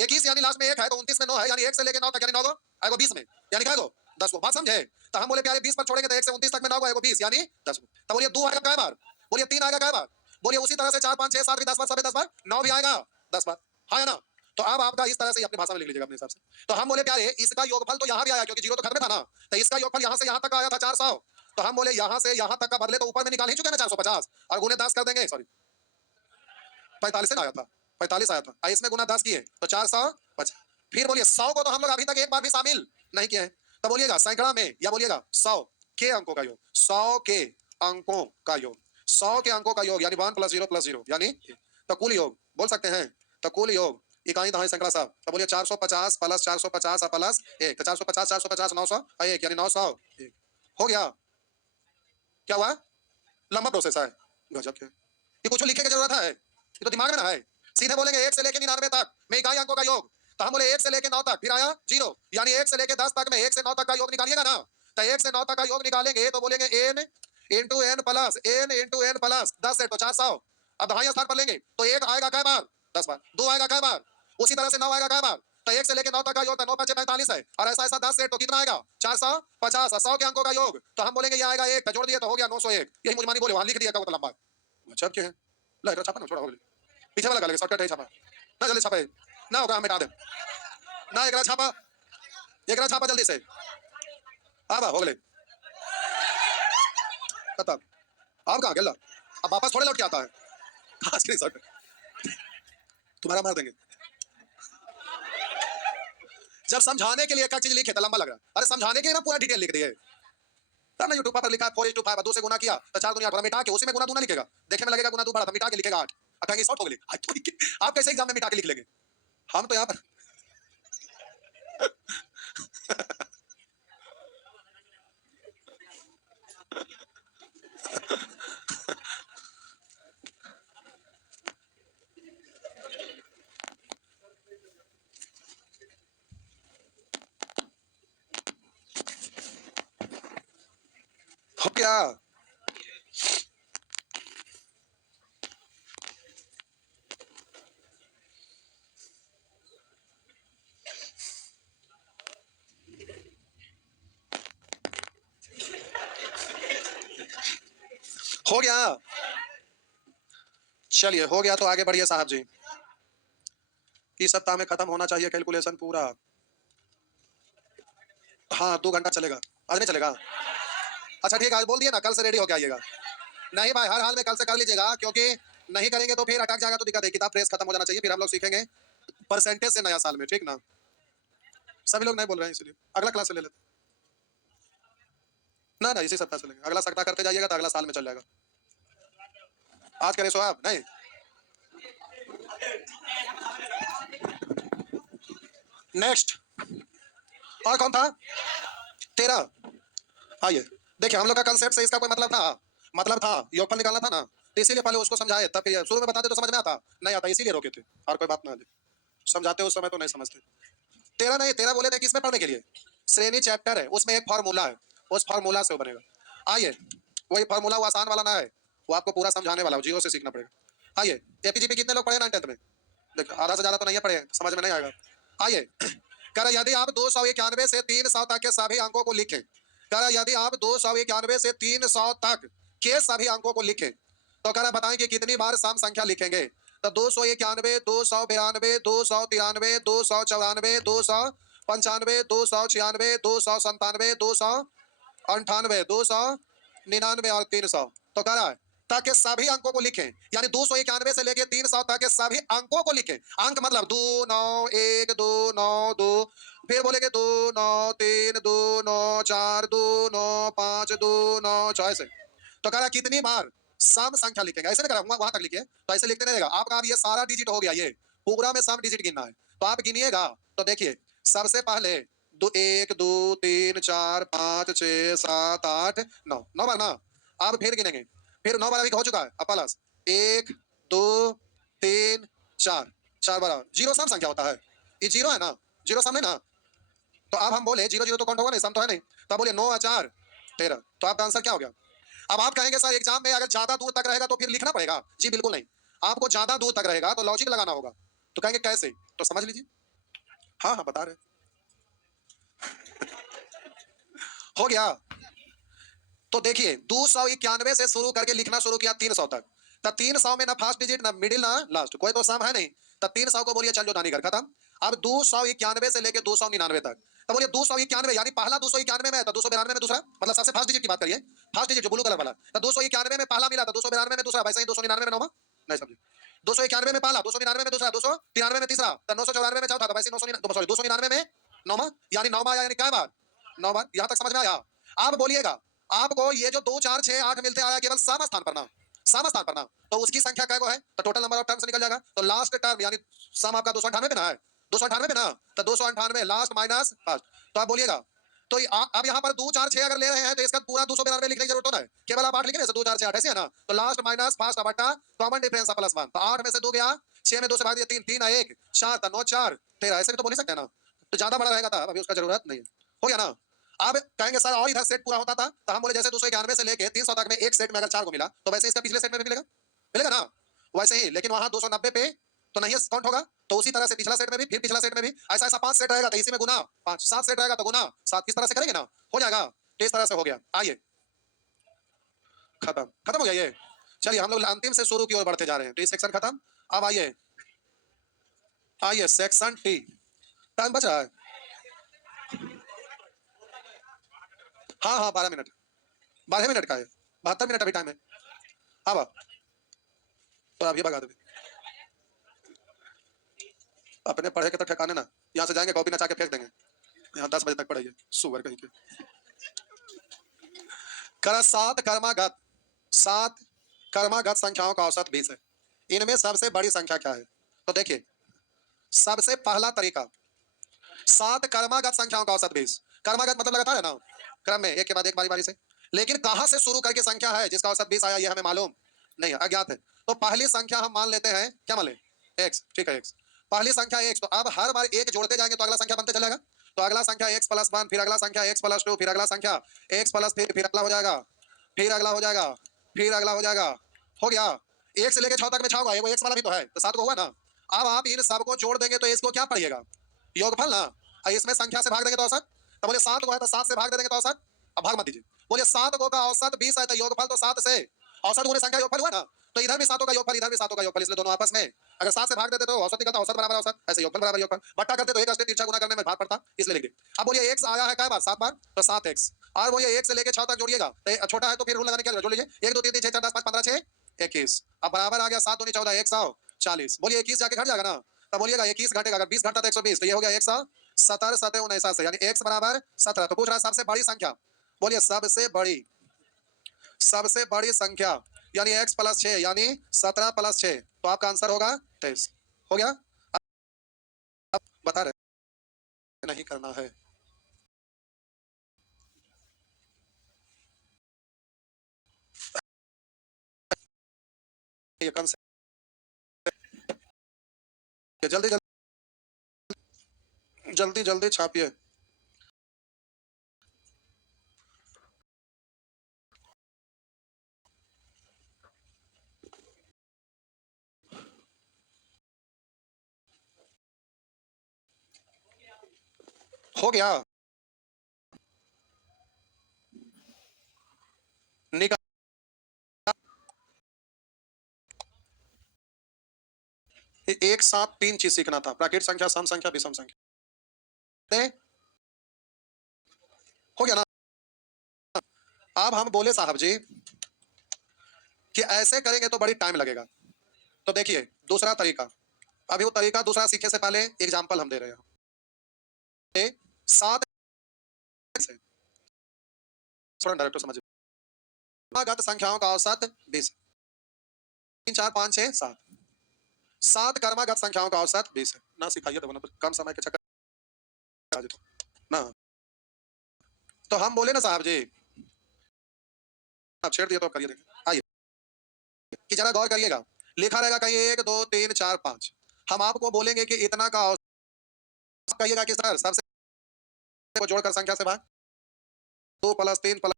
21 यानी लास्ट में 1 है तो 29 में 9 है, यानी 1 से लेकर 9 तक, यानी 9 को आएगा 20 में, यानी क्या को 10 को, बात समझे। तो हम बोले प्यारे 20 पर छोड़ेंगे तो 1 से 29 तक में 9 को आएगा 20 यानी 10 को। तो बोलिए 2 आएगा क्या बार, बोलिए 3 आएगा क्या बार, बोलिए उसी तरह से 4 5 6 7 भी 10 बार, सब 10 बार, 9 भी आएगा 10 बार, हाँ ना। तो अब आपका इस तरह से अपनी भाषा में लिख लीजिएगा अपने हिसाब से। तो हम बोले प्यारे इसका योगफल तो यहाँ भी आया क्योंकि 0 तो खत्म था ना, तो इसका योगफल यहाँ से यहाँ तक आया था 400, तो हम बोले यहाँ से यहाँ तक का बदले तो ऊपर में निकाल ही चुके हैं 450 और गुने 10 कर देंगे, सॉरी 45 से आया था, 45 आया था, इसमें गुना 10 किए तो 450। फिर बोलिए 100 को तो हम लोग अभी तक एक बार भी शामिल नहीं किए हैं, तो बोलिएगा सैकड़ा में, या बोलिएगा 100 के अंकों का योग, 100 के अंकों का योग, 100 के अंकों का योग यानी 1 + 0 + 0 यानी, तो कुल योग बोल सकते हैं, तो कुल योग इकाई दहाई सैकड़ा साहब, तो बोलिए 450 + 450 प्लस 1, तो 450 450 901 यानी 901 हो गया। क्या हुआ, लंबा प्रोसेस है, गजब के, ये कुछ लिखने की जरूरत है, ये तो दिमाग में ना है। सीधे बोलेंगे 1 से लेकर 99 तक में इकाई अंकों का योग, तो हम बोले 1 से लेकर 9 तक, फिर आया 0, यानी 1 से लेकर 10 तक में 1 से 9 तक का योग निकालिएगा ना, तो 1 से 9 तक का योग निकालेंगे तो बोलेंगे n × n + 10 सेट, तो 400। अब दहाई स्थान पर लेंगे तो 1 आएगा कै बार 10 बार, 2 आएगा कै बार, उसी तरह से 9 आएगा कै बार, तो 1 से लेकर 9 तक का योग तो 9 × 5 = 45 है, और ऐसा ऐसा 10 सेट तो कितना आएगा 450, 100 के अंकों का योग, तो हम बोलेंगे ये आएगा 1, जोड़ दिए तो हो गया 901, यही मुजमानी बोले वहां लिख दिया, क्या वो लंबा, अच्छा क्या है, ला इधर छापा ना, छोड़ा हो गया, पीछे वाला लगा शॉर्टकट है, छापा ना, जल्दी छापे ना, होगा हम मिटा दे ना, एकरा छापा जल्दी से, अब हो गए खत्म, आप कहाँ गया, अब वापस थोड़े लौट के आता है, आज के शॉर्ट तुम्हारा मार देंगे। जब समझाने के लिए एक चीज लिखे तो लंबा लग रहा है, अरे समझाने के लिए ना पूरा डिटेल लिख दिए, तब ना यूट्यूब पर लिखा 4:5, 2 से गुना किया तो 4 दूनी 8, मिटा के उसी में गुना दूना लिखेगा, देखने में लगेगा गुना 2 बड़ा था, मिटा के लिखेगा 8, कहेंगे शॉर्ट हो गई, आप कैसे एग्जाम में मिटा के लिख लेंगे, हम तो यहाँ पर हो क्या, हो गया चलिए हो गया तो आगे बढ़िए साहब जी। इस सप्ताह में खत्म होना चाहिए कैलकुलेशन पूरा। हाँ 2 घंटा चलेगा। आज नहीं चलेगा? अच्छा ठीक है, आज बोल दिया ना, कल से रेडी होके आइएगा। नहीं भाई, हर हाल में कल से कर लीजिएगा, क्योंकि नहीं करेंगे तो फिर अटक जाएगा तो दिक्कत है। किताब प्रेस खत्म हो जाना चाहिए, फिर हम लोग सीखेंगे परसेंटेज से नया साल में, ठीक ना? सभी लोग नहीं बोल रहे हैं, इसलिए अगला क्लास से ले लेते ना। ना इसी सप्ताह से लेंगे, अगला सप्ताह करते जाइएगा तो अगला साल में चल जाएगा। आज करे सो आप नहीं। नेक्स्ट और कौन था? 13। आइए देखिए, हम लोग का कंसेप्ट से इसका कोई मतलब था योगफल निकालना था ना, तो इसीलिए पहले उसको समझाए, तब फिर शुरू में बताते तो समझ में आता, नहीं आता इसीलिए रोके थे। और कोई बात ना समझाते उस समय तो नहीं समझते। 13 नहीं, 13 बोले थे किसमें पढ़ने के लिए? श्रेणी चैप्टर है, उसमें एक फार्मूला है, उस फार्मूला से वो बनेगा। आइए, वही फार्मूला वो आसान वाला ना है, वो आपको पूरा समझाने वाला, जीरो से सीखना पड़ेगा। आइए, एपीजीपी कितने लोग पढ़े 9th में? देखो आधा से ज्यादा तो नहीं है पढ़े, समझ में नहीं आएगा। आइए कह रहा यदि आप 291 से 300 तक के सभी अंकों को लिखें, कह रहा यदि आप 291 से 300 तक के सभी अंकों को लिखें, तो कह रहा बताएं कि कितनी बार सम संख्या लिखेंगे। तो 291, 292, 293, 294, 295, 296, 297, 298, 299 और 300। तो कह रहा है ताकि सभी अंकों को लिखें, यानी 291 से लेके 300 तक के सभी अंकों को लिखें। अंक मतलब 2 9 1 2 9 2, फिर बोलेंगे 2 9 3 2 9 4 2 9 5 2 9 6 से। तो कह रहा कितनी बार सम संख्या लिखेंगे, ऐसे नहीं कह रहा वहां तक लिखिए, तो ऐसे लिखते नहीं रहेगा आपका। अब ये सारा डिजिट हो गया, ये पूरा में सम डिजिट गिनना है, तो आप गिनिएगा। तो देखिए सबसे पहले 1 2 3 4 5 6 7 8 9, 9 बार ना। अब फिर गिनेंगे, फिर 9 बार अभी हो चुका है, अब प्लस 1 2 3 4, 4 बार जीरो सम संख्या होता है, ये जीरो है ना, जीरो सम है ना। तो अब हम बोले जीरो जीरो तो काउंट होगा नहीं, सम तो है नहीं, तो बोले 9 4 13, तो आपका आंसर क्या हो गया? अब आप कहेंगे सर एग्जाम में अगर ज्यादा दूर तक रहेगा तो फिर लिखना पड़ेगा। जी बिल्कुल नहीं, आपको ज्यादा दूर तक रहेगा तो लॉजिक लगाना होगा। तो कहेंगे कैसे, तो समझ लीजिए। हाँ हाँ बता रहे हो गया। तो देखिए 291 से शुरू करके लिखना शुरू किया 300 तक, तब 300 में ना फर्स्ट डिजिट ना मिडिल ना लास्ट, कोई तो सम है नहीं, तब 300 को बोलिए चल जो नानी घर खत्म। अब 291 से लेके 299 तक, तो बोलिए 291 यानी पहला 291 में, तो 292 में दूसरा, मतलब सबसे फर्स्ट डिजिट की बात करिए, फर्स्ट डिजिट जो ब्लू कलर वाला, तो 291 में पहला मिला, तो 292 में दूसरा, वैसे ही 299 में नौवां, नहीं समझे, 291 में पहला, 299 में दूसरा, 293 में तीसरा, तो 994 में चौथा, तो वैसे 299 में नौवां, यानी नौवां यानी क्या बार? 9 बार। यहां तक समझ में आया? आप बोलिएगा आपको ये जो 2 4 6 8 मिलते आया केवल सम स्थान पर ना, सम स्थान पर ना, तो उसकी संख्या क्या है, तो टोटल नंबर ऑफ टर्म्स निकल जाएगा। तो लास्ट टर्म यानी सम आपका 298 पे ना है, 298 पे ना, तो 298 लास्ट माइनस फर्स्ट। तो आप बोलिएगा तो अब यहाँ पर 2 4 6 अगर ले रहे हैं तो इसका पूरा 292 लिखने की जरूरत तो नहीं, केवल आप 8 लिख रहे हैं, 2 4 6 8 ऐसे है ना, तो लास्ट माइनस फर्स्ट बटा कॉमन डिफरेंस प्लस 1, तो 8 में से 2 गया, 6 में 2 से भाग दिया 3 3 1 7 9 4 13, ऐसे भी तो बोल नहीं सकते ना, तो ज्यादा बड़ा रहेगा था, अभी उसका जरूरत नहीं है। हो गया ना? अब कहेंगे सर और इधर सेट पूरा होता था, तो हम बोले जैसे 291 से लेके 300 तक में एक सेट में अगर 4 को मिला, तो वैसे इसका पिछले सेट में भी मिलेगा, मिलेगा ना, वैसे ही। लेकिन वहां 290 पे तो नहीं काउंट होगा, तो उसी तरह से पिछला सेट में भी, फिर पिछला सेट में भी, ऐसा ऐसा 5 सेट रहेगा, तो इसी में गुना 5, 7 सेट रहेगा तो गुना 7, किस तरह से करेंगे ना, हो जाएगा। तो इस तरह से हो गया। आइए खत्म, खत्म हो गया ये। चलिए हम लोग अंतिम से शुरू की ओर बढ़ते जा रहे हैं, तो ये सेक्शन खत्म। अब आइए, आइए सेक्शन टी। टाइम बच रहा है? हाँ हाँ 12 मिनट, 12 मिनट का है, 72 मिनट अभी टाइम है। अब तो आप ये भगा देंगे, अपने पढ़े के तो ठिकाने ना, यहाँ से जाएंगे कॉपी नचा के फेंक देंगे, यहाँ 10 बजे तक पढ़ाइए सुअर कहीं के। कर 7 कर्मागत, 7 कर्मागत संख्याओं का औसत 20 है, इनमें सबसे बड़ी संख्या क्या है? तो देखिए सबसे पहला तरीका, 7 कर्मागत संख्याओं का औसत 20, कर्मागत मतलब लगातार है ना, क्रम में एक के बाद एक बारी बारी से, लेकिन कहां से शुरू करके संख्या है जिसका औसत 20 आया ये हमें मालूम नहीं है, अज्ञात है। तो पहली संख्या हम मान लेते हैं, क्या मान ले? x, ठीक है x, पहली संख्या x, तो अब हर बार एक जोड़ते जाएंगे तो अगला संख्या बनते चलेगा, तो अगला संख्या x + 1, फिर अगला संख्या x + 2, फिर अगला संख्या x + फिर अगला हो जाएगा, फिर अगला हो जाएगा, फिर अगला हो जाएगा। हो गया, 1 से लेकर 6 तक में 6 होगा, ये वो x वाला भी तो है, तो 7 को हुआ ना। अब आप इन सबको जोड़ देंगे तो इसको क्या पड़ेगा? योगफल ना। इसमें संख्या से भाग देंगे तो औसत, तो बोले 7 को है तो 7 से भाग दे देंगे तो औसत, अब भाग मत दीजिए, बोले 7 को का औसत 20 है तो योगफल तो 7 से, औसत गुणे संख्या योगफल हुआ ना, तो इधर भी सातों का योगफल, इधर भी सातों का योगफल, इसलिए दोनों आपस में अगर 7 से भाग देते तो औसत निकलता, औसत बराबर औसत, ऐसे योगफल बराबर योगफल, बट्टा करते तो 1 अष्टे तिरछा गुना करने में भाग पड़ता, इसलिए लिख दिया। अब बोलिए x आया है क्या बार 7 बार, तो 7x, और बोलिए 1 से लेके 6 तक जोड़िएगा, तो छोटा है तो फिर रूल लगाने क्या जोड़ लीजिए, 1 2 3 4 5 10 5 15 6 21, अब बराबर आ गया 7 दूनी 14 140, बोलिए 21 जाके घट जाएगा ना, तब बोलिएगा 21 घटेगा, अगर 20 घटता तो 120, तो ये हो गया 170 7 49, यानी x बराबर 17। तो पूछ रहा है सबसे बड़ी संख्या, बोलिए सबसे बड़ी संख्या, यानी x प्लस 6 यानी 17 प्लस 6, तो आपका आंसर होगा 23। हो गया। अब बता रहे नहीं करना है, ये कम से जल्दी जल्दी जल्दी छापिए। हो गया, निकल। एक साथ 3 चीज सीखना था, प्राकृत संख्या, सम संख्या, विषम संख्या। हो गया ना। अब हम बोले साहब जी कि ऐसे करेंगे तो बड़ी टाइम लगेगा, तो देखिए दूसरा तरीका, अभी वो तरीका दूसरा सीखने से पहले एग्जांपल हम दे रहे हैं। 7 से थोड़ा डायरेक्टर समझिए, क्रमागत संख्याओं का औसत 20, 3 4 5 6 7, 7 कर्मागत संख्याओं का औसत 20 है ना, सिखाइए तो वरना तो कम समय के चक्कर आ जाए ना। तो हम बोले ना साहब जी, आप छेड़ दिए तो करिए, आइए कि जरा गौर करिएगा, लिखा रहेगा कहीं 1 2 3 4 5, हम आपको बोलेंगे कि इतना का औसत, कहिएगा कि सर सबसे को जोड़कर संख्या से भाग, 2 प्लस 3 प्लस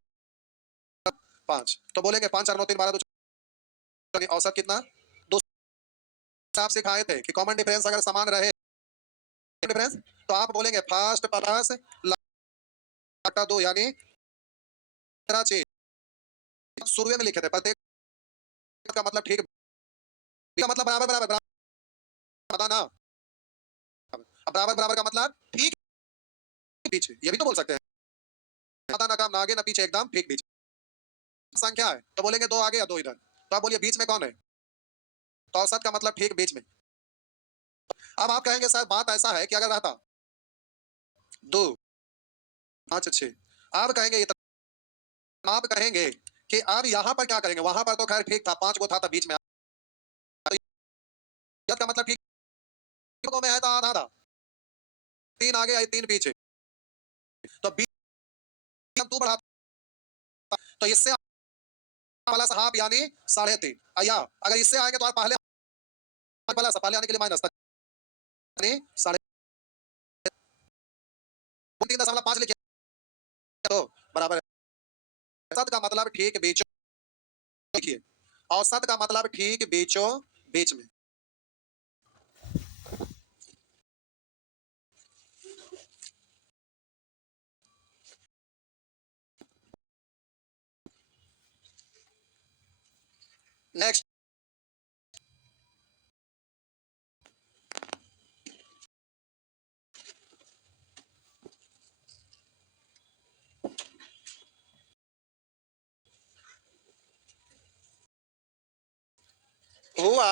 5, तो बोलेंगे 5 4 9 3 12 2, औसत कितना। दूसरा आप सिखाए थे कि कॉमन डिफरेंस अगर समान रहे डिफरेंस, तो आप बोलेंगे फर्स्ट प्लस लाटा 2, यानी तरह चीज शुरू में लिखे थे, प्रत्येक का मतलब ठीक का मतलब बराबर बराबर बराबर, बताना। अब बराबर बराबर का मतलब ठीक पीछे, ये भी तो बोल सकते हैं, ना काम ना आगे ना पीछे, एकदम ठीक बीच संख्या है, तो बोलेंगे 2 आगे या 2 इधर, तो आप बोलिए बीच में कौन है, तो औसत का मतलब ठीक बीच में। अब आप कहेंगे सर बात ऐसा है कि अगर रहता 2 5 6, आप कहेंगे इतना, आप कहेंगे कि अब यहाँ पर क्या करेंगे, वहां पर तो खैर ठीक था, 5 को था, बीच में का मतलब ठीक को में है तो आधा आधा, 3 आगे आई 3 पीछे, तो बीच हम 2 बढ़ा, तो इससे प्लस हाफ यानी 3.5, या अगर इससे आएंगे तो आप पहले प्लस, पहले आने के लिए माइनस, यानी 3.5 लिखिए, तो बराबर है। औसत का मतलब ठीक बीचों, लिखिए औसत का मतलब ठीक बीचों बीच में। नेक्स्ट, हुआ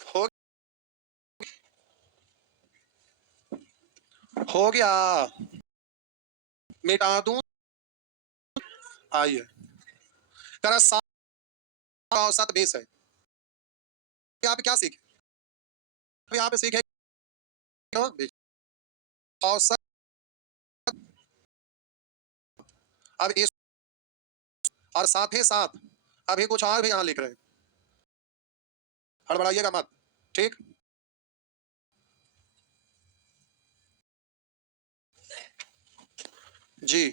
हो, हो गया, मिटा दूं, आइए करा, 7 का औसत 20 है, आप क्या सीखे, यहाँ पे सीखे तो बीच औसत, अब इस और साथ ही साथ अभी कुछ और भी यहाँ लिख रहे हैं, हड़बड़ाइएगा मत, ठीक। जी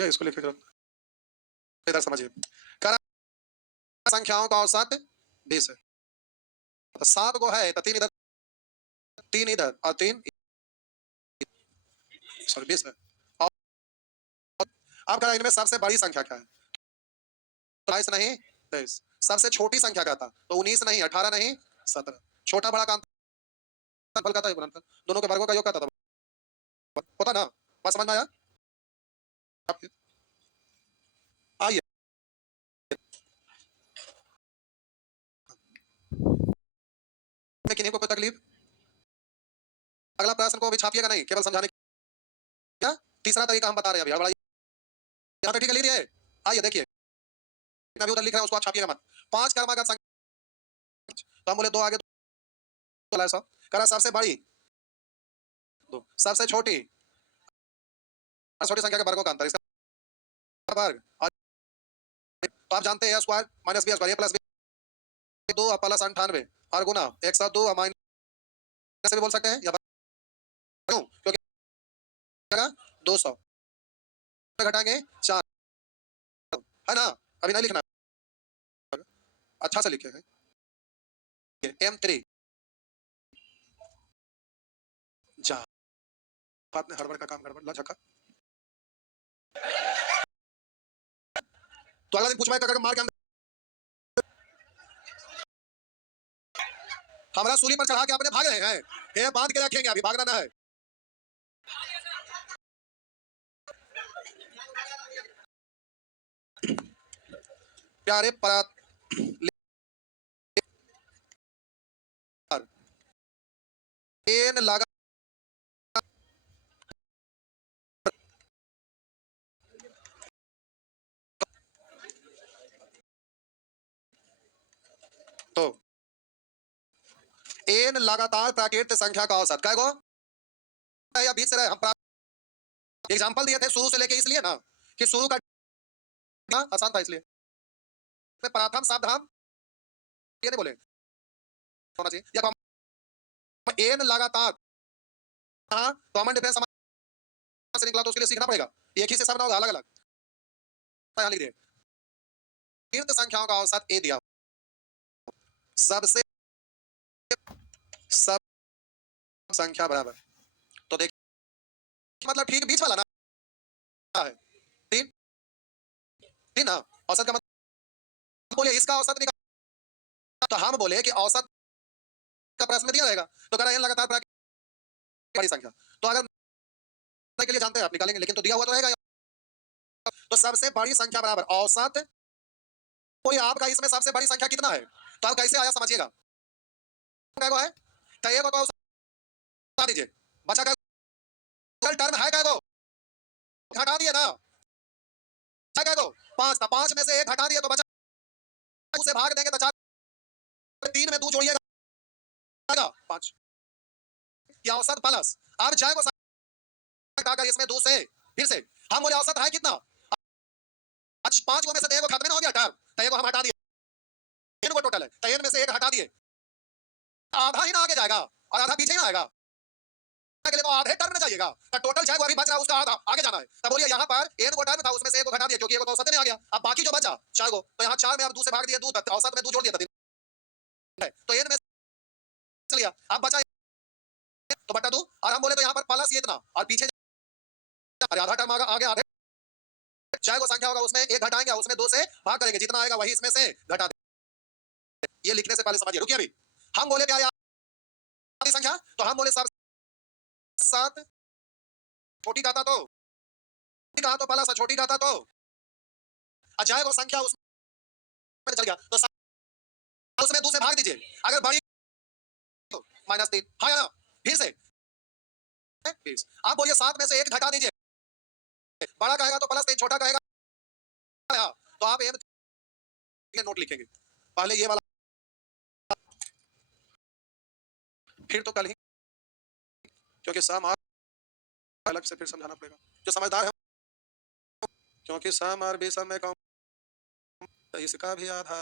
गया, इसको लिखे जरा, इधर समझिए। कह रहा संख्याओं का औसत 20 है, तो 7 को है तो 3 इधर 3 इधर और 3 सॉरी 20 है। और अब कह रहा इनमें सबसे बड़ी संख्या क्या है? 22 नहीं 23। सबसे छोटी संख्या क्या था? तो 19 नहीं 18 नहीं 17। छोटा बड़ा का अंतरफल का था गुणनफल, दोनों के वर्गों का योग क्या था? होता ना? बात समझ में आया? आइए में किन्हीं को कोई तकलीफ? अगला प्रश्न को अभी छापिएगा नहीं, केवल समझाने क्या। तीसरा तरीका हम बता रहे हैं अभी, बड़ा यहाँ पे ठीक है, ले रही है। आइए देखिए, मैं अभी उधर लिख रहा हूं, उसको आप छापिएगा मत। 5 क्रमागत संख्या, तो हम बोले 2 आगे 2 ऐसा करा, सबसे बड़ी 2, सबसे छोटी छोटी संख्या के वर्गों का अंतर, इसका वर्ग। और तो आप जानते हैं square minus b square plus b 2 plus 98 और गुना 102 माइनस से भी बोल सकते हैं, या क्योंकि 200 घटाएंगे 4, है ना? अभी नहीं लिखना, अच्छा से लिखे हैं। M3 जा, बात में हड़बड़ का काम, गड़बड़ ला झक्का। तो अगला दिन पूछवा का मार के हमारा सूली पर चढ़ा के अपने भाग रहे हैं, ये बांध के रखेंगे, अभी भागना ना है। प्यारे परात एन लगा तो एन लगातार प्राकृत संख्या का औसत क्या गो या बीच से रहे। हम एग्जांपल दिए थे शुरू से लेके, इसलिए ना कि शुरू का आसान था, इसलिए प्रथम सावधान ये नहीं बोले होना चाहिए, या एन लगातार कॉमन डिफरेंस से निकला तो उसके लिए सीखना पड़ेगा, एक ही से सब ना होगा, अलग अलग। यहाँ लिख दिए तीर्थ संख्याओं का औसत ए दिया, सबसे सब संख्या बराबर, तो देखिए मतलब ठीक बीच वाला ना है, 3 3 ना। औसत का मतलब बोले इसका औसत निकाल, तो हम बोले कि औसत का प्रश्न में दिया रहेगा, तो कह रहा है लगातार बड़ी संख्या, तो अगर के लिए जानते हैं आप निकालेंगे, लेकिन तो दिया हुआ तो रहेगा। तो सबसे बड़ी संख्या बराबर औसत, कोई आपका इसमें सबसे बड़ी संख्या कितना है, तो आप कैसे आया समझिएगा। क्या है तो ये बताओ, बता दीजिए बचा का टर्म है क्या, घटा दिए ना, क्या 5 था, 5 में से 1 घटा दिए तो बचा, उसे भाग देंगे तो 4, 3 में 2 जोड़िएगा 5, ये औसत प्लस। अब चाहे को घटाकर इसमें 2 से फिर से हम बोले औसत है कितना, आज 5 में से 1 खत्म ना हो गया टर्म, तो 1 हम हटा दिए, इनको टोटल है, तो n में से 1 हटा दिए, आधा ही ना आगे जाएगा और आधा पीछे ही ना आएगा, के लिए तो आधे टर्म में जाइएगा, तो टोटल चाहे वो अभी बच रहा है उसका आधा आगे जाना है। तब बोलिए यहाँ पर n को टर्म था, उसमें से 1 को घटा दिया क्योंकि 1 तो औसत में आ गया, अब बाकी जो बचा 4 को, तो यहाँ 4 में अब 2 से भाग दिया, 2 औसत में 2 जोड़ दिया था 3 तो n में से लिया, अब बचा तो बटा 2, और हम बोले तो यहाँ पर प्लस ये इतना और पीछे आधा टर्म आगे आधे, चाहे वो संख्या होगा उसमें 1 घटाएंगे, उसमें 2 से भाग करेंगे, जितना आएगा वही इसमें से घटा देंगे। ये लिखने से पहले समझिए, रुकिए अभी। हम बोले क्या आधी संख्या, तो हम बोले सब 7 छोटी का था तो कहा तो प्लस छोटी का था तो चाहे वो संख्या उसमें चल गया तो उसमें 2 से भाग दीजिए, अगर बड़ी तो -3 हाँ ना, फिर से आप बोलिए 7 में से 1 घटा दीजिए, बड़ा कहेगा तो +3, छोटा कहेगा तो आप ये नोट लिखेंगे पहले ये वाला, फिर तो कल ही, क्योंकि सम और अलग से फिर समझाना पड़ेगा जो समझदार है, क्योंकि सम और विषम में कम, तो इसका भी आधा।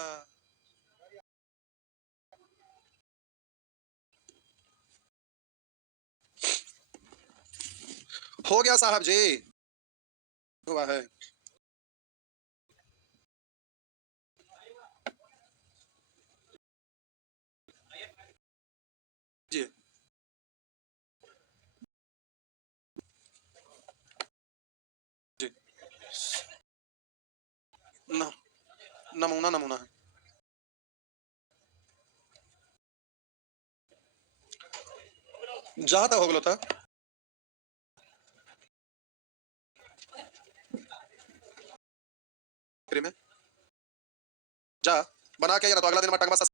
हो गया साहब जी, हुआ है। न, नमूना नमूना है। जा तो हो गलो था में जा बना के, या तो अगला दिन में टंग बस।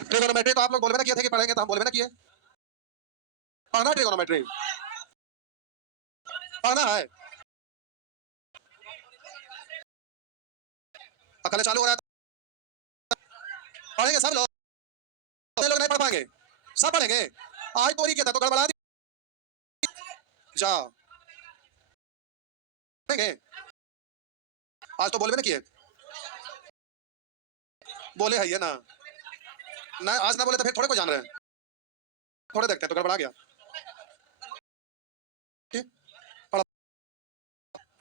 ट्रिगोनोमेट्री तो आप लोग बोलबे ना किए थे कि पढ़ेंगे, तो हम बोलबे ना किए। पढ़ना ट्रिगोनोमेट्री, पढ़ना है। कल चालू हो रहा है, पढ़ेंगे सब लोग, लोग नहीं पढ़ पाएंगे, सब पढ़ेंगे। आज तोरी किया था तो गड़बड़ा दी, जा पढ़ेंगे। आज तो बोलबे ना किए, बोले है ये ना, ना आज ना बोले तो फिर थोड़े को जान रहे हैं, थोड़े देखते हैं तो गड़बड़ा गया। ठीक, पढ़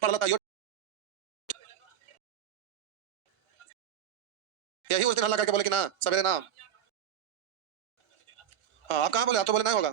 पढ़ लेता यही उस दिन हल्ला करके बोले कि ना सवेरे ना। हाँ आप कहाँ बोले, आप तो बोले नहीं होगा।